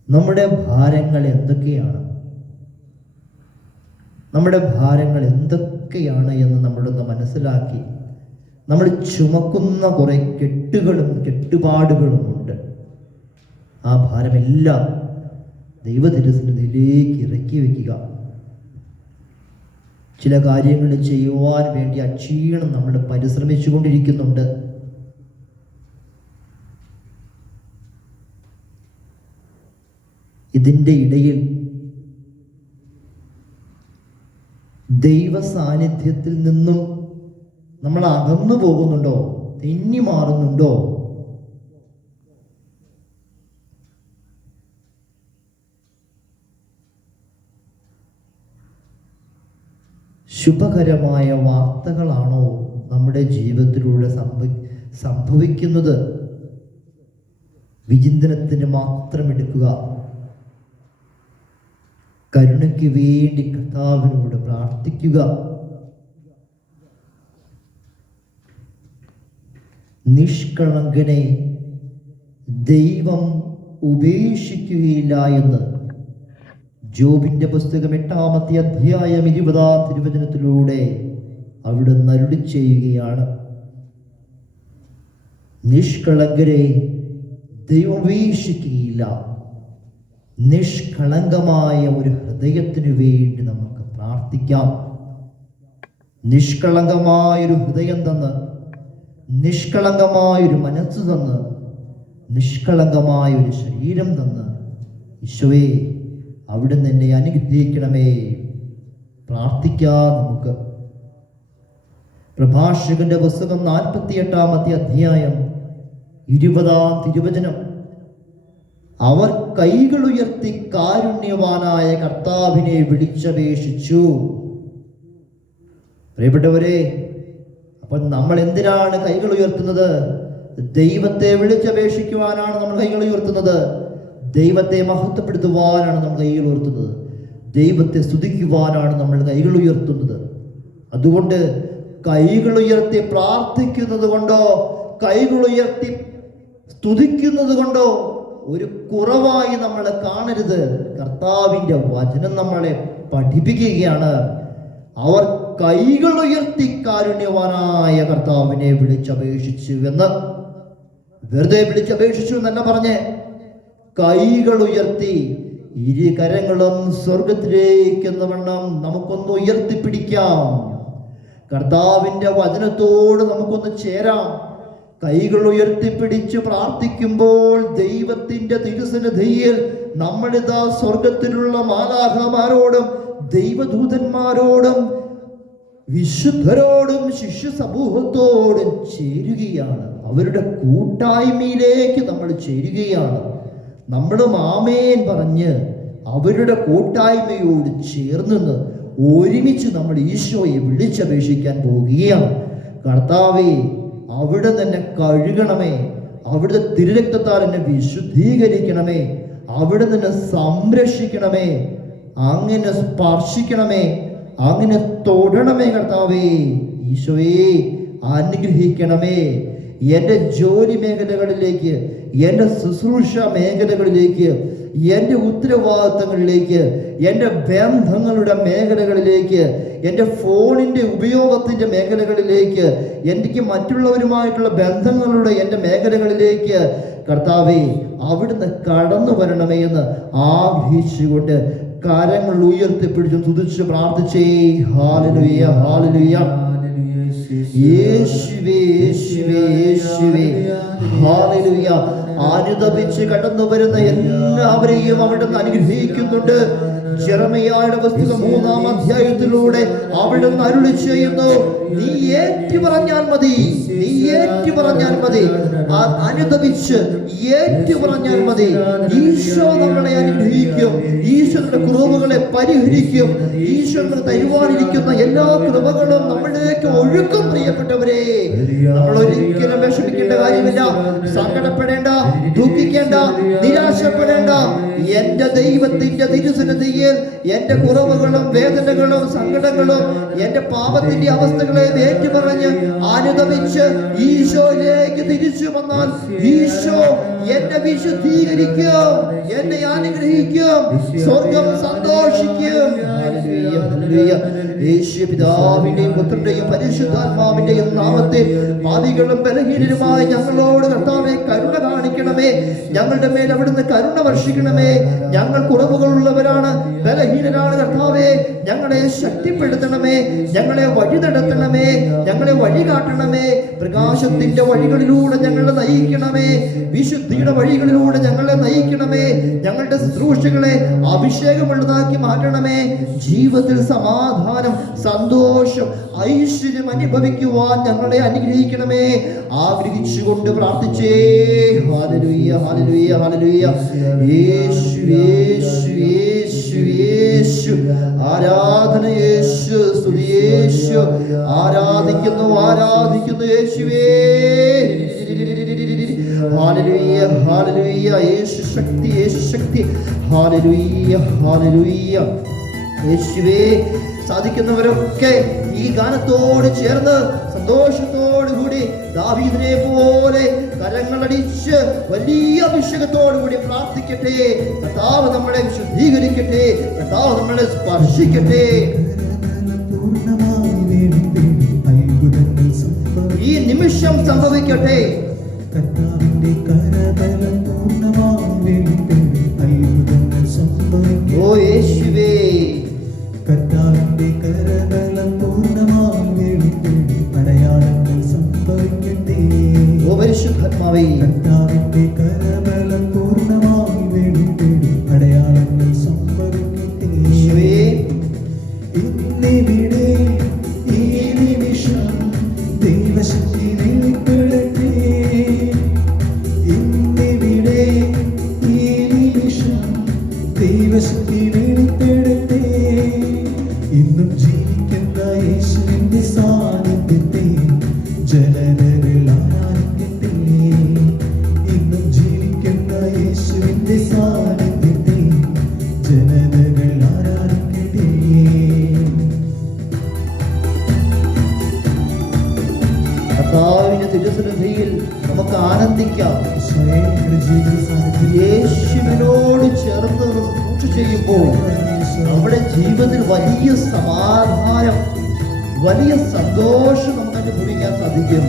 നമ്മുടെ ഭാരങ്ങൾ എന്തൊക്കെയാണ്, നമ്മുടെ ഭാരങ്ങൾ എന്തൊക്കെയാണ് എന്ന് നമ്മളൊന്ന് മനസ്സിലാക്കി. നമ്മൾ ചുമക്കുന്ന കുറെ കെട്ടുകളും കെട്ടുപാടുകളും ഉണ്ട്. ആ ഭാരമെല്ലാം ദൈവതിരുസന്നിധിയിലേക്ക് ഇറക്കി വയ്ക്കുക. ചില കാര്യങ്ങൾ ചെയ്യുവാൻ വേണ്ടി അക്ഷീണം നമ്മൾ പരിശ്രമിച്ചു കൊണ്ടിരിക്കുന്നുണ്ട്. ഇതിൻ്റെ ഇടയിൽ ദൈവ സാന്നിധ്യത്തിൽ നിന്നും നമ്മൾ അകന്നു പോകുന്നുണ്ടോ, തെന്നി മാറുന്നുണ്ടോ? ശുഭകരമായ വാർത്തകളാണോ നമ്മുടെ ജീവിതത്തിലൂടെ സംഭവിക്കുന്നത്? വിചിന്തനത്തിന് മാത്രം എടുക്കുക. കരുണയ്ക്ക് വേണ്ടി കർത്താവിനോട് പ്രാർത്ഥിക്കുക. നിഷ്കളങ്കനെ ദൈവം ഉപേക്ഷിക്കുകയില്ല എന്ന് ജോബിന്റെ പുസ്തകം 8-ാമത്തെ അധ്യായം 20-ാം തിരുവചനത്തിലൂടെ അവിടുന്ന് അരുളി ചെയ്യുകയാണ്. നിഷ്കളങ്കരെ ദൈവം ഉപേക്ഷിക്കുകയില്ല. നിഷ്കളങ്കമായ ഒരു ഹൃദയത്തിനു വേണ്ടി നമുക്ക് പ്രാർത്ഥിക്കാം. നിഷ്കളങ്കമായൊരു ഹൃദയം തന്ന്, നിഷ്കളങ്കമായൊരു മനസ്സ് തന്ന്, നിഷ്കളങ്കമായൊരു ശരീരം തന്ന്, ഈശോയെ അവിടുന്ന് എന്നെ അനുഗ്രഹിക്കണമേ. പ്രാർത്ഥിക്കാം നമുക്ക്. പ്രഭാഷകന്റെ പുസ്തകം 48-ാമത്തെ അധ്യായം 20-ാം തിരുവചനം: അവർ കൈകൾ ഉയർത്തി കാരുണ്യവാനായ കർത്താവിനെ വിളിച്ചപേക്ഷിച്ചു. പ്രിയപ്പെട്ടവരെ, അപ്പോൾ നമ്മൾ എന്തിനാണ് കൈകൾ ഉയർത്തുന്നത്? ദൈവത്തെ വിളിച്ചപേക്ഷിക്കുവാനാണ് നമ്മൾ കൈകൾ ഉയർത്തുന്നത്. ദൈവത്തെ മഹത്വപ്പെടുത്തുവാനാണ് നമ്മൾ കൈകൾ ഉയർത്തുന്നത്. ദൈവത്തെ സ്തുതിക്കുവാനാണ് നമ്മൾ കൈകൾ ഉയർത്തുന്നത്. അതുകൊണ്ട് കൈകൾ ഉയർത്തി പ്രാർത്ഥിക്കുന്നത് കൊണ്ടോ കൈകൾ ഉയർത്തി സ്തുതിക്കുന്നത് കൊണ്ടോ ഒരു കുറവായി നമ്മൾ കാണരുത്. കർത്താവിൻ്റെ വചനം നമ്മളെ പഠിപ്പിക്കുകയാണ്. അവർ കൈകൾ ഉയർത്തി കാരുണ്യവാനായ കർത്താവിനെ വിളിച്ചപേക്ഷിച്ചു എന്ന്. വെറുതെ വിളിച്ചപേക്ഷിച്ചു എന്നല്ല പറഞ്ഞേ, കൈകൾ ഉയർത്തി. ഇരു കരങ്ങളും സ്വർഗത്തിലേക്ക് എന്ന വണ്ണം നമുക്കൊന്ന് ഉയർത്തിപ്പിടിക്കാം. കർത്താവിൻ്റെ വചനത്തോട് നമുക്കൊന്ന് ചേരാം. കൈകൾ ഉയർത്തിപ്പിടിച്ച് പ്രാർത്ഥിക്കുമ്പോൾ ദൈവത്തിൻ്റെ തിരുസന്നിധിയിൽ നമ്മളിതാ സ്വർഗത്തിലുള്ള മാലാഖമാരോടും ദൈവദൂതന്മാരോടും വിശുദ്ധരോടും ശിഷ്യ സമൂഹത്തോടും ചേരുകയാണ്. അവരുടെ കൂട്ടായ്മയിലേക്ക് നമ്മൾ ചേരുകയാണ്. നമ്മളും ആമേൻ പറഞ്ഞ് അവരുടെ കൂട്ടായ്മയോട് ചേർന്ന് ഒരുമിച്ച് നമ്മൾ ഈശോയെ വിളിച്ചപേക്ഷിക്കാൻ പോവുകയാണ്. കർത്താവേ, അവിടെ തന്നെ കഴുകണമേ, അവിടുത്തെ തിരുരക്തത്താൽ എന്നെ വിശുദ്ധീകരിക്കണമേ, അവിടെ തന്നെ സംരക്ഷിക്കണമേ, അങ്ങനെ സ്പർശിക്കണമേ, അങ്ങനെ തൊടണമേ. കർത്താവേ, ഈശോയെ അനുഗ്രഹിക്കണമേ. എൻ്റെ ജോലി മേഖലകളിലേക്ക്, എൻ്റെ ശുശ്രൂഷ മേഖലകളിലേക്ക്, എൻ്റെ ഉത്തരവാദിത്തങ്ങളിലേക്ക്, എൻ്റെ ബന്ധങ്ങളുടെ മേഖലകളിലേക്ക്, എൻ്റെ ഫോണിൻ്റെ ഉപയോഗത്തിൻ്റെ മേഖലകളിലേക്ക്, എനിക്ക് മറ്റുള്ളവരുമായിട്ടുള്ള ബന്ധങ്ങളുടെ എൻ്റെ മേഖലകളിലേക്ക് കർത്താവേ അവിടുന്ന് കടന്നു വരണമേ എന്ന് ആഗ്രഹിച്ചുകൊണ്ട് കരങ്ങൾ ഉയർത്തിപ്പിടിച്ചും തുതിച്ച് പ്രാർത്ഥിച്ചേ. ഹല്ലേലൂയ, ഹല്ലേലൂയ. യേശുവേ, യേശുവേ, യേശുവേ, ഹല്ലേലൂയ. അനുതപിച്ച് കടന്നു വരുന്ന എല്ലാവരെയും അവിടുന്ന് അനുഗ്രഹിക്കുന്നുണ്ട്. ജെറമിയായുടെ പുസ്തകം 3-ാം അധ്യായത്തിലൂടെ അവിടുന്ന് അരുളി ചെയ്യുന്നു, നീ ഏറ്റു പറഞ്ഞാൽ മതി, നീ ഏറ്റു പറഞ്ഞാൽ മതി, അനുതപിച്ച് ഏറ്റു പറഞ്ഞാൽ മതി. ഈശോ നമ്മളെ അനുഗ്രഹിക്കും, ഈശോയുടെ കുറവുകളെ പരിഹരിക്കും, ഈശോയുടെ തരുവാനിരിക്കുന്ന എല്ലാ കൃപകളും നമ്മളിലേക്ക് ഒഴുക്കും. പ്രിയപ്പെട്ടവരെ, നമ്മൾ ഒരിക്കലും വിഷമിക്കേണ്ട കാര്യമില്ല, സങ്കടപ്പെടേണ്ട, ദുഃഖിക്കേണ്ട, നിരാശപ്പെടേണ്ട. എന്റെ ദൈവത്തിന്റെ തിരുസന്നിധിയിൽ എന്റെ കുറവുകളും വേദനകളും സങ്കടങ്ങളും എന്റെ പാപത്തിന്റെ അവസ്ഥകളെ ഏറ്റുപറഞ്ഞ് അനുതപിച്ച് ഈശോയിലേക്ക് തിരിച്ചു വന്നാൽ ഈശോ എന്നെ വിശുദ്ധീകരിക്കും, എന്നെ അനുഗ്രഹിക്കും, സ്വർഗം സന്തോഷിക്കും. യേശു പിതാവിന്റെയും പുത്രന്റെയും പരിശുദ്ധാത്മാവിന്റെയും നാമത്തിൽ പാപികളും ബലഹീനരുമായി ഞങ്ങളോട് കർത്താവേ കരുണ കാണിക്കണമേ. ഞങ്ങളുടെ മേൽ അവിടുന്ന് കരുണ വർഷിക്കണമേ. ഞങ്ങൾ കുറവുകളുള്ളവരാണ്, ബലഹീനരാണ്. കർത്താവേ, ഞങ്ങളെ ശക്തിപ്പെടുത്തണമേ, ഞങ്ങളെ വഴി നടത്തണമേ, ഞങ്ങളെ വഴി കാട്ടണമേ. പ്രകാശത്തിന്റെ വഴികളിലൂടെ ഞങ്ങളെ നയിക്കണമേ, വിശുദ്ധിയുടെ വഴികളിലൂടെ ഞങ്ങളെ നയിക്കണമേ. ഞങ്ങളുടെ ശുശ്രൂഷകളെ അഭിഷേകമുള്ളതാക്കി മാറ്റണമേ. ജീവിതത്തിൽ സമാധാനം, സന്തോഷം, ഐശ്വര്യം അനുഭവിക്കുവാൻ ഞങ്ങളെ അനുഗ്രഹിക്കണമേ. ആഗ്രഹിച്ചുകൊണ്ട് പ്രാർത്ഥിച്ചേ. ഹല്ലേലൂയ, ഹല്ലേലൂയ, ഹല്ലേലൂയ. യേശു, യേശു, യേശു, യേശു. ആരാധന യേശു, സ്തുതി യേശു. ആരാധിക്കുന്നു, ആരാധിക്കുന്നു യേശുവേ. ഹല്ലേലൂയ, ഹല്ലേലൂയ. യേശു ശക്തി, യേശു ശക്തി. ഹല്ലേലൂയ, ഹല്ലേലൂയ. യേശുവേ, സാധിക്കുന്നവരൊക്കെ ഈ ഗാനത്തോട് ചേർന്ന് സന്തോഷത്തോടുകൂടി ദാവീദിനെ പോലെ കരങ്ങളടിച്ച് വലിയ അഭിഷേകത്തോടുകൂടി പ്രാർത്ഥിക്കട്ടെ. കർത്താവ് നമ്മളെ വിശുദ്ധീകരിക്കട്ടെ, കർത്താവ് നമ്മളെ സ്പർശിക്കട്ടെ. ഈ നിമിഷം സംഭവിക്കട്ടെ. ഓ യേശുവേ, കർത്താവിന്റെ കരബലം പൂർണ്ണമായി വെളിപ്പെടുത്തി അടയാളങ്ങൾ സംഭവിക്കട്ടെ. ഓ പരിശുദ്ധാത്മാവേ, കർത്താവിന്റെ കരബലം പൂർണ്ണമായി വെളിപ്പെടുത്തി അടയാളങ്ങൾ സംഭവിക്കട്ടെ. ഇന്നിവിടെ ഈ നിമിഷം ദൈവശക്തി വെളിപ്പെടട്ടെ. ഇന്നിവിടെ ഈ നിമിഷം ദൈവശക്തി വെളിപ്പെടട്ടെ. ഇന്നും ജീവിക്കുന്ന യേശുവിന്റെ സാന്നിധ്യത്തെ ജനതകൾ ആരാധിക്കട്ടെ. ഇന്നും ജീവിക്കുന്ന യേശുവിന്റെ സാന്നിധ്യത്തെ ജനതകൾ ആരാധിക്കട്ടെ. കർത്താവിന്റെ തിരുസന്നിധിയിൽ നമുക്ക് ആനന്ദിക്കാം. യേശുവിനോട് ചേർന്ന് ശുശ്രൂഷ ചെയ്യുമ്പോൾ നമ്മുടെ ജീവിതത്തിൽ വലിയ സമാധാനം, വലിയ സന്തോഷം നമുക്ക് അനുഭവിക്കാൻ സാധിക്കും.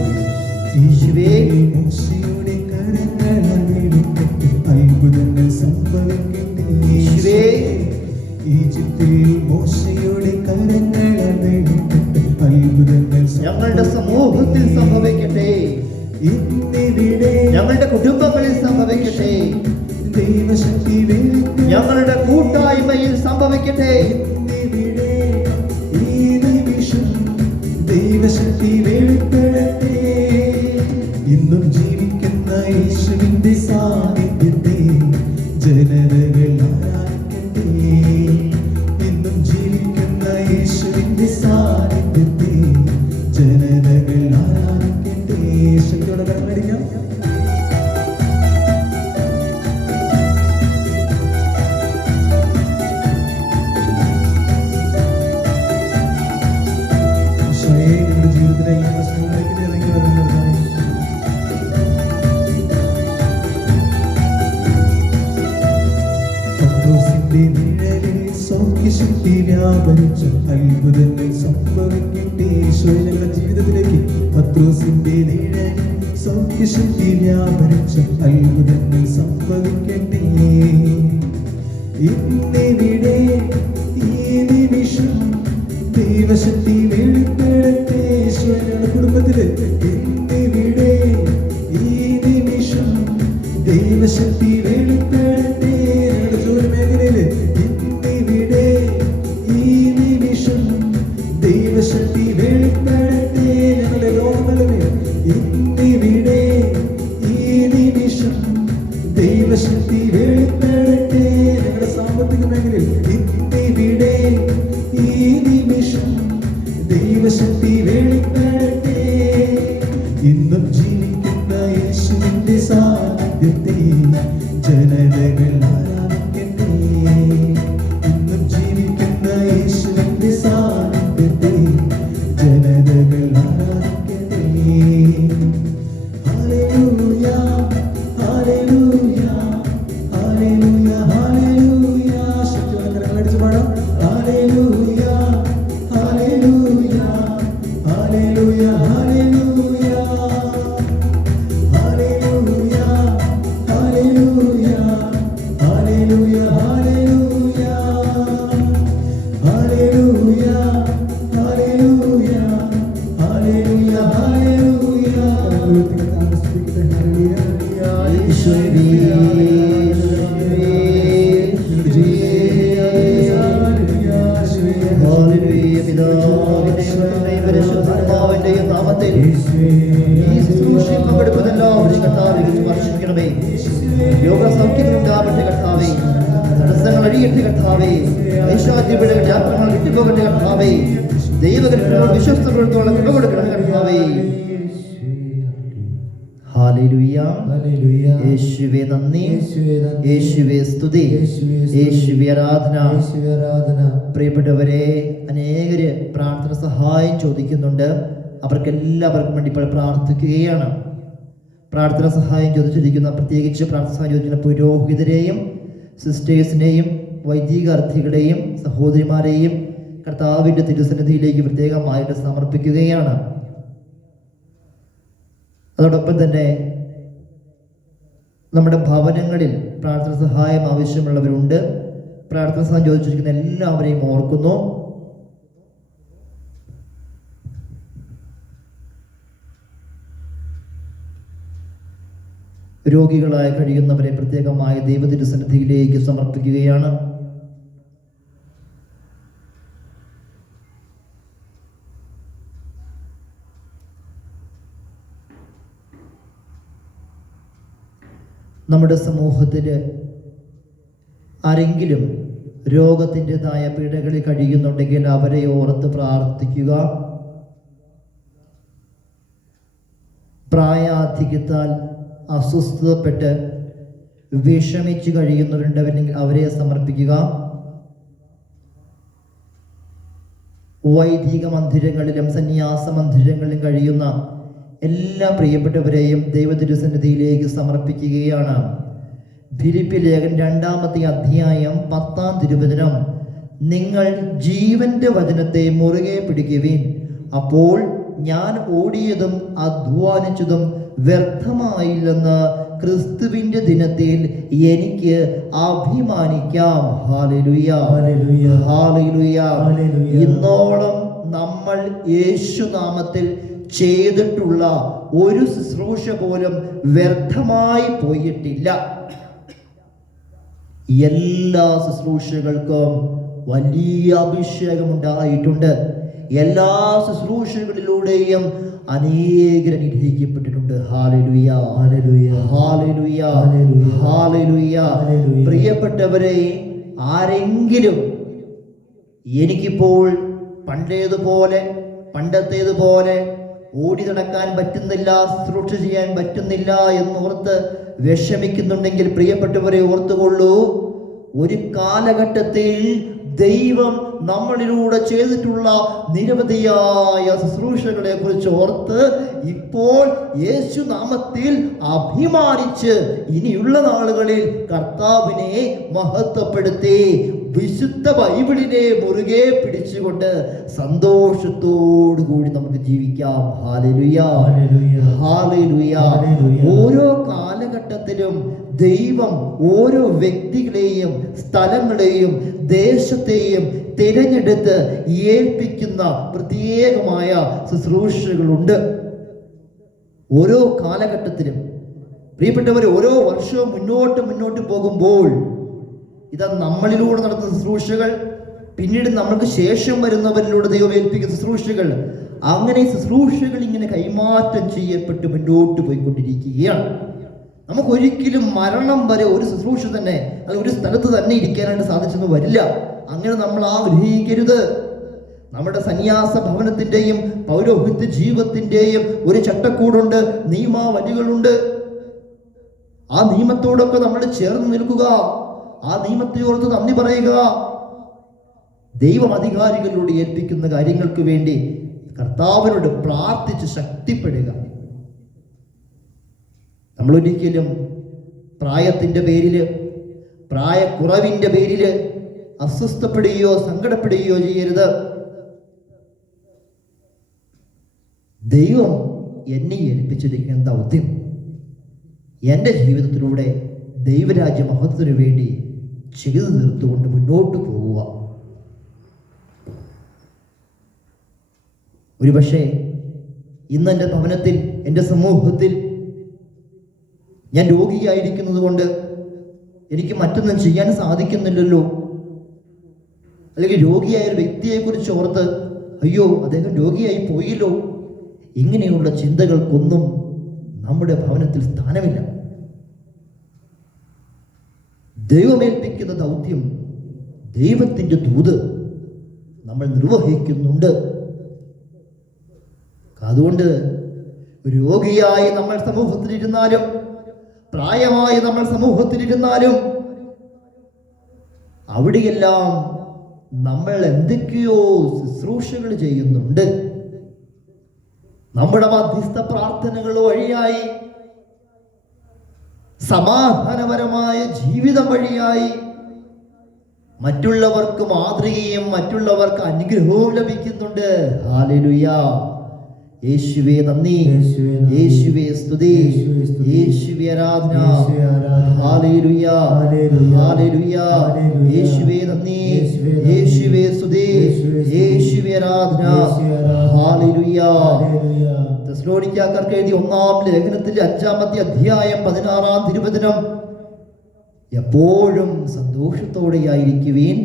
യേശുവേ, മോശയുടെ കരങ്ങളിൽ അത്ഭുതങ്ങൾ സംഭവിക്കട്ടെ. യേശുവേ, ഈജിപ്തിൽ മോശയുടെ കരങ്ങളിൽ അത്ഭുതങ്ങൾ കുടുംബത്തിൽ സംഭവിക്കട്ടെ, ഇന്നിവിടെ ഞങ്ങളുടെ കുടുംബങ്ങളിൽ സംഭവിക്കട്ടെ, ദൈവശക്തി വെളിപ്പെടും. ഞങ്ങളുടെ കൂട്ടായ്മയിൽ സംഭവിക്കട്ടെ. ഇന്നിവിടെ ഈ നിമിഷം ദൈവശക്തി വെളിപ്പെടട്ടെ. ഇന്നും ജീവിക്കുന്ന യേശുവിന്റെ സാന്നിധ്യത്തെ ജനതകൾ ആരാധിക്കട്ടെ. ഇന്നും ജീവിക്കുന്ന യേശുവിന്റെ സാന്നിധ്യത്തെ ജനതകൾ ആരാധിക്കട്ടെ. ശക്തിയോടെ കരമടിക്കാം. നിങ്ങളുടെ ജീവിതത്തിലെ എല്ലാ പ്രശ്നങ്ങളിലേക്ക് ഇറങ്ങി വരുന്നതാണ്. പത്രോസിന്റെ നിഴലിൽ സൗഖ്യശക്തി വ്യാപരിച്ച അത്ഭുതങ്ങൾ സംഭവിക്കട്ടെ. ഞങ്ങളുടെ ജീവിതത്തിലേക്ക് പത്രോസിന്റെ നിഴലിൽ സൗഖ്യശക്തി വ്യാപരിച്ച അത്ഭുതങ്ങൾ സംഭവിക്കട്ടെ. ഇന്നിവിടെ ഈ നിമിഷം ദൈവശക്തി വെളിപ്പെടട്ടെ. ഞങ്ങളുടെ കുടുംബത്തില് ഇന്നിവിടെ ഈ നിമിഷം ദൈവശക്തി വെളിപ്പെടട്ടെ. ഞങ്ങളുടെ ജോലി മേഖലയില് ഇന്നിവിടെ ഈ നിമിഷം ദൈവശക്തി വെളിപ്പെടട്ടെ. ഞങ്ങളുടെ രോഗങ്ങളിൽ ഇന്നിവിടെ ഈ നിമിഷം ദൈവശക്തി വെളിപ്പെടട്ടെ. ഞങ്ങളുടെ സാമ്പത്തിക മേഖലയിൽ ഇന്നിവിടെ ഈ നിമിഷം ദൈവശക്തി വെളിപ്പെടട്ടെ. ഇന്നും ജീവിക്കുന്ന യേശുവിന്റെ സാന്നിധ്യത്തെ ജനതകൾ ആരാധിക്കട്ടെ. ഇന്നും ജീവിക്കുന്ന യേശുവിന്റെ സാന്നിധ്യത്തെ ജനതകൾ ആരാധിക്കട്ടെ. ഹല്ലേലൂയ, ഹല്ലേലൂയ, ഹല്ലേലൂയ, ഹല്ലേലൂയ. ശക്തിയോടെ കരങ്ങളടിച്ച് പാടാം. ഹല്ലേലൂയ, ഹല്ലേലൂയ, ഹല്ലേലൂയ, ഹല്ലേലൂയ, ഹല്ലേലൂയ, ഹല്ലേലൂയ, ഹല്ലേലൂയ, ഹല്ലേലൂയ, ഹല്ലേലൂയ, ഹല്ലേലൂയ, ഹല്ലേലൂയ, ഹല്ലേലൂയ. യേശുവേ, ഹല്ലേലൂയ. പിതാവിന്റെയും പരിശുദ്ധാത്മാവിന്റെയും നാമത്തിൽ ഈ ശുശ്രൂഷയിൽ പങ്കെടുക്കുന്നതെല്ലാം കർത്താവേ സ്പർശിക്കണമേ. രോഗസൗഖ്യങ്ങളുണ്ടാവട്ടെ കർത്താവേ. തടസ്സങ്ങൾ അഴിയട്ടെ കർത്താവേ. ഐശ്വര്യപീഠകൾ യാത്രകൾ വിട്ടുപോകട്ടെ കർത്താവേ. ദൈവകൽപ്പനയോട് വിശ്വസ്തയോളം കൃപ കൊടുക്കണം കർത്താവേ. ഹല്ലേലൂയ. ഹല്ലേലൂയ. യേശുവേ നന്ദി, യേശുവേ നന്ദി. യേശുവേ സ്തുതി, യേശുവേ സ്തുതി. യേശുവേ ആരാധന. യേശുവേ ആരാധന. പ്രിയപ്പെട്ടവരെ, അനേകര് പ്രാർത്ഥന സഹായം ചോദിക്കുന്നുണ്ട്. അവർക്കെല്ലാവർക്കും വേണ്ടി ഇപ്പോൾ പ്രാർത്ഥിക്കുകയാണ്. പ്രാർത്ഥന സഹായം ചോദിച്ചിരിക്കുന്ന, പ്രത്യേകിച്ച് പ്രാർത്ഥന സഹായം ചോദിക്കുന്ന പുരോഹിതരെയും സിസ്റ്റേഴ്സിനെയും വൈദികാർത്ഥികളെയും സഹോദരിമാരെയും കർത്താവിൻ്റെ തിരുസന്നിധിയിലേക്ക് പ്രത്യേകമായിട്ട് സമർപ്പിക്കുകയാണ്. അതോടൊപ്പം തന്നെ നമ്മുടെ ഭവനങ്ങളിൽ പ്രാർത്ഥന സഹായം ആവശ്യമുള്ളവരുണ്ട്. പ്രാർത്ഥന സഹായം ചോദിച്ചിരിക്കുന്ന എല്ലാവരെയും ഓർക്കുന്നു. രോഗികളായി കഴിയുന്നവരെ പ്രത്യേകമായി ദൈവതിരുസന്നിധിയിലേക്ക് സമർപ്പിക്കുകയാണ്. നമ്മുടെ സമൂഹത്തിൽ ആരെങ്കിലും രോഗത്തിൻ്റെതായ പീഡകളിൽ കഴിയുന്നുണ്ടെങ്കിൽ അവരെ ഓർത്ത് പ്രാർത്ഥിക്കുക. പ്രായാധിക്യത്താൽ അസ്വസ്ഥപ്പെട്ട് വിഷമിച്ച് കഴിയുന്നവരുണ്ടെങ്കിൽ അവരെ സമർപ്പിക്കുക. വൈദിക മന്ദിരങ്ങളിലും സന്യാസ മന്ദിരങ്ങളിലും കഴിയുന്ന എല്ലാ പ്രിയപ്പെട്ടവരെയും ദൈവതിരുസന്നിധിയിലേക്ക് സമർപ്പിക്കുകയാണ്. ഫിലിപ്പി ലേഖനം 2-ാമത്തെ അധ്യായം 10-ാം തിരുവചനം, നിങ്ങൾ ജീവന്റെ വചനത്തെ മുറുകെ പിടിക്കുവിൻ, അപ്പോൾ ഞാൻ ഓടിയതും അധ്വാനിച്ചതും വ്യർത്ഥമായില്ലെന്ന് ക്രിസ്തുവിന്റെ ദിനത്തിൽ എനിക്ക് അഭിമാനിക്കാം. Hallelujah, hallelujah. ഇന്നോളം നമ്മൾ യേശുനാമത്തിൽ ചെയ്തിട്ടുള്ള ഒരു ശുശ്രൂഷ പോലും വ്യർത്ഥമായി പോയിട്ടില്ല. എല്ലാ ശുശ്രൂഷകൾക്കും വലിയ അഭിഷേകം ഉണ്ടായിട്ടുണ്ട്. എല്ലാ ശുശ്രൂഷകളിലൂടെയും അനേകർ അനുഗ്രഹിക്കപ്പെട്ടിട്ടുണ്ട്. ഹല്ലേലൂയ, ഹല്ലേലൂയ, ഹല്ലേലൂയ, ഹല്ലേലൂയ. പ്രിയപ്പെട്ടവരെ, ആരെങ്കിലും എനിക്കിപ്പോൾ പണ്ടത്തേതുപോലെ ഓടി നടക്കാൻ പറ്റുന്നില്ല, ശുശ്രൂഷ ചെയ്യാൻ പറ്റുന്നില്ല എന്നോർത്ത് വിഷമിക്കുന്നുണ്ടെങ്കിൽ പ്രിയപ്പെട്ടവരെ ഓർത്തുകൊള്ളൂ, ഒരു കാലഘട്ടത്തിൽ ദൈവം നമ്മളിലൂടെ ചെയ്തിട്ടുള്ള നിരവധിയായ ശുശ്രൂഷകളെ കുറിച്ച് ഓർത്ത് ഇപ്പോൾ യേശു നാമത്തിൽ അഭിമാനിച്ച് ഇനിയുള്ള നാളുകളിൽ കർത്താവിനെ മഹത്വപ്പെടുത്തി വിശുദ്ധ ബൈബിളിനെ മുറുകെ പിടിച്ചുകൊണ്ട് സന്തോഷത്തോടു കൂടി നമുക്ക് ജീവിക്കാം. Hallelujah, hallelujah. ഓരോ കാലഘട്ടത്തിലും ദൈവം ഓരോ വ്യക്തികളെയും സ്ഥലങ്ങളെയും ദേശത്തെയും തിരഞ്ഞെടുത്ത് ഏൽപ്പിക്കുന്ന പ്രത്യേകമായ ശുശ്രൂഷകളുണ്ട്. ഓരോ കാലഘട്ടത്തിലും പ്രിയപ്പെട്ടവർ, ഓരോ വർഷവും മുന്നോട്ട് പോകുമ്പോൾ ഇതാ നമ്മളിലൂടെ നടത്തുന്ന ശുശ്രൂഷകൾ, പിന്നീട് നമ്മൾക്ക് ശേഷം വരുന്നവരിലൂടെ ദൈവം ഏൽപ്പിക്കുന്ന ശുശ്രൂഷകൾ, അങ്ങനെ ശുശ്രൂഷകൾ ഇങ്ങനെ കൈമാറ്റം ചെയ്യപ്പെട്ട് മുന്നോട്ട് പോയിക്കൊണ്ടിരിക്കുകയാണ്. നമുക്കൊരിക്കലും മരണം വരെ ഒരു ശുശ്രൂഷ തന്നെ അത് ഒരു സ്ഥലത്ത് തന്നെ ഇരിക്കാനായിട്ട് സാധിച്ചെന്ന് വരില്ല. അങ്ങനെ നമ്മൾ ആഗ്രഹിക്കരുത്. നമ്മുടെ സന്യാസ ഭവനത്തിന്റെയും പൗരോഹിത്യ ജീവിതത്തിന്റെയും ഒരു ചട്ടക്കൂടുണ്ട്, നിയമാവലികളുണ്ട്. ആ നിയമത്തോടൊക്കെ നമ്മൾ ചേർന്ന് നിൽക്കുക, ആ നിയമത്തെ ഓർത്ത് നന്ദി പറയുക. ദൈവം അധികാരികളോട് ഏൽപ്പിക്കുന്ന കാര്യങ്ങൾക്ക് വേണ്ടി കർത്താവിനോട് പ്രാർത്ഥിച്ച് ശക്തിപ്പെടുക. നമ്മളൊരിക്കലും പ്രായത്തിൻ്റെ പേരിൽ, പ്രായക്കുറവിൻ്റെ പേരിൽ അസ്വസ്ഥപ്പെടുകയോ സങ്കടപ്പെടുകയോ ചെയ്യരുത്. ദൈവം എന്നെ ഏൽപ്പിച്ചിരിക്കുന്ന ദൗത്യം എൻ്റെ ജീവിതത്തിലൂടെ ദൈവരാജ്യ മഹത്വത്തിനു വേണ്ടി ചെയ്തു തീർത്തുകൊണ്ട് മുന്നോട്ട് പോവുക. ഒരുപക്ഷെ ഇന്ന് എൻ്റെ ഭവനത്തിൽ, എൻ്റെ സമൂഹത്തിൽ ഞാൻ രോഗിയായിരിക്കുന്നത് കൊണ്ട് എനിക്ക് മറ്റൊന്നും ചെയ്യാൻ സാധിക്കുന്നില്ലല്ലോ, അല്ലെങ്കിൽ രോഗിയായ ഒരു വ്യക്തിയെക്കുറിച്ച് ഓർത്ത് അയ്യോ അദ്ദേഹം രോഗിയായി പോയില്ലോ, ഇങ്ങനെയുള്ള ചിന്തകൾക്കൊന്നും നമ്മുടെ ഭവനത്തിൽ സ്ഥാനമില്ല. ദൈവമേൽപ്പിക്കുന്ന ദൗത്യം, ദൈവത്തിൻ്റെ ദൂത് നമ്മൾ നിർവഹിക്കുന്നുണ്ട്. അതുകൊണ്ട് രോഗിയായി നമ്മൾ സമൂഹത്തിലിരുന്നാലും, പ്രായമായി നമ്മൾ സമൂഹത്തിലിരുന്നാലും, അവിടെയെല്ലാം നമ്മൾ എന്തൊക്കെയോ ശുശ്രൂഷകൾ ചെയ്യുന്നുണ്ട്. നമ്മുടെ മധ്യസ്ഥ പ്രാർത്ഥനകൾ വഴിയായി, സമാധാനപരമായ ജീവിതം വഴിയായി മറ്റുള്ളവർക്ക് മാതൃകയും മറ്റുള്ളവർക്ക് അനുഗ്രഹവും ലഭിക്കുന്നുണ്ട്. ഹല്ലേലൂയ. യേശുവേ നന്ദി, യേശുവേ സ്തുതി, യേശുവേ ആരാധന. ഹല്ലേലൂയ, ഹല്ലേലൂയ. യേശുവേ നന്ദി, യേശുവേ സ്തുതി, യേശുവേ ആരാധന. ഹല്ലേലൂയ. തെസ്സലോനിക്കക്കാർക്ക് എഴുതിയ 1-ാം ലേഖനത്തിന്റെ 5-ാമത്തെ അധ്യായം 16-ാം തിരുവചനം, എപ്പോഴും സന്തോഷത്തോടെയായിരിക്കുവീൻ,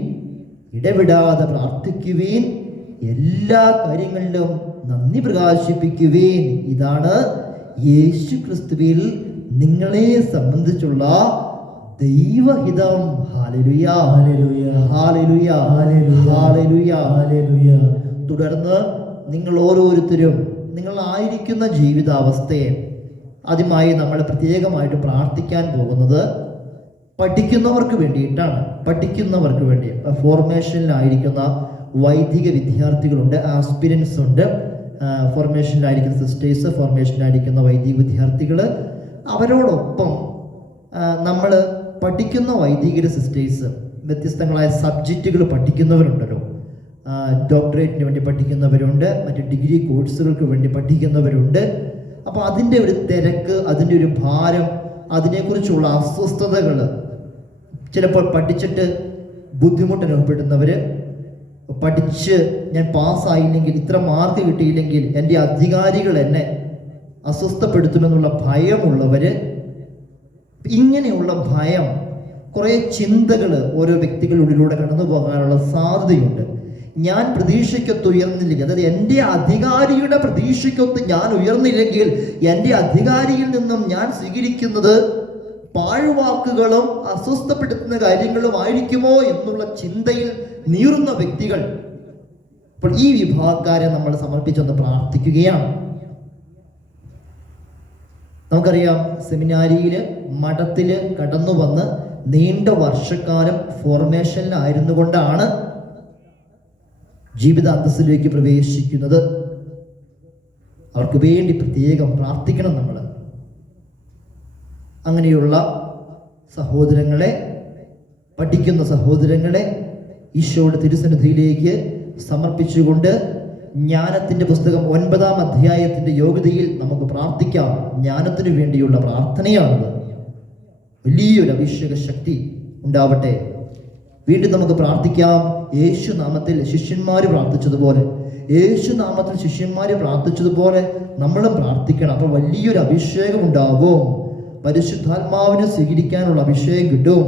ഇടവിടാതെ പ്രാർത്ഥിക്കുവീൻ, എല്ലാ കാര്യങ്ങളിലും നന്ദി പ്രകാശിപ്പിക്കുവീൻ. ഇതാണ് യേശു ക്രിസ്തുവിൽ നിങ്ങളെ സംബന്ധിച്ചുള്ള ദൈവഹിതം. ഹല്ലേലൂയ, ഹല്ലേലൂയ, ഹല്ലേലൂയ, ഹല്ലേലൂയ. തുടർന്ന് നിങ്ങൾ ഓരോരുത്തരും നിങ്ങളായിരിക്കുന്ന ജീവിതാവസ്ഥയെ ആദ്യമായി നമ്മൾ പ്രത്യേകമായിട്ട് പ്രാർത്ഥിക്കാൻ പോകുന്നത് പഠിക്കുന്നവർക്ക് വേണ്ടിയിട്ടാണ്. പഠിക്കുന്നവർക്ക് വേണ്ടി ഫോർമേഷനിലായിരിക്കുന്ന വൈദിക വിദ്യാർത്ഥികളുണ്ട്, ആസ്പിരൻസ് ഉണ്ട്, ഫോർമേഷനിലായിരിക്കുന്ന സിസ്റ്റേഴ്സ്, ഫോർമേഷനിലായിരിക്കുന്ന വൈദിക വിദ്യാർത്ഥികൾ. അവരോടൊപ്പം നമ്മൾ പഠിക്കുന്ന വൈദിക സിസ്റ്റേഴ്സ് വ്യത്യസ്തങ്ങളായ സബ്ജക്റ്റുകൾ പഠിക്കുന്നവരുണ്ടല്ലോ. ഡോക്ടറേറ്റിന് വേണ്ടി പഠിക്കുന്നവരുണ്ട്, മറ്റ് ഡിഗ്രി കോഴ്സുകൾക്ക് വേണ്ടി പഠിക്കുന്നവരുണ്ട്. അപ്പോൾ അതിൻ്റെ ഒരു തിരക്ക്, അതിൻ്റെ ഒരു ഭാരം, അതിനെക്കുറിച്ചുള്ള അസ്വസ്ഥതകൾ, ചിലപ്പോൾ പഠിച്ചിട്ട് ബുദ്ധിമുട്ട് അനുഭവപ്പെടുന്നവർ, പഠിച്ച് ഞാൻ പാസ്സായില്ലെങ്കിൽ, ഇത്ര മാർക്ക് കിട്ടിയില്ലെങ്കിൽ എൻ്റെ അധികാരികൾ എന്നെ അസ്വസ്ഥപ്പെടുത്തുമെന്നുള്ള ഭയമുള്ളവര്, ഇങ്ങനെയുള്ള ഭയം, കുറേ ചിന്തകൾ ഓരോ വ്യക്തികളുള്ളിലൂടെ കടന്നു പോകാനുള്ള സാധ്യതയുണ്ട്. ഞാൻ പ്രതീക്ഷയ്ക്കൊത്ത് ഉയർന്നില്ലെങ്കിൽ, അതായത് എൻ്റെ അധികാരിയുടെ പ്രതീക്ഷയ്ക്കൊത്ത് ഞാൻ ഉയർന്നില്ലെങ്കിൽ എൻ്റെ അധികാരിയിൽ നിന്നും ഞാൻ സ്വീകരിക്കുന്നത് പാഴ്വാക്കുകളും അസ്വസ്ഥപ്പെടുത്തുന്ന കാര്യങ്ങളും ആയിരിക്കുമോ എന്നുള്ള ചിന്തയിൽ നീറുന്ന വ്യക്തികൾ. അപ്പോൾ ഈ വിഭാഗക്കാരെ നമ്മൾ സമർപ്പിച്ചൊന്ന് പ്രാർത്ഥിക്കുകയാണ്. നമുക്കറിയാം, സെമിനാരിയില് മഠത്തില് കടന്നു വന്ന് നീണ്ട വർഷക്കാലം ഫോർമേഷനിലായിരുന്നു കൊണ്ടാണ് ജീവിതാന്തസ്സിലേക്ക് പ്രവേശിക്കുന്നത്. അവർക്ക് വേണ്ടി പ്രത്യേകം പ്രാർത്ഥിക്കണം നമ്മൾ. അങ്ങനെയുള്ള സഹോദരങ്ങളെ, പഠിക്കുന്ന സഹോദരങ്ങളെ ഈശോയുടെ തിരുസന്നിധിയിലേക്ക് സമർപ്പിച്ചുകൊണ്ട് ജ്ഞാനത്തിൻ്റെ പുസ്തകം 9-ാം അധ്യായത്തിൻ്റെ യോഗ്യതയിൽ നമുക്ക് പ്രാർത്ഥിക്കാം. ജ്ഞാനത്തിനു വേണ്ടിയുള്ള പ്രാർത്ഥനയാണത്. വലിയൊരു അഭിഷേക ശക്തി ഉണ്ടാവട്ടെ. വീണ്ടും നമുക്ക് പ്രാർത്ഥിക്കാം. യേശു നാമത്തിൽ ശിഷ്യന്മാർ പ്രാർത്ഥിച്ചതുപോലെ, യേശു നാമത്തിൽ ശിഷ്യന്മാർ പ്രാർത്ഥിച്ചതുപോലെ നമ്മളും പ്രാർത്ഥിക്കണം. അപ്പോൾ വലിയൊരു അഭിഷേകം ഉണ്ടാവും. പരിശുദ്ധാത്മാവിനെ സ്വീകരിക്കാനുള്ള അഭിഷേകം കിട്ടും.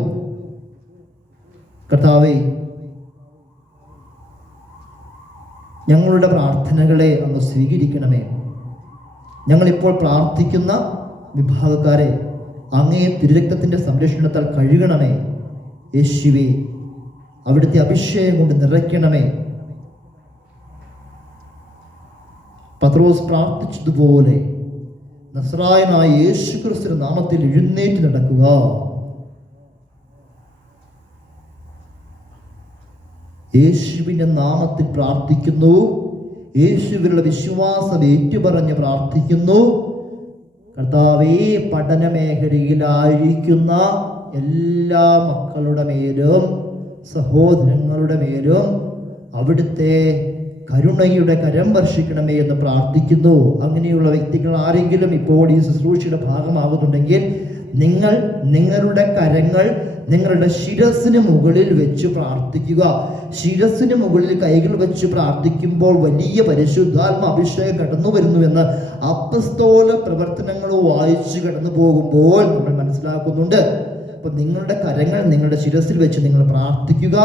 കർത്താവേ, ഞങ്ങളുടെ പ്രാർത്ഥനകളെ അങ്ങ് സ്വീകരിക്കണമേ. ഞങ്ങളിപ്പോൾ പ്രാർത്ഥിക്കുന്ന വിഭാഗക്കാരെ അങ്ങേ തിരുരക്തത്തിൻ്റെ സംരക്ഷണത്താൽ കഴുകണമേ. യേശുവേ, അവിടുത്തെ അഭിഷേകം കൊണ്ട് നിറയ്ക്കണമേ. പത്രോസ് പ്രാർത്ഥിച്ചതുപോലെ നസ്രായനായ യേശു ക്രിസ്തുവിന്റെ നാമത്തിൽ എഴുന്നേറ്റ് നടക്കുക. യേശുവിന്റെ നാമത്തിൽ പ്രാർത്ഥിക്കുന്നു. യേശുവിനുള്ള വിശ്വാസം ഏറ്റുപറഞ്ഞ് പ്രാർത്ഥിക്കുന്നു. കർത്താവേ, പഠന മേഖലയിലായിരിക്കുന്ന എല്ലാ മക്കളുടെ മേലും സഹോദരങ്ങളുടെ മേലും അവിടുത്തെ കരുണയുടെ കരം വർഷിക്കണമേ എന്ന് പ്രാർത്ഥിക്കുന്നു. അങ്ങനെയുള്ള വ്യക്തികൾ ആരെങ്കിലും ഇപ്പോൾ ഈ ശുശ്രൂഷയുടെ ഭാഗമാകുന്നുണ്ടെങ്കിൽ നിങ്ങൾ നിങ്ങളുടെ കരങ്ങൾ നിങ്ങളുടെ ശിരസിന് മുകളിൽ വെച്ച് പ്രാർത്ഥിക്കുക. ശിരസിന് മുകളിൽ കൈകൾ വെച്ച് പ്രാർത്ഥിക്കുമ്പോൾ വലിയ പരിശുദ്ധാത്മ അഭിഷേകം കടന്നു വരുന്നുവെന്ന് അപ്പസ്തോല പ്രവർത്തനങ്ങൾ വായിച്ച് കടന്നു പോകുമ്പോൾ നമ്മൾ മനസ്സിലാക്കുന്നുണ്ട്. അപ്പൊ നിങ്ങളുടെ കരങ്ങൾ നിങ്ങളുടെ ശിരസിൽ വെച്ച് നിങ്ങൾ പ്രാർത്ഥിക്കുക.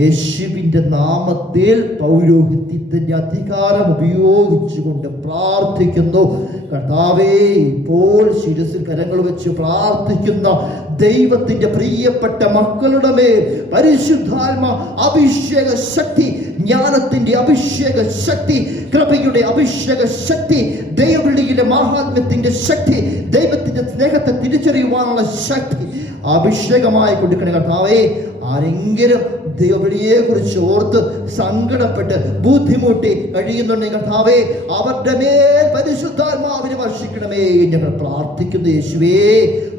യേശുവിന്റെ നാമത്തിൽ പൗരോഹിത്യത്തിന്റെ അധികാരം ഉപയോഗിച്ചുകൊണ്ട് പ്രാർത്ഥിക്കുന്നു. കർത്താവേ, ഇപ്പോൾ ശിരസിൽ കരങ്ങൾ വെച്ച് പ്രാർത്ഥിക്കുന്ന ദൈവത്തിന്റെ പ്രിയപ്പെട്ട മക്കളുടെ മേൽ പരിശുദ്ധാത്മ അഭിഷേക ശക്തി, ജ്ഞാനത്തിന്റെ അഭിഷേക ശക്തി, കൃപയുടെ അഭിഷേക ശക്തി, ദൈവവിളിയിലെ മഹാത്മ്യത്തിന്റെ ശക്തി, ദൈവത്തിന്റെ സ്നേഹത്തെ തിരിച്ചറിയുവാനുള്ള ശക്തി അഭിഷേകമായി കൊടുക്കണേ കർത്താവേ. ആരെങ്കിലും ദൈവവിളിയെ കുറിച്ച് ഓർത്ത് സങ്കടപ്പെട്ട് ബുദ്ധിമുട്ടി കഴിയുന്നുണ്ടെങ്കിൽ കർത്താവേ, അവരുടെ മേൽ പരിശുദ്ധാത്മാവിനെ വർഷിക്കണമേ ഞങ്ങൾ പ്രാർത്ഥിക്കുന്നു. യേശുവേ,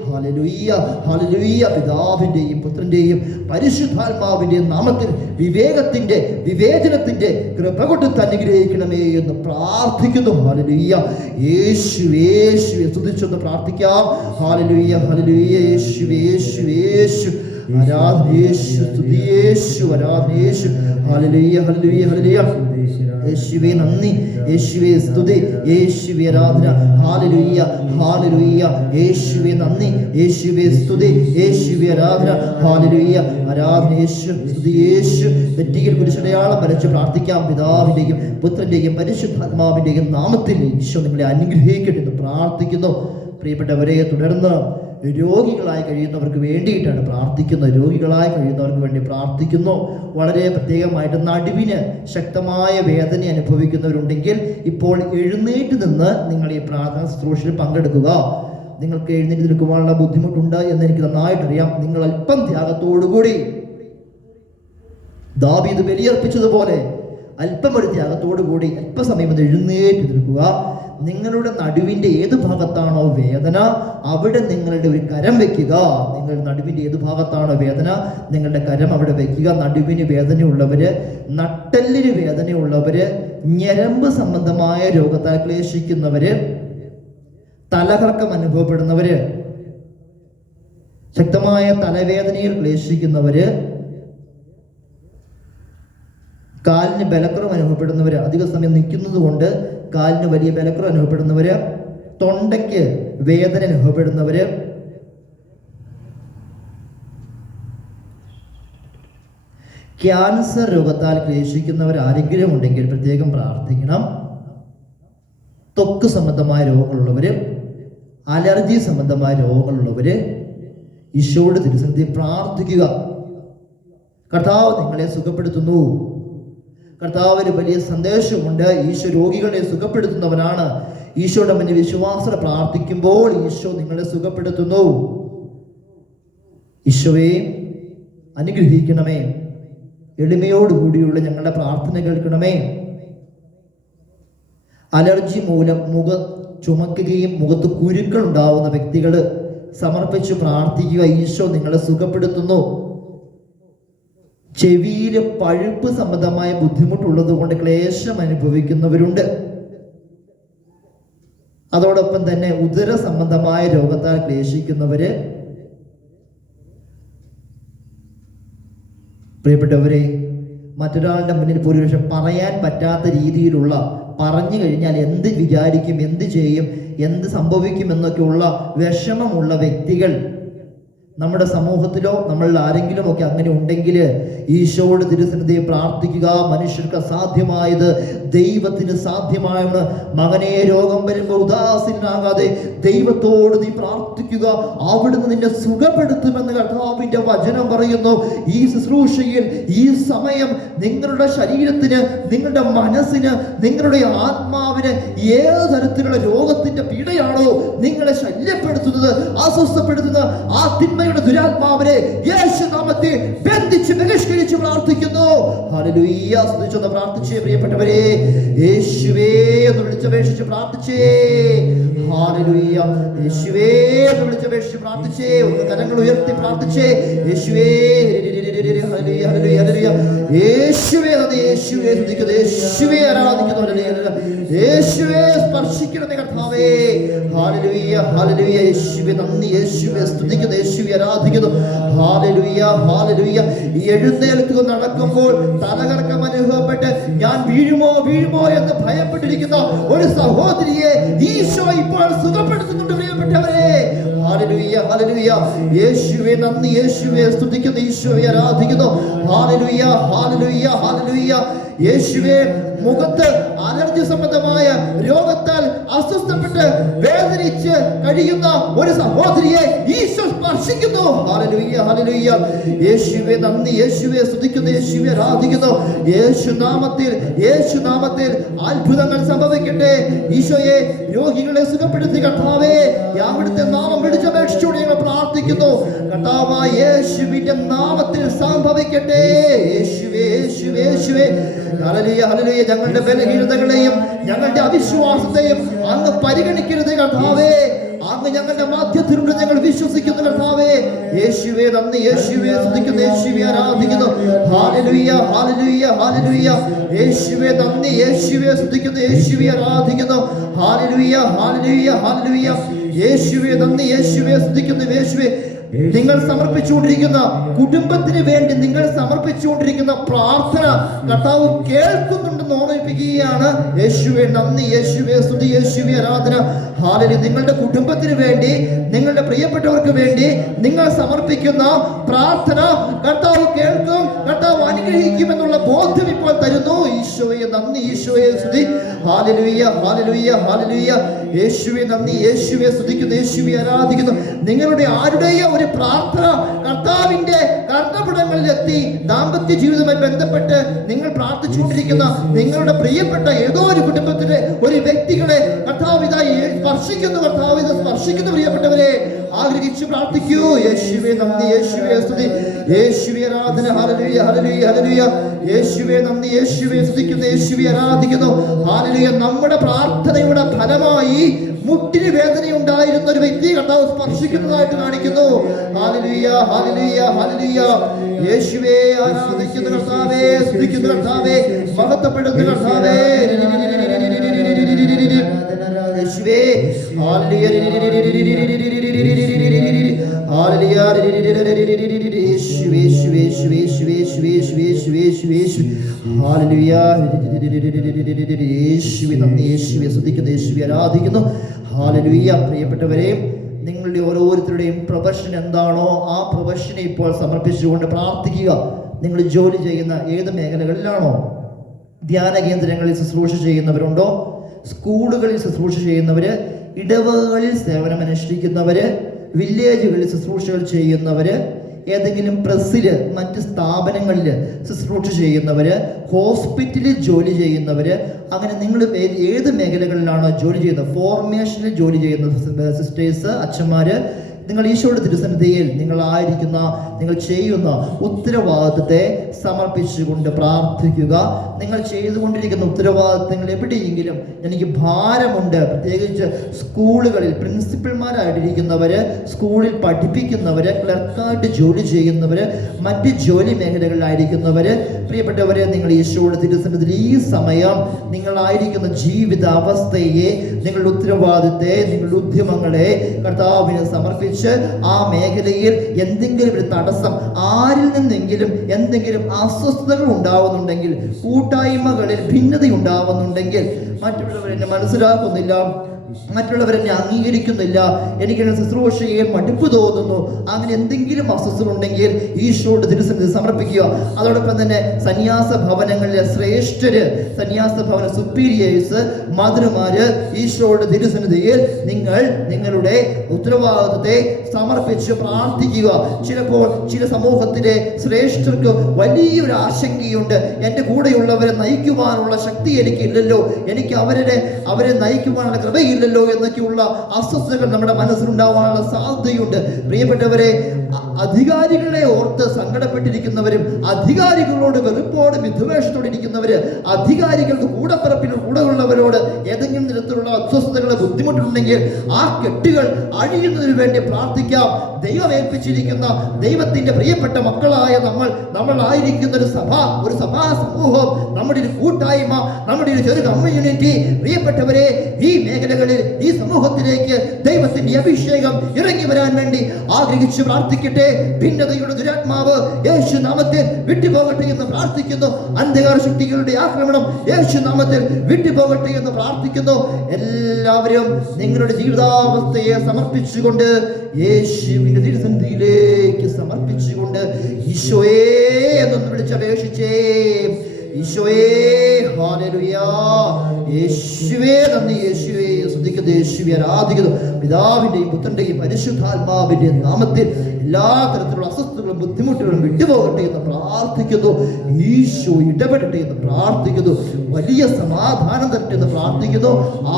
ഹല്ലേലൂയ, ഹല്ലേലൂയ. പിതാവിന്റെയും പുത്രന്റെയും പരിശുദ്ധാത്മാവിന്റെയും നാമത്തിൽ വിവേകത്തിന്റെ വിവേചനത്തിന്റെ കൃപ കൊടുത്ത് അനുഗ്രഹിക്കണമേ എന്ന് പ്രാർത്ഥിക്കുന്നു. ഹല്ലേലൂയ. യേശുവേ, യേശുവേ സ്തുതിച്ചൊന്ന് പ്രാർത്ഥിക്കാം. ഹല്ലേലൂയ, ഹല്ലേലൂയ. യേശുവേ, യേശുവേ, യേശു ആരാധന, യേശു സ്തുതി, യേശു ആരാധന, യേശു ഹല്ലേലൂയ, ഹല്ലേലൂയ, ഹല്ലേലൂയ. യേശുവേ നന്ദി, യേശുവേ സ്തുതി, യേശുവേ ആരാധന. ഹല്ലേലൂയ, ഹല്ലേലൂയ. യേശുവേ നന്ദി, യേശുവേ സ്തുതി, യേശുവേ ആരാധന. ഹല്ലേലൂയ, ആരാധന, യേശു സ്തുതി, യേശു. നെറ്റിയിൽ കുരിശടയാളം വരച്ച് പ്രാർത്ഥിക്കാം. പിതാവിന്റെയും പുത്രന്റെയും പരിശുദ്ധാത്മാവിന്റെയും നാമത്തിൽ ഈശോ നിങ്ങളെ അനുഗ്രഹിക്കട്ടെ എന്ന് പ്രാർത്ഥിക്കുന്നു. പ്രിയപ്പെട്ടവരെ, തുടർന്ന് രോഗികളായി കഴിയുന്നവർക്ക് വേണ്ടിയിട്ടാണ് പ്രാർത്ഥിക്കുന്നത്. രോഗികളായി കഴിയുന്നവർക്ക് വേണ്ടി പ്രാർത്ഥിക്കുന്നു. വളരെ പ്രത്യേകമായിട്ട് നടുവിന് ശക്തമായ വേദന അനുഭവിക്കുന്നവരുണ്ടെങ്കിൽ ഇപ്പോൾ എഴുന്നേറ്റ് നിന്ന് നിങ്ങൾ ഈ പ്രാർത്ഥന ശുശ്രൂഷയിൽ പങ്കെടുക്കുക. നിങ്ങൾക്ക് എഴുന്നേറ്റ് നിൽക്കുവാനുള്ള ബുദ്ധിമുട്ടുണ്ട് എന്ന് എനിക്ക് നന്നായിട്ടറിയാം. നിങ്ങൾ അല്പം ത്യാഗത്തോടുകൂടി ദാവീദ് ബലിയർപ്പിച്ചതുപോലെ അല്പം ഒരു ത്യാഗത്തോടു കൂടി അല്പസമയം ഒന്ന് എഴുന്നേറ്റ് നിൽക്കുക. നിങ്ങളുടെ നടുവിൻ്റെ ഏത് ഭാഗത്താണോ വേദന അവിടെ നിങ്ങളുടെ ഒരു കരം വെക്കുക. നിങ്ങളുടെ നടുവിൻ്റെ ഏത് ഭാഗത്താണോ വേദന നിങ്ങളുടെ കരം അവിടെ വെക്കുക. നടുവിന് വേദനയുള്ളവര്, നട്ടെല്ലിന് വേദനയുള്ളവര്, ഞരമ്പ് സംബന്ധമായ രോഗത്താൽ ക്ലേശിക്കുന്നവര്, തലകറക്കം അനുഭവപ്പെടുന്നവര്, ശക്തമായ തലവേദനയിൽ ക്ലേശിക്കുന്നവര്, കാലിന് ബലക്കുറവ് അനുഭവപ്പെടുന്നവർ, അധിക സമയം നിൽക്കുന്നത് കൊണ്ട് കാലിന് വലിയ ബലക്കുറവ് അനുഭവപ്പെടുന്നവർ, തൊണ്ടയ്ക്ക് വേദന അനുഭവപ്പെടുന്നവർ, ക്യാൻസർ രോഗത്താൽ ക്ലേശിക്കുന്നവർ ആരെങ്കിലും ഉണ്ടെങ്കിൽ പ്രത്യേകം പ്രാർത്ഥിക്കണം. ത്വക്ക് സംബന്ധമായ രോഗങ്ങളുള്ളവർ, അലർജി സംബന്ധമായ രോഗങ്ങളുള്ളവർ ഈശോയുടെ തിരുസന്നിധിയിൽ പ്രാർത്ഥിക്കുക. കർത്താവ് നിങ്ങളെ സുഖപ്പെടുത്തുന്നു. കർത്താവിന് വലിയ സന്ദേശമുണ്ട്. ഈശോ രോഗികളെ സുഖപ്പെടുത്തുന്നവനാണ്. ഈശോയുടെ മുന്നിൽ വിശ്വാസത്തോടെ പ്രാർത്ഥിക്കുമ്പോൾ ഈശോ നിങ്ങളെ സുഖപ്പെടുത്തുന്നു. ഈശോയെ അനുഗ്രഹിക്കണമേ. എളിമയോടുകൂടിയുള്ള ഞങ്ങളുടെ പ്രാർത്ഥന കേൾക്കണമേ. അലർജി മൂലം മുഖം ചുമക്കുകയും മുഖത്ത് കുരുക്കൾ ഉണ്ടാവുന്ന വ്യക്തികൾ സമർപ്പിച്ച് പ്രാർത്ഥിക്കുക. ഈശോ നിങ്ങളെ സുഖപ്പെടുത്തുന്നു. ചെവിയിൽ പഴുപ്പ് സംബന്ധമായ ബുദ്ധിമുട്ടുള്ളത് കൊണ്ട് ക്ലേശം അനുഭവിക്കുന്നവരുണ്ട്. അതോടൊപ്പം തന്നെ ഉദര സംബന്ധമായ രോഗത്താൽ ക്ലേശിക്കുന്നവര്, പ്രിയപ്പെട്ടവരെ, മറ്റൊരാളുടെ മുന്നിൽ പോലും പറയാൻ പറ്റാത്ത രീതിയിലുള്ള, പറഞ്ഞു കഴിഞ്ഞാൽ എന്ത് വിചാരിക്കും, എന്ത് ചെയ്യും, എന്ത് സംഭവിക്കും എന്നൊക്കെയുള്ള വിഷമമുള്ള വ്യക്തികൾ നമ്മുടെ സമൂഹത്തിലോ നമ്മളിൽ ആരെങ്കിലും ഒക്കെ അങ്ങനെ ഉണ്ടെങ്കിൽ ഈശോയുടെ തിരുസന്നിധിയിൽ പ്രാർത്ഥിക്കുക. മനുഷ്യർക്ക് അസാധ്യമായത് ദൈവത്തിന് സാധ്യമാണ്. മകനെ, രോഗം വരുമ്പോൾ ഉദാസീനാകാതെ ദൈവത്തോട് നീ പ്രാർത്ഥിക്കുക. അവിടുന്ന് നിന്നെ സുഖപ്പെടുത്തുമെന്ന് കർത്താവിന്റെ വചനം പറയുന്നു. ഈ ശുശ്രൂഷയിൽ ഈ സമയം നിങ്ങളുടെ ശരീരത്തിന്, നിങ്ങളുടെ മനസ്സിന്, നിങ്ങളുടെ ആത്മാവിന് ഏത് തരത്തിലുള്ള രോഗത്തിന്റെ പീഡയാണോ നിങ്ങളെ ശല്യപ്പെടുത്തുന്നത്, അസ്വസ്ഥപ്പെടുത്തുന്നത്, ആ തിന്മയുടെ ദുരാത്മാവിനെ യേശുനാമത്തിൽ ബന്ധിച്ച് ബഹിഷ്കരിച്ച് പ്രാർത്ഥിക്കുന്നു. ഹല്ലേലൂയ. സ്തുതിച്ചൊന്ന് പ്രാർത്ഥിച്ചേ പ്രിയപ്പെട്ടവരെ. യേശുവേ എന്ന് വിളിച്ചപേക്ഷിച്ച് പ്രാർത്ഥിച്ചേ. ഹല്ലേലൂയ. യേശുവേ എന്ന് വിളിച്ചപേക്ഷിച്ച് പ്രാർത്ഥിച്ചേ. ഒന്ന് കരങ്ങൾ ഉയർത്തി പ്രാർത്ഥിച്ചേ. യേശുവേ, ഹല്ലേലൂയ, ഹല്ലേലൂയ, ഹല്ലേലൂയ. യേശുവേ നന്ദി. യേശുവേ സ്തുതിക്കുന്നു. യേശുവേ ആരാധിക്കുന്നു. ഹല്ലേലൂയ. യേശുവേ സ്പർശിക്കണമേ കർത്താവേ. ഹല്ലേലൂയ, ഹല്ലേലൂയ. യേശുവേ നന്ദി. യേശുവേ സ്തുതിക്കുന്നു. യേശുവേ ആരാധിക്കുന്നു. Hallelujah, hallelujah. എഴുന്നേൽക്കുക നടക്കുമ്പോൾ തലകറക്കം അനുഭവപ്പെട്ട് ഞാൻ വീഴുമോ എന്ന് ഭയപ്പെട്ടിരിക്കുന്ന ഒരു സഹോദരിയെ ഈശോ ഇപ്പോൾ സുഖപ്പെടുത്തുന്നുണ്ട് പ്രിയപ്പെട്ടവരെ. ഹല്ലേലൂയ, ഹല്ലേലൂയ. യേശുവേ നന്ദി. യേശുവേ സ്തുതിക്കുന്നു. യേശുവേ ആരാധിക്കുന്നു. ഹല്ലേലൂയ, ഹല്ലേലൂയ, ഹല്ലേലൂയ. യേശുവേ മുഖത്ത് അലർജി സംബന്ധമായ രോഗത്താൽ അസ്വസ്ഥപ്പെട്ട് വേദനിച്ച് കഴിയുന്ന ഒരു സഹോദരിയെ ഈശോ സ്പർശിക്കുന്നു. ഹല്ലേലൂയ, ഹല്ലേലൂയ. യേശുവേ നന്ദി. യേശുവേ സ്തുതിക്കുന്നു. യേശുവേ ആരാധിക്കുന്നു. യേശുനാമത്തിൽ അത്ഭുതങ്ങൾ സംഭവിക്കട്ടെ. ഈശോയെ രോഗികളെ സുഖപ്പെടുത്തി കർത്താവേ, അവിടുത്തെ നാമം വിളിച്ചപേക്ഷിച്ചുകൊണ്ട് ഞങ്ങൾ പ്രാർത്ഥിക്കുന്നു. കർത്താവായ യേശുവിന്റെ നാമത്തിൽ സംഭവിക്കട്ടെ. യേശുവേ, യേശുവേ, യേശുവേ. ഹല്ലേലൂയ, ഹല്ലേലൂയ. ഞങ്ങളുടെ ബലഹീനതകളെയും ഞങ്ങളുടെ അവിശ്വാസത്തെയും അങ്ങ് പരിഗണിക്കരുത് കർത്താവേ. അങ്ങ് ഞങ്ങളുടെ മാധ്യത്തിലുണ്ട്, ഞങ്ങൾ വിശ്വസിക്കുന്നു കർത്താവേ. യേശുവേ നന്ദി. യേശുവേ സ്തുതിക്കുന്നു. യേശുവേ ആരാധിക്കുന്നു. ഹല്ലേലൂയ, ഹല്ലേലൂയ, ഹല്ലേലൂയ. യേശുവേ നന്ദി. യേശുവേ സ്തുതിക്കുന്നു. യേശുവേ ആരാധിക്കുന്നു. ഹല്ലേലൂയ, ഹല്ലേലൂയ, ഹല്ലേലൂയ. യേശുവേ നന്ദി. യേശുവേ സ്തുതിക്കുന്നു. യേശുവേ നിങ്ങൾ സമർപ്പിച്ചുകൊണ്ടിരിക്കുന്ന കുടുംബത്തിന് വേണ്ടി നിങ്ങൾ സമർപ്പിച്ചുകൊണ്ടിരിക്കുന്ന പ്രാർത്ഥന കർത്താവ് കേൾക്കുന്നുണ്ടെന്ന് ഓർമ്മിപ്പിക്കുകയാണ്. യേശുവേ നന്ദി. യേശുവേ സ്തുതി. യേശുവേ ആരാധന. ഹല്ലേലൂയ. നിങ്ങളുടെ കുടുംബത്തിന് വേണ്ടി, നിങ്ങളുടെ പ്രിയപ്പെട്ടവർക്ക് വേണ്ടി നിങ്ങൾ സമർപ്പിക്കുന്ന പ്രാർത്ഥന കർത്താവ് കേൾക്കും, കർത്താവ് അനുഗ്രഹിക്കുമെന്നുള്ള ബോധ്യം ഇപ്പോൾ തരുന്നു. ഈശോയെ നന്ദി. ഈശോയെ സ്തുതി. ഹല്ലേലൂയ, ഹല്ലേലൂയ, ഹല്ലേലൂയ. യേശുവേ നന്ദി. യേശുവേ സ്തുതിക്കുന്നു. യേശുവേ ആരാധിക്കുന്നു. നിങ്ങളുടെ ആരുടെയോ ഒരു പ്രാർത്ഥന കർത്താവിന്റെ കർണപുടങ്ങളിലെത്തി ദാമ്പത്യ ജീവിതവുമായി ബന്ധപ്പെട്ട് നിങ്ങൾ പ്രാർത്ഥിച്ചുകൊണ്ടിരിക്കുന്ന നിങ്ങളുടെ പ്രിയപ്പെട്ട ഏതോ ഒരു കുടുംബത്തിലെ ഒരു വ്യക്തികളെ കർത്താവ് ഇതായി സ്പർശിക്കുന്നു. കർത്താവ് ഇത് സ്പർശിക്കുന്നു. പ്രിയപ്പെട്ടവരെ ആഗ്രഹിച്ചു പ്രാർത്ഥിക്കൂ. യേശുവേ നന്ദി. യേശുവേ സ്തുതി. യേശുവേ ആരാധന. ഹല്ലേലൂയ, ഹല്ലേലൂയ, ഹല്ലേലൂയ. യേശുവേ നന്ദി. യേശുവേ സ്തുതിക്കുന്നു. യേശുവേ ആരാധിക്കുന്നു. ഹല്ലേലൂയ. നമ്മുടെ പ്രാർത്ഥനയുടെ ഫലമായി മുട്ടിന് വേദനയുണ്ടായിരുന്ന ഒരു വ്യക്തിയെ കർത്താവ് സ്പർശിക്കുന്നതായിട്ട് കാണിക്കുന്നു. ഹല്ലേലൂയ, ഹല്ലേലൂയ, ഹല്ലേലൂയ. യേശുവേ ആരാധിക്കുന്നു കർത്താവേ. സ്തുതിക്കുന്നു കർത്താവേ. മഹത്വപ്പെടുന്നു കർത്താവേ. യേശുവേ ഹല്ലേലൂയ, ഹല്ലേലൂയ. യേശുവേ, യേശുവേ, യേശുവേ, യേശുവേ, യേശുവേ, യേശുവേ, യേശുവേ, യേശുവേ, യേശുവേ. ഹല്ലേലൂയ. യേശുവേ നന്ദി, യേശുവേ സ്തുതിക്കുന്നു, യേശുവേ ആരാധിക്കുന്നു. ഹല്ലേലൂയ. പ്രിയപ്പെട്ടവരെ, നിങ്ങളുടെ ഓരോരുത്തരുടെയും പ്രൊഫഷൻ എന്താണോ ആ പ്രൊഫഷനെ ഇപ്പോൾ സമർപ്പിച്ചുകൊണ്ട് പ്രാർത്ഥിക്കുക. നിങ്ങൾ ജോലി ചെയ്യുന്ന ഏത് മേഖലകളിലാണോ? ധ്യാന കേന്ദ്രങ്ങളിൽ ശുശ്രൂഷ ചെയ്യുന്നവരുണ്ടോ? സ്കൂളുകളിൽ ശുശ്രൂഷ ചെയ്യുന്നവര്, ഇടവകകളിൽ സേവനമനുഷ്ഠിക്കുന്നവര്, വില്ലേജുകളിൽ ശുശ്രൂഷകൾ ചെയ്യുന്നവര്, ഏതെങ്കിലും പ്രസ്സില് മറ്റ് സ്ഥാപനങ്ങളിൽ ശുശ്രൂഷ ചെയ്യുന്നവര്, ഹോസ്പിറ്റലിൽ ജോലി ചെയ്യുന്നവര്, അങ്ങനെ നിങ്ങൾ ഏത് മേഖലകളിലാണോ ജോലി ചെയ്യുന്നത്, ഫോർമേഷനിൽ ജോലി ചെയ്യുന്ന സിസ്റ്റേഴ്സ്, അച്ഛന്മാര്, നിങ്ങൾ ഈശോയുടെ തിരുസന്നിധിയിൽ നിങ്ങൾ ചെയ്യുന്ന ഉത്തരവാദിത്തത്തെ സമർപ്പിച്ചുകൊണ്ട് പ്രാർത്ഥിക്കുക. നിങ്ങൾ ചെയ്തുകൊണ്ടിരിക്കുന്ന ഉത്തരവാദിത്തങ്ങൾ എവിടെയെങ്കിലും എനിക്ക് ഭാരമുണ്ട്, പ്രത്യേകിച്ച് സ്കൂളുകളിൽ പ്രിൻസിപ്പൽമാരായിട്ടിരിക്കുന്നവര്, സ്കൂളിൽ പഠിപ്പിക്കുന്നവര്, ക്ലർക്കായിട്ട് ജോലി ചെയ്യുന്നവര്, മറ്റ് ജോലി മേഖലകളിലായിരിക്കുന്നവര്, പ്രിയപ്പെട്ടവരെ, നിങ്ങൾ ഈശോയുടെ തിരുസന്നിധിയിൽ ഈ സമയം നിങ്ങളായിരിക്കുന്ന ജീവിത അവസ്ഥയെ, നിങ്ങളുടെ ഉത്തരവാദിത്തത്തെ, നിങ്ങളുടെ ഉദ്യമങ്ങളെ കർത്താവിന് സമർപ്പിച്ച് ആ മേഖലയിൽ എന്തെങ്കിലും ഒരു തടസ്സം, ആരിൽ നിന്നെങ്കിലും എന്തെങ്കിലും അസ്വസ്ഥതകൾ ഉണ്ടാവുന്നുണ്ടെങ്കിൽ, കൂട്ടായ്മകളിൽ ഭിന്നത ഉണ്ടാവുന്നുണ്ടെങ്കിൽ, മറ്റുള്ളവരെന്നെ മനസ്സിലാക്കുന്നില്ല, മറ്റുള്ളവരെന്നെ അംഗീകരിക്കുന്നില്ല, എനിക്കെന്നെ ശുശ്രൂഷ ചെയ്യാൻ മടുപ്പ് തോന്നുന്നു, അങ്ങനെ എന്തെങ്കിലും അസ്വസ്ഥത ഉണ്ടെങ്കിൽ ഈശോയുടെ തിരുസന്നിധി സമർപ്പിക്കുക. അതോടൊപ്പം തന്നെ സന്യാസ ഭവനങ്ങളിലെ ശ്രേഷ്ഠര്, സന്യാസ ഭവന സുപ്പീരിയേഴ്സ്, മദർമാര്, ഈശോയുടെ തിരുസന്നിധിയിൽ നിങ്ങളുടെ ഉത്തരവാദിത്തത്തെ സമർപ്പിച്ച് പ്രാർത്ഥിക്കുക. ചിലപ്പോൾ ചില സമൂഹത്തിലെ ശ്രേഷ്ഠർക്ക് വലിയൊരു ആശങ്കയുണ്ട്, എൻ്റെ കൂടെയുള്ളവരെ നയിക്കുവാനുള്ള ശക്തി എനിക്കില്ലല്ലോ, എനിക്ക് അവരെ നയിക്കുവാനുള്ള കൃപയില്ല എന്നൊക്കെയുള്ള അസ്വസ്ഥതകൾ നമ്മുടെ മനസ്സിലുണ്ടാവാനുള്ള സാധ്യതയുണ്ട്. പ്രിയപ്പെട്ടവരെ, അധികാരികളെ ഓർത്ത് സങ്കടപ്പെട്ടിരിക്കുന്നവരും, അധികാരികളോട് വെറുപ്പോട് വിദ്വേഷത്തോടെ ഇരിക്കുന്നവര്, അധികാരികൾക്ക് കൂടെയുള്ളവരോട് ഏതെങ്കിലും തരത്തിലുള്ള അസ്വസ്ഥതകളെ ബുദ്ധിമുട്ടുണ്ടെങ്കിൽ ആ കെട്ടുകൾ അഴിയുന്നതിന് വേണ്ടി പ്രാർത്ഥിക്കാം. ദൈവം ഏൽപ്പിച്ചിരിക്കുന്ന ദൈവത്തിന്റെ പ്രിയപ്പെട്ട മക്കളായ നമ്മളായിരിക്കുന്ന ഒരു സഭാ സമൂഹം, നമ്മുടെ ഒരു കൂട്ടായ്മ, നമ്മുടെ ഒരു ചെറു കമ്മ്യൂണിറ്റി, പ്രിയപ്പെട്ടവരെ, ഈ മേഖലകളിൽ, ഈ സമൂഹത്തിലേക്ക് ദൈവത്തിന്റെ അഭിഷേകം ഇറങ്ങി വരാൻ വേണ്ടി ആഗ്രഹിച്ച് പ്രാർത്ഥിക്കട്ടെ. ഭിന്നതയുടെ ദുരാത്മാവ് യേശു നാമത്തിൽ വിട്ടുപോകട്ടെ എന്ന് പ്രാർത്ഥിക്കുന്നു. അന്ധകാര ശക്തികളുടെ ആക്രമണം യേശു നാമത്തിൽ വിട്ടുപോകട്ടെ എന്ന് പ്രാർത്ഥിക്കുന്നു. എല്ലാവരും നിങ്ങളുടെ ജീവിതാവസ്ഥയെ സമർപ്പിച്ചുകൊണ്ട്, യേശുവിന്റെ തിരുസന്നിധിയിലേക്ക് സമർപ്പിച്ചുകൊണ്ട്, ഈശോയെ എന്നൊന്ന് വിളിച്ചപേക്ഷിച്ചേ. ഈശോയെ, ഹല്ലേലൂയ. യേശുവേ നന്ദി, യേശുവേ സ്തുതിക്കുന്നു, യേശുവേ ആരാധിക്കുന്നു. പിതാവിന്റെയും പുത്രന്റെയും പരിശുദ്ധാത്മാവിന്റെയും നാമത്തിൽ എല്ലാ തരത്തിലുള്ള അസ്വസ്ഥതകളും ബുദ്ധിമുട്ടുകളും വിട്ടുപോകട്ടെ എന്ന് പ്രാർത്ഥിക്കുന്നു. ഈശോ ഇടപെടട്ടെ എന്ന് പ്രാർത്ഥിക്കുന്നു. വലിയ സമാധാനം തരട്ടെ എന്ന് പ്രാർത്ഥിക്കുന്നു.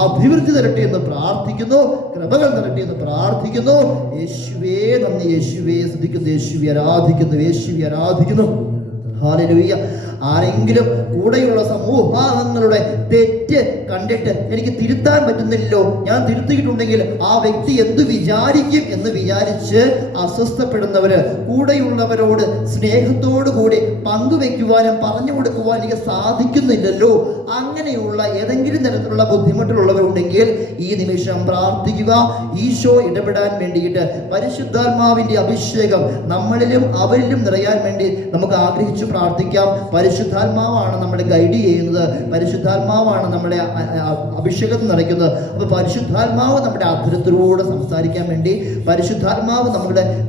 അഭിവൃദ്ധി തരട്ടെ എന്ന് പ്രാർത്ഥിക്കുന്നു. കൃപകൾ തരട്ടെ എന്ന് പ്രാർത്ഥിക്കുന്നു. യേശുവേ നന്ദി, യേശുവേ സ്തുതിക്കുന്നു, യേശുവേ ആരാധിക്കുന്നു, യേശുവേ ആരാധിക്കുന്നു. ഹല്ലേലൂയ. ആരെങ്കിലും കൂടെയുള്ള സമൂഹങ്ങളുടെ തെറ്റ് കണ്ടിട്ട് എനിക്ക് തിരുത്താൻ പറ്റുന്നില്ലല്ലോ, ഞാൻ തിരുത്തിയിട്ടുണ്ടെങ്കിൽ ആ വ്യക്തി എന്ത് വിചാരിക്കും എന്ന് വിചാരിച്ച് അസ്വസ്ഥപ്പെടുന്നവര്, കൂടെയുള്ളവരോട് സ്നേഹത്തോടു കൂടി പങ്കുവെക്കുവാനും പറഞ്ഞു കൊടുക്കുവാൻ എനിക്ക് സാധിക്കുന്നില്ലല്ലോ, അങ്ങനെയുള്ള ഏതെങ്കിലും തരത്തിലുള്ള ബുദ്ധിമുട്ടുള്ളവരുണ്ടെങ്കിൽ ഈ നിമിഷം പ്രാർത്ഥിക്കുക. ഈശോ ഇടപെടാൻ വേണ്ടിയിട്ട് പരിശുദ്ധാത്മാവിന്റെ അഭിഷേകം നമ്മളിലും അവരിലും നിറയാൻ വേണ്ടി നമുക്ക് ആഗ്രഹിച്ചു പ്രാർത്ഥിക്കാം. പരിശുദ്ധാത്മാവാണ് നമ്മളെ ഗൈഡ് ചെയ്യുന്നത്, പരിശുദ്ധാത്മാവാണ് നമ്മളെ അഭിഷേകത്തിൽ നിറയ്ക്കുന്നത്. അപ്പോൾ പരിശുദ്ധാത്മാവ് നമ്മുടെ അധരത്തിലൂടെ സംസാരിക്കാൻ വേണ്ടി പരിശുദ്ധാത്മാവ്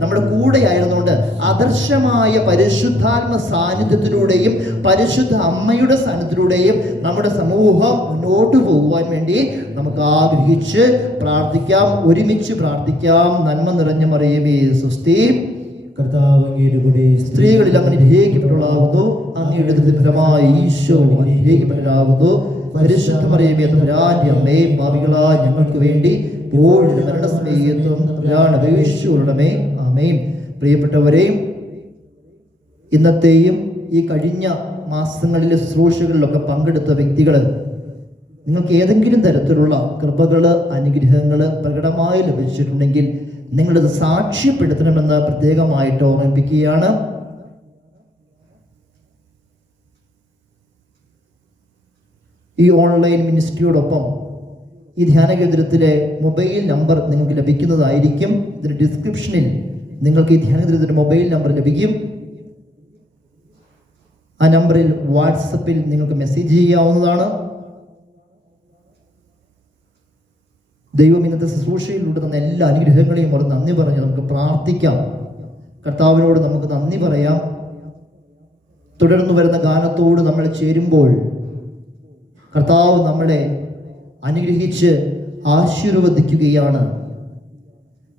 നമ്മുടെ കൂടെ ആയിരുന്നുകൊണ്ട് ആദർശമായ പരിശുദ്ധാത്മ സാന്നിധ്യത്തിലൂടെയും പരിശുദ്ധ അമ്മയുടെ സാന്നിധ്യത്തിലൂടെയും നമ്മുടെ സമൂഹം മുന്നോട്ട് പോകുവാൻ വേണ്ടി നമുക്ക് ആഗ്രഹിച്ച് പ്രാർത്ഥിക്കാം. ഒരുമിച്ച് പ്രാർത്ഥിക്കാം. നന്മ നിറഞ്ഞ മറിയമേ സ്വസ്തി, കർത്താവ് അങ്ങയുടെ കൂടെ സ്ത്രീകളിൽ അങ്ങനെ അനുഗ്രഹിക്കപ്പെട്ടവളാകുന്നു, അങ്ങയുടെ ഫലമായി ഈശോ അനുഗ്രഹിക്കപ്പെട്ടവരാകുന്നു. പരിശുദ്ധ മറിയമേ തമ്പുരാന്റെ അമ്മേ, പാപികളായ ഞങ്ങൾക്ക് വേണ്ടി ഇപ്പോഴും മരണസമയത്തും അപേക്ഷിച്ചുകൊള്ളണമേ. ആമേൻ. പ്രിയപ്പെട്ടവരെ, ഇന്നത്തെയും ഈ കഴിഞ്ഞ മാസങ്ങളിലെ ശുശ്രൂഷകളിലൊക്കെ പങ്കെടുത്ത വ്യക്തികൾ, നിങ്ങൾക്ക് ഏതെങ്കിലും തരത്തിലുള്ള കൃപകള്, അനുഗ്രഹങ്ങള് പ്രകടമായി ലഭിച്ചിട്ടുണ്ടെങ്കിൽ നിങ്ങളത് സാക്ഷ്യപ്പെടുത്തണമെന്ന് പ്രത്യേകമായിട്ട് ഓർമ്മിപ്പിക്കുകയാണ്. ഈ ഓൺലൈൻ മിനിസ്ട്രിയോടൊപ്പം ഈ ധ്യാന കേന്ദ്രത്തിലെ മൊബൈൽ നമ്പർ നിങ്ങൾക്ക് ലഭിക്കുന്നതായിരിക്കും. ഇതിൻ്റെ ഡിസ്ക്രിപ്ഷനിൽ നിങ്ങൾക്ക് ഈ ധ്യാന കേന്ദ്രത്തിൻ്റെ മൊബൈൽ നമ്പർ ലഭിക്കും. ആ നമ്പറിൽ വാട്സപ്പിൽ നിങ്ങൾക്ക് മെസ്സേജ് ചെയ്യാവുന്നതാണ്. ദൈവം ഇന്നത്തെ ശുശ്രൂഷയിലൂടെ തന്ന എല്ലാ അനുഗ്രഹങ്ങളെയും ഓർത്ത് നന്ദി പറഞ്ഞ് നമുക്ക് പ്രാർത്ഥിക്കാം. കർത്താവിനോട് നമുക്ക് നന്ദി പറയാം. തുടർന്നു വരുന്ന ഗാനത്തോട് നമ്മൾ ചേരുമ്പോൾ കർത്താവ് നമ്മളെ അനുഗ്രഹിച്ച് ആശീർവദിക്കുകയാണ്.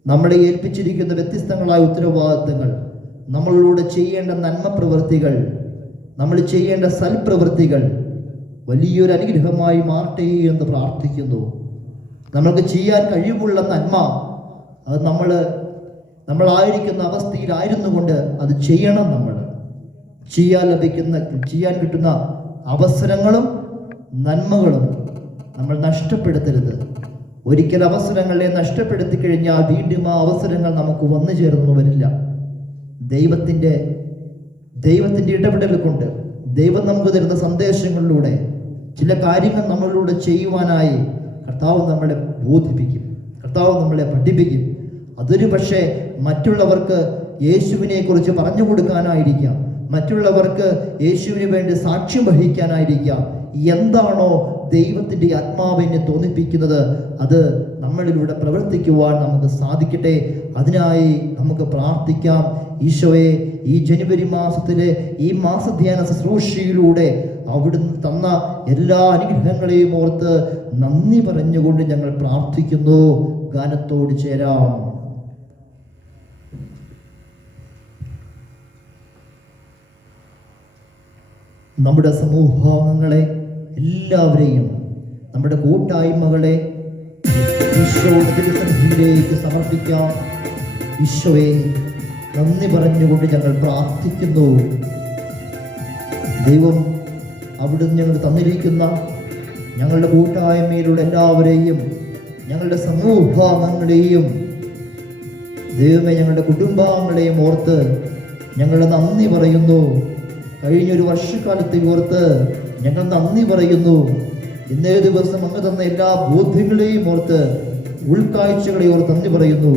നമ്മളെ ഏൽപ്പിച്ചിരിക്കുന്ന വ്യത്യസ്തങ്ങളായ ഉത്തരവാദിത്തങ്ങൾ, നമ്മളിലൂടെ ചെയ്യേണ്ട നന്മ പ്രവൃത്തികൾ, നമ്മൾ ചെയ്യേണ്ട സൽപ്രവൃത്തികൾ വലിയൊരു അനുഗ്രഹമായി മാറട്ടെ എന്ന് പ്രാർത്ഥിക്കുന്നു. നമ്മൾക്ക് ചെയ്യാൻ കഴിവുള്ള നന്മ അത് നമ്മളായിരിക്കുന്ന അവസ്ഥയിലായിരുന്നു കൊണ്ട് അത് ചെയ്യണം. നമ്മൾ ചെയ്യാൻ കിട്ടുന്ന അവസരങ്ങളും നന്മകളും നമ്മൾ നഷ്ടപ്പെടുത്തരുത്. ഒരിക്കൽ അവസരങ്ങളെ നഷ്ടപ്പെടുത്തി കഴിഞ്ഞാൽ വീണ്ടും ആ അവസരങ്ങൾ നമുക്ക് വന്നു ചേർന്നു വരില്ല. ദൈവത്തിൻ്റെ ഇടപെടൽ കൊണ്ട്, ദൈവം നമുക്ക് തരുന്ന സന്ദേശങ്ങളിലൂടെ ചില കാര്യങ്ങൾ നമ്മളിലൂടെ ചെയ്യുവാനായി കർത്താവ് നമ്മളെ ബോധിപ്പിക്കും, കർത്താവ് നമ്മളെ പഠിപ്പിക്കും. അതൊരു പക്ഷേ മറ്റുള്ളവർക്ക് യേശുവിനെ കുറിച്ച് പറഞ്ഞു കൊടുക്കാനായിരിക്കാം, മറ്റുള്ളവർക്ക് യേശുവിന് വേണ്ടി സാക്ഷ്യം വഹിക്കാനായിരിക്കാം. എന്താണോ ദൈവത്തിൻ്റെ ആത്മാവിനെ തോന്നിപ്പിക്കുന്നത് അത് നമ്മളിലൂടെ പ്രവർത്തിക്കുവാൻ നമുക്ക് സാധിക്കട്ടെ. അതിനായി നമുക്ക് പ്രാർത്ഥിക്കാം. ഈശോയെ, ഈ ജനുവരി മാസത്തിലെ ഈ മാസധ്യാന ശുശ്രൂഷയിലൂടെ അവിടുന്ന് തന്ന എല്ലാ അനുഗ്രഹങ്ങളെയും ഓർത്ത് നന്ദി പറഞ്ഞുകൊണ്ട് ഞങ്ങൾ പ്രാർത്ഥിക്കുന്നു. ഗാനത്തോട് ചേരാം. നമ്മുടെ സമൂഹാംഗങ്ങളെ എല്ലാവരെയും, നമ്മുടെ കൂട്ടായ്മകളെ ഈശോയുടെ തിരുസന്നിധിയിലേക്ക് സമർപ്പിക്കാം. ഈശോയെ, നന്ദി പറഞ്ഞുകൊണ്ട് ഞങ്ങൾ പ്രാർത്ഥിക്കുന്നു. ദൈവം അവിടുന്ന് ഞങ്ങൾ തന്നിരിക്കുന്ന ഞങ്ങളുടെ കൂട്ടായ്മയിലുള്ള എല്ലാവരെയും, ഞങ്ങളുടെ സമൂഹാംഗങ്ങളെയും, ദൈവമേ ഞങ്ങളുടെ കുടുംബാംഗങ്ങളെയും ഓർത്ത് ഞങ്ങൾ നന്ദി പറയുന്നു. കഴിഞ്ഞൊരു വർഷക്കാലത്തെ ഓർത്ത് ഞങ്ങൾ നന്ദി പറയുന്നു. ഇന്നേ ദിവസം അങ്ങ് തന്ന എല്ലാ ബോധ്യങ്ങളെയും ഓർത്ത്, ഉൾക്കാഴ്ചകളെ ഓർത്ത് നന്ദി പറയുന്നു.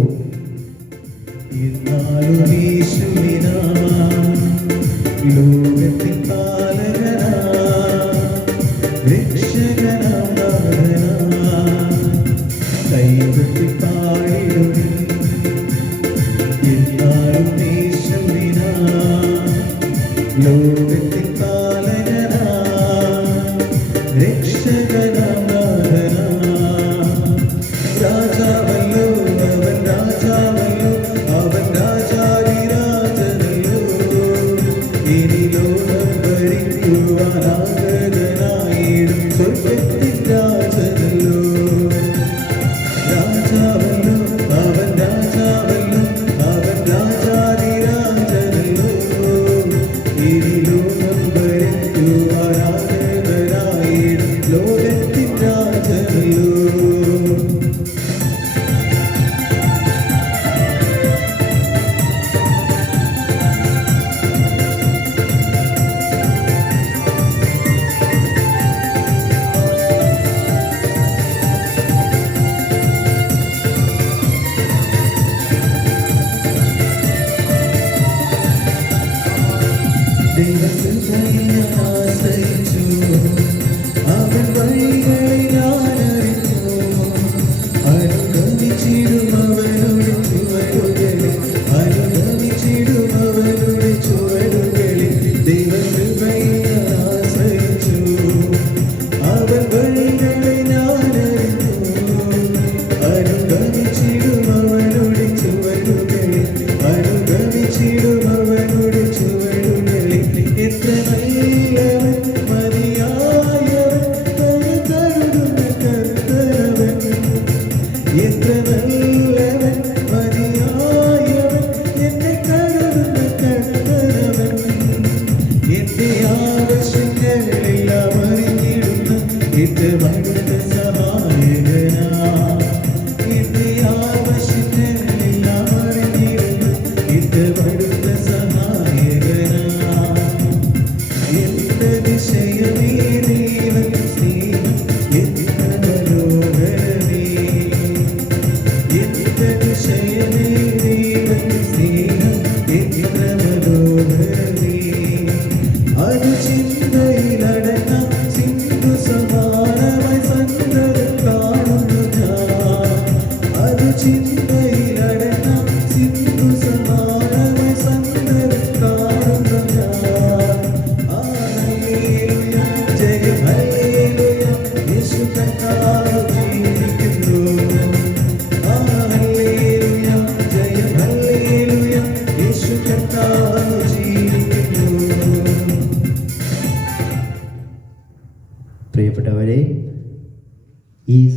I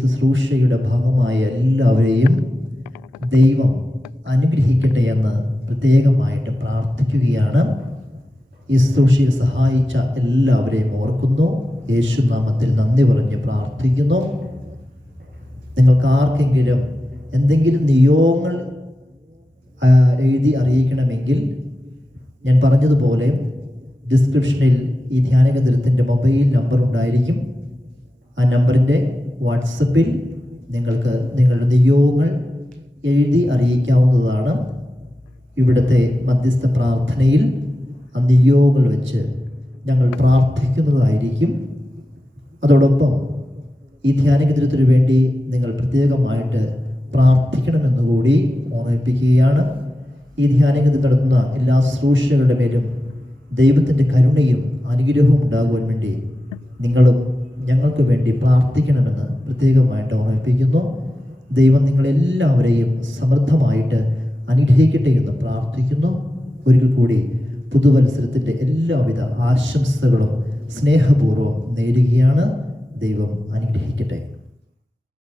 ശുശ്രൂഷയുടെ ഭാഗമായ എല്ലാവരെയും ദൈവം അനുഗ്രഹിക്കട്ടെ എന്ന് പ്രത്യേകമായിട്ട് പ്രാർത്ഥിക്കുകയാണ്. ഈ ശുശ്രൂഷയിൽ സഹായിച്ച എല്ലാവരെയും ഓർക്കുന്നു. യേശുനാമത്തിൽ നന്ദി പറഞ്ഞ് പ്രാർത്ഥിക്കുന്നു. നിങ്ങൾക്ക് ആർക്കെങ്കിലും എന്തെങ്കിലും നിയോഗങ്ങൾ എഴുതി അറിയിക്കണമെങ്കിൽ ഞാൻ പറഞ്ഞതുപോലെ ഡിസ്ക്രിപ്ഷനിൽ ഈ ധ്യാനകേന്ദ്രത്തിൻ്റെ മൊബൈൽ നമ്പർ ഉണ്ടായിരിക്കും. ആ നമ്പറിൻ്റെ വാട്സപ്പിൽ നിങ്ങൾക്ക് നിങ്ങളുടെ നിയോഗങ്ങൾ എഴുതി അറിയിക്കാവുന്നതാണ്. ഇവിടുത്തെ മധ്യസ്ഥ പ്രാർത്ഥനയിൽ ആ നിയോഗങ്ങൾ വെച്ച് ഞങ്ങൾ പ്രാർത്ഥിക്കുന്നതായിരിക്കും. അതോടൊപ്പം ഈ ധ്യാനകേന്ദ്രത്തിനു വേണ്ടി നിങ്ങൾ പ്രത്യേകമായിട്ട് പ്രാർത്ഥിക്കണമെന്നുകൂടി ഓർമ്മിപ്പിക്കുകയാണ്. ഈ ധ്യാനകേന്ദ്രം നടത്തുന്ന എല്ലാ ശുശ്രൂഷകളുടെ മേലും ദൈവത്തിൻ്റെ കരുണയും അനുഗ്രഹവും ഉണ്ടാകുവാൻ വേണ്ടി നിങ്ങളും ഞങ്ങൾക്ക് വേണ്ടി പ്രാർത്ഥിക്കണമെന്ന് പ്രത്യേകമായിട്ട് ഓർമ്മിപ്പിക്കുന്നു. ദൈവം നിങ്ങളെല്ലാവരെയും സമൃദ്ധമായിട്ട് അനുഗ്രഹിക്കട്ടെ എന്ന് പ്രാർത്ഥിക്കുന്നു. ഒരിക്കൽ കൂടി പുതുവത്സരത്തിൻ്റെ എല്ലാവിധ ആശംസകളും സ്നേഹപൂർവ്വം നേരുകയാണ്. ദൈവം അനുഗ്രഹിക്കട്ടെ.